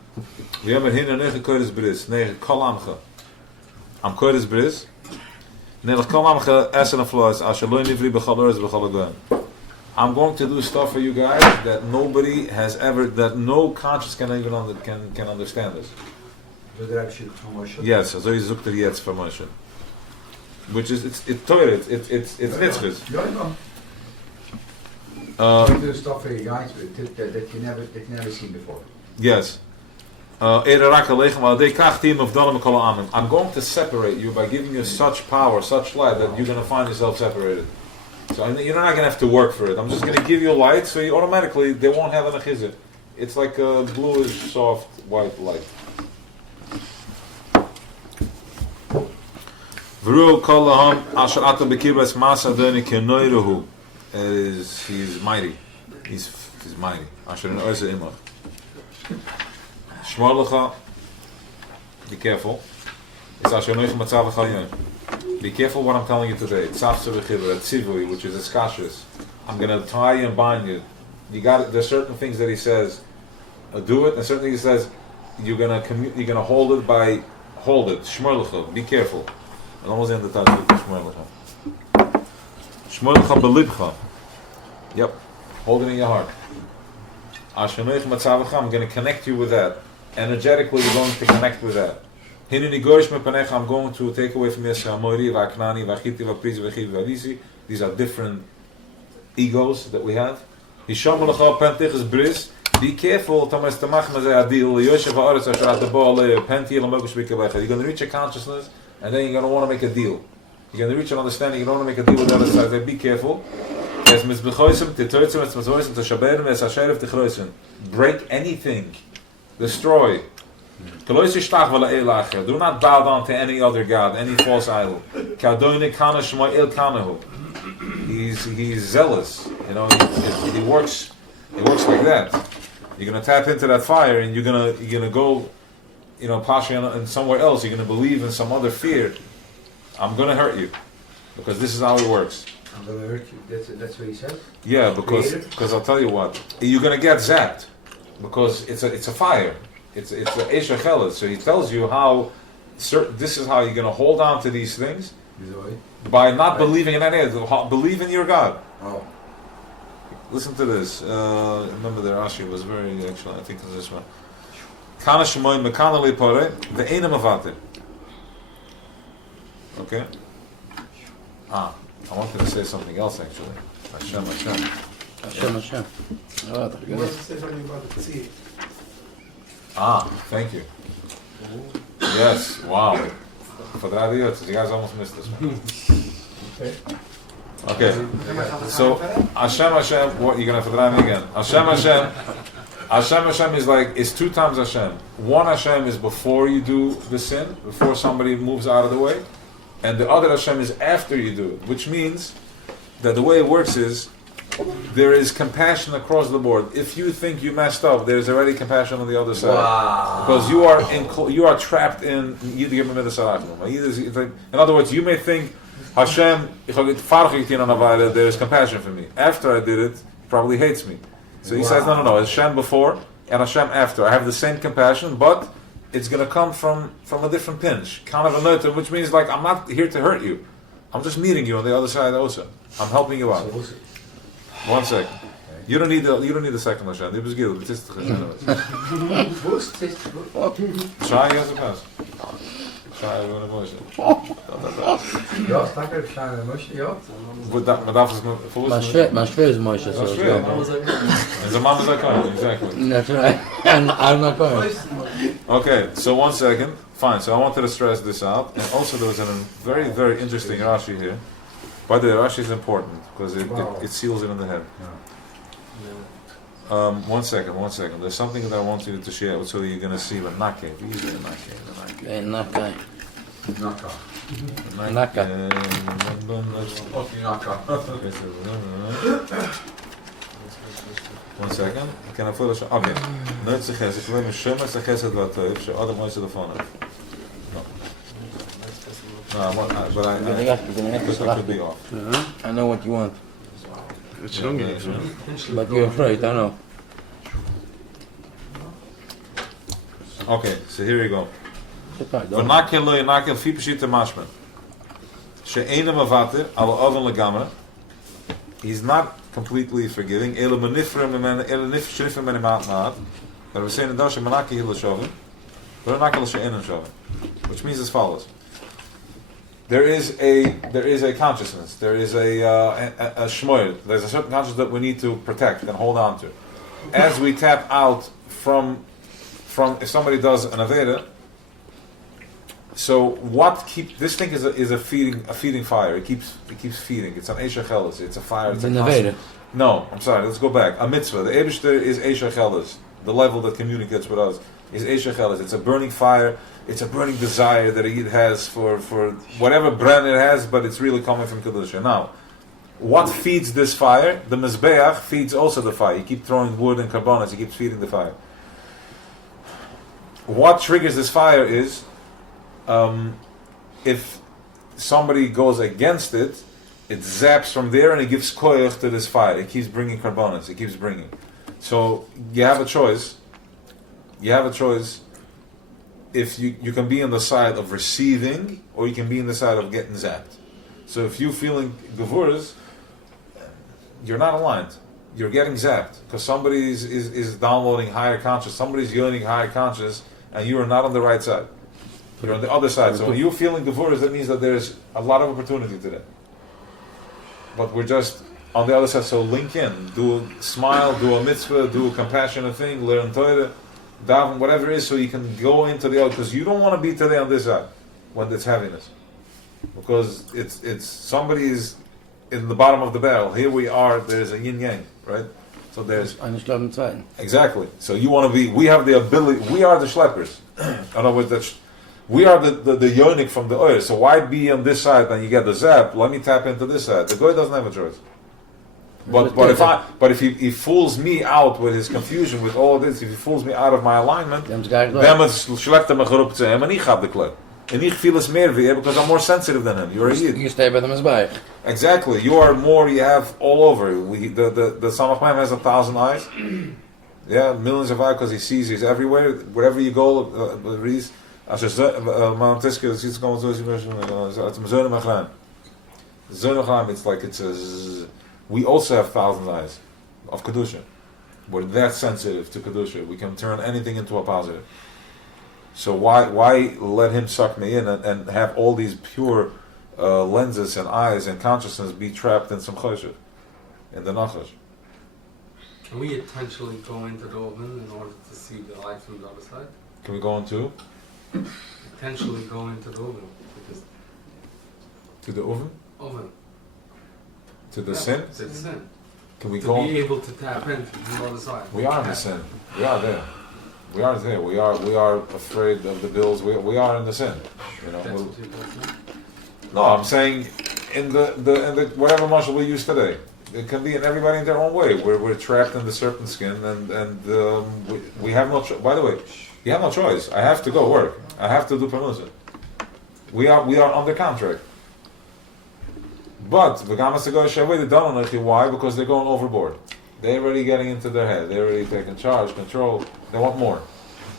v'yomer hina nege kodesh bris, nege kol amcha. Am kodesh bris, I'm going to do stuff for you guys that nobody has ever, that no conscious can even can understand this. Yes, so you zoekt jetzt for Moshe. Which is it's Torah, it's mitzvahs. Do stuff for you guys that you never seen before. Yes. I'm going to separate you by giving you such power, such light that you're going to find yourself separated. So you're not going to have to work for it. I'm just going to give you light, so you automatically they won't have an achizah. It's like a bluish, soft, white light. He's mighty. He's mighty. Shmorlecha, be careful. It's Ashonoich Matzav Chalyim. Be careful what I'm telling you today. It's Safsa V'Chibur, it's Tzivui, which is Eskashis. I'm going to tie you and bind you. There's certain things that he says, do it, and certain things he says, you're going to hold it. Shmorlecha, be careful. And almost in the touch with Shmorlecha. Shmorlecha Belibcha. Yep, hold it in your heart. Ashonoich Matzav I'm going to connect you with that. Energetically, you're going to connect with that. I'm going to take away from you. These are different egos that we have. Be careful. You're going to reach a consciousness, and then you're going to want to make a deal. You're going to reach an understanding. You don't want to make a deal with the other side. Be careful. Break anything. Destroy. Do not bow down to any other god, any false idol. He's zealous. You know, he works like that. You're gonna tap into that fire, and you're gonna go, you know, pasha and somewhere else. You're gonna believe in some other fear. I'm gonna hurt you, because this is how it works. I'm gonna hurt you. That's what he said. Yeah, because I'll tell you what, you're gonna get zapped, because it's a fire. It's an Esha Chelet. So he tells you how this is how you're going to hold on to these things by not believing in any other. Believe in your God. Oh. Listen to this. Remember the Rashi was very actually. I think it's this one. Kana shemoy mekana lepore ve'ena mavate. Okay. I wanted to say something else actually. Hashem, Hashem. Hashem, Hashem. Oh, that's good. What's to say something about the tzir? Thank you. Yes, wow. For the idea, you guys almost missed this one. Okay. So, Hashem, Hashem, what, you're going to fordraai me again? Hashem, Hashem. Hashem, Hashem is like, it's 2 times Hashem. One Hashem is before you do the sin, before somebody moves out of the way. And the other Hashem is after you do it. Which means that the way it works is, there is compassion across the board. If you think you messed up, there's already compassion on the other side. Wow. Because you are trapped in in other words, you may think Hashem, there is compassion for me. After I did it, he probably hates me. So he says, no, Hashem before and Hashem after. I have the same compassion, but it's going to come from a different pinch. Kind of a note, which means like, I'm not here to hurt you. I'm just meeting you on the other side also. I'm helping you out. 1 second. You don't need the second Hashem. It was good. It is the Try as a pass. Try as a Moshe. Ja, stakker, Shana Moshe, ja. Maar dat is My shver is Moshe. So it's good. And the mom is like, exactly. That's right. And I'm not going. Okay, so 1 second. Fine, so I wanted to stress this out. And also there was a very, very interesting Rashi here. By the way, Rashi is important because it seals it in the head. 1 second. There's something that I want you to share so you're going to see the Nake. Naka. One second. Can I finish? Okay. Nooit ze chesed. Ik weet me shema ze chesed wat teuf. Ze other mooiste ervan heeft. No, but I could be off. I know what you want. It's wrong, But you're afraid, I know. Okay, so here you go. V'nakel lo yinakel fi pshita mashma. She'ena mavater al oven legamra. He's not completely forgiving. Ela menifrim ela nifshifim men ma'at. But we're saying that she'manaki hila shovin. But nakel she'ena shovin. Which means as follows. There is a consciousness. There is a shmoyer. There's a certain consciousness that we need to protect and hold on to. As we tap out from if somebody does an aveda. So this thing is a feeding fire. It keeps feeding. It's an Eisha Chelis. It's a fire. It's a aveda. No, I'm sorry. Let's go back. A mitzvah. The Eibishter is Eisha Chelis. The level that communicates with us is Eisha Chelis. It's a burning fire. It's a burning desire that a Yid has for whatever brand it has, but it's really coming from Kedusha. Now, what feeds this fire? The Mizbeach feeds also the fire. You keep throwing wood and carbonates, he keeps feeding the fire. What triggers this fire is, if somebody goes against it, it zaps from there and it gives koyach to this fire. It keeps bringing carbonates, it keeps bringing. So, you have a choice. If you can be on the side of receiving, or you can be on the side of getting zapped. So if you're feeling gevurahs, you're not aligned. You're getting zapped because somebody is downloading higher conscious. Somebody's yearning higher conscious, and you are not on the right side. You're on the other side. So when you're feeling gevurahs, that means that there's a lot of opportunity today. But we're just on the other side. So link in, do a smile, do a mitzvah, do a compassionate thing, learn Torah. Daven, whatever it is, so you can go into the other, because you don't want to be today on this side when it's heaviness, because it's somebody is in the bottom of the barrel. Here we are. There's a yin yang, right? So there's exactly. So you want to be. We have the ability. We are the schleppers. In other words, we are the yonik from the oil. So why be on this side and you get the zap? Let me tap into this side. The guy doesn't have a choice. But if he fools me out with his confusion with all this, if he fools me out of my alignment, then schlecht me geroep te hem en ik ga de klep. And ich feel es mehr weer because I'm more sensitive than him. You're a Yid. You stay by them as by. Exactly. You are more. You have all over. The Son of Man has 1,000 eyes. Yeah, millions of eyes because he sees. He's everywhere. Wherever you go, Reese. Als je man tiske ziet komen zo uit mijn zonen gaan. Zonen gaan. It's like it's a. We also have 1,000 eyes of Kedusha. We're that sensitive to Kedusha. We can turn anything into a positive. So why let him suck me in and have all these pure lenses and eyes and consciousness be trapped in some choshev, in the nachash. Can we intentionally go into the oven in order to see the light from the other side? Can we go into? Intentionally go into the oven. Because To the oven? oven. To the sin? To the sin. Can we To go? be able to tap into the other side. We are in the sin. We are there. We are there. We are afraid of the bills. We are in the sin. You know. That's what you're saying? No, I'm saying in the whatever marshal we use today. It can be in everybody in their own way. We're trapped in the serpent skin, and we have no. By the way, you have no choice. I have to go work. I have to do promotion. We are under contract. But the gamas to go shaway they don't know why, because they're going overboard. They're already getting into their head. They're already taking charge, control. They want more.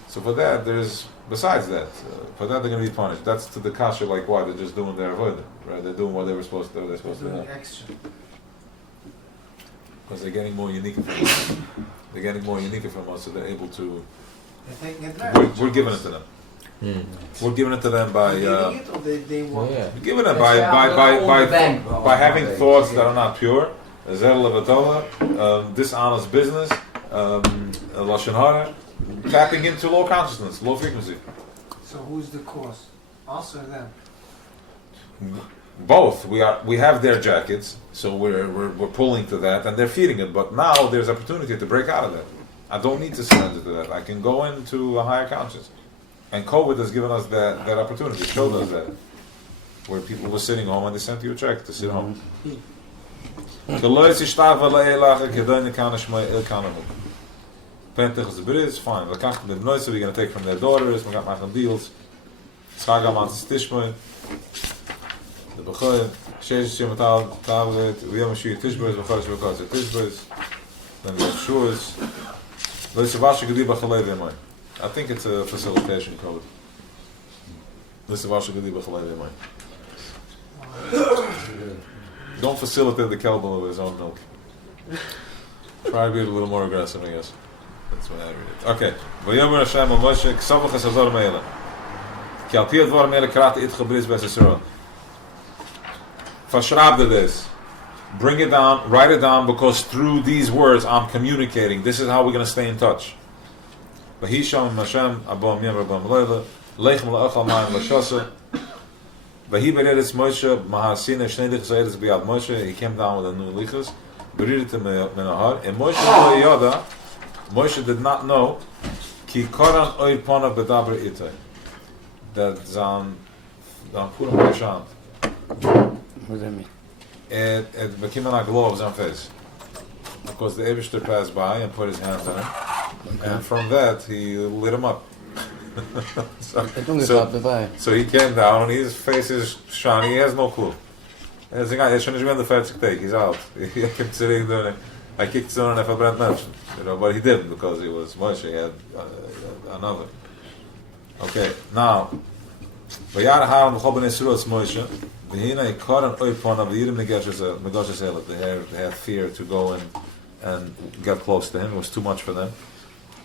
So for that, besides that, for that they're going to be punished. That's to the kasha, like why they're just doing their avodah, right? They're doing what they were supposed to do. They're supposed to do. Extra. Because they're getting more unique from us. They're getting more unique from us, so they're able to. We're giving it to them. We're giving it to them by. We're giving it by having thoughts that are not pure. Dishonest business, lashon hara, tapping into low consciousness, low frequency. So who's the cause? Us or them? Both. We have their jackets, so we're pulling to that, and they're feeding it. But now there's opportunity to break out of that. I don't need to surrender to that. I can go into a higher conscious, and COVID has given us that opportunity. Showed us that, where people were sitting home and they sent you a check to sit home. Pentach is the bridge, fine. We're going to take from their daughters. We're going to make deals. The Bechoy, Sheish Shematal, Tavlet, Viyam Shui Tishbois, Bechoy Shematal Tishbois, then we have Shuas. I think it's a facilitation code. Don't facilitate the kelbel with his own milk. Try to be a little more aggressive, I guess. That's what I read it. Okay. V'yomer Hashem al Moshe, Ksavach HaSazor Me'ela. Ki al pi advar me'ela karate it chabris b'es Yisrael. Fashrabda this. Bring it down, write it down, because through these words I'm communicating. This is how we're going to stay in touch. V'hisham Hashem abom yem rabam leila leichem la'achal ma'im l'shasa. V'hi beredes Moshe mahasina shnei lichas b'yad Moshe. He came down with a new lichas. Beridet menahar. And Moshe yada. Moshe did not know ki koran oir ponav bedaber itay. That zan puram hasham. What does that mean? It became a glow of his face, because the Eibishter passed by and put his hands on him, and from that he lit him up. so he came down and his face is shining. He has no clue. He's out. He kept sitting there. I kicked on if I brand mentioned, but he didn't, because he was Moshe. He had another. Okay, now. They had fear to go and get close to him. It was too much for them.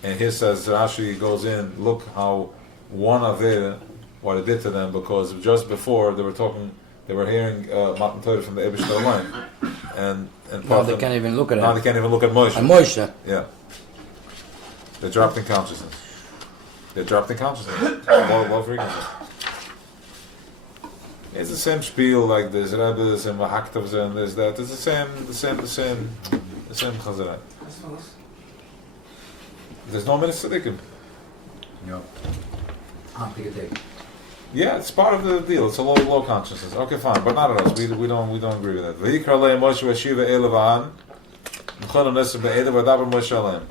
And here says, Rashi goes in, look how one Avera, what it did to them, because just before they were hearing Matan Torah from the Eibishter line. And now they can't even look at him. Now they can't even look at Moshe. And Moshe. Yeah. They dropped in consciousness. Low frequency. It's the same spiel like there's Rebbes and Vahaktavs and there's that. It's the same Chazarah. There's no minutes tzaddikim. No. Yeah, it's part of the deal. It's a low consciousness. Okay, fine, but not at us. We don't agree with that. V'yikra le'em Moshe v'shiva elevahan m'chon nesem be'eda v'daber Moshe aleim.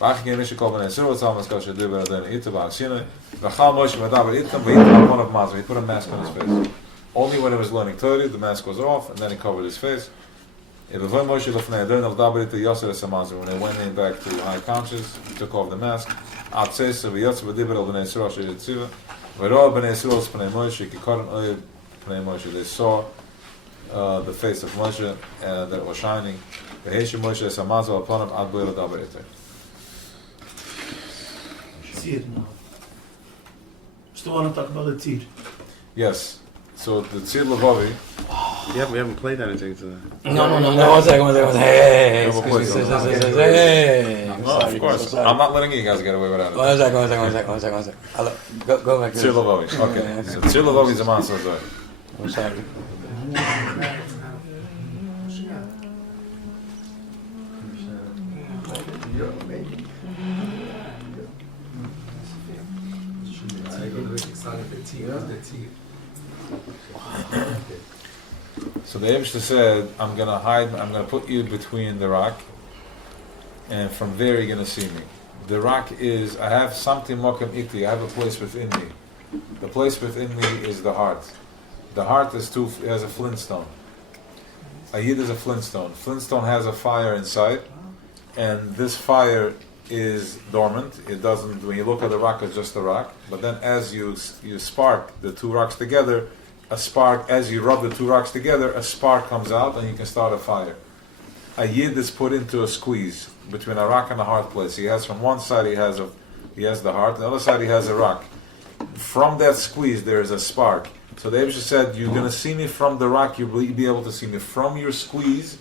V'achin Moshe kol b'nei Yisrael tzal maskal shedir b'radin ita b'achsinai v'chal Moshe v'daber itam v'yitam upon of mazah. He put a mask on his face. Only when he was learning Torah, the mask was off, and then he covered his face. When they went in back to high conscious, he took off the mask. They saw the face of Moshe that was shining. Tzir now. Still want to talk about the tzir? Yes. So the Tzir Levavi. Yeah, we haven't played anything today. No, 1 second. Hey. No, of course. I'm not letting you guys get away without it. 1 second. Go back. Tzir Levavi. Okay. So Tzir Levavi is a master Zohar. 1 second. So the Eibishter said, I'm gonna put you between the rock, and from there you're gonna see me. The rock is, I have something mokem iti, I have a place within me. The place within me is the heart. The heart has a flintstone. A yid is a flintstone. Flintstone has a fire inside, and this fire is dormant. It doesn't, when you look at the rock, it's just a rock. But then as you spark the two rocks together, as you rub the two rocks together, a spark comes out and you can start a fire. A yid is put into a squeeze between a rock and a hard place. He has, from one side he has the heart, the other side he has a rock. From that squeeze there is a spark. So the Eibishter said, you're going to see me from the rock, you'll be able to see me from your squeeze,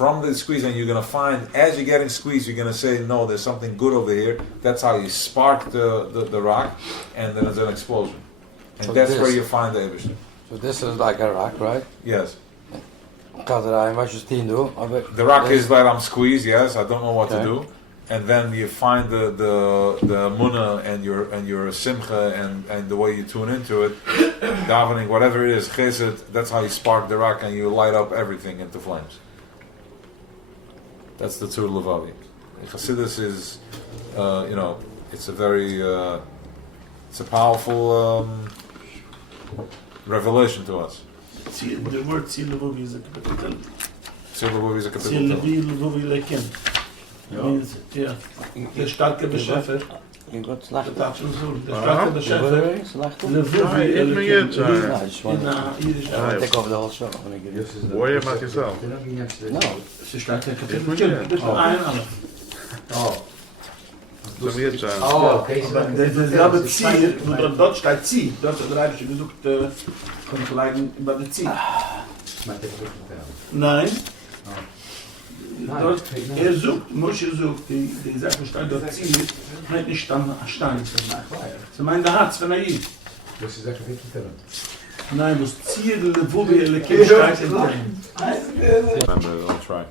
and you're going to find, as you're getting squeezed, you're going to say, no, there's something good over here. That's how you spark the rock, and then there's an explosion. And so that's where you find the Eibishter. So this is like a rock, right? Yes. The rock is like, I'm squeezed, yes, I don't know what to do. And then you find the munah and your simcha and the way you tune into it, davening, whatever it is, chesed, that's how you spark the rock and you light up everything into flames. That's the Tzur Levavi. Chassidus is, it's a very, it's a powerful revelation to us. The word Tzir Levavi is a capital. Tzir Levavi is a capital. Tzir Levavi Leken. Means, yeah. Der starke Beschäfer. Der starke Beschäfer. Levavi. Take over the whole show. Worry about yourself. No. Ze starke Kapitel. Oh. Okay. Derselbe Ziel, dort steht Ziel. Dort hat der Reibische gesucht, kommt gleich über das Ziel. Nein. Dort, sucht, Moshe sucht, die Sache steht dort Ziel, meint nicht ein Stein. Sie meint der Harz von der Jid. Das ist echt wirklich Nein, das Ziel, wo wir in der Kirche steht, Remember, I'll try.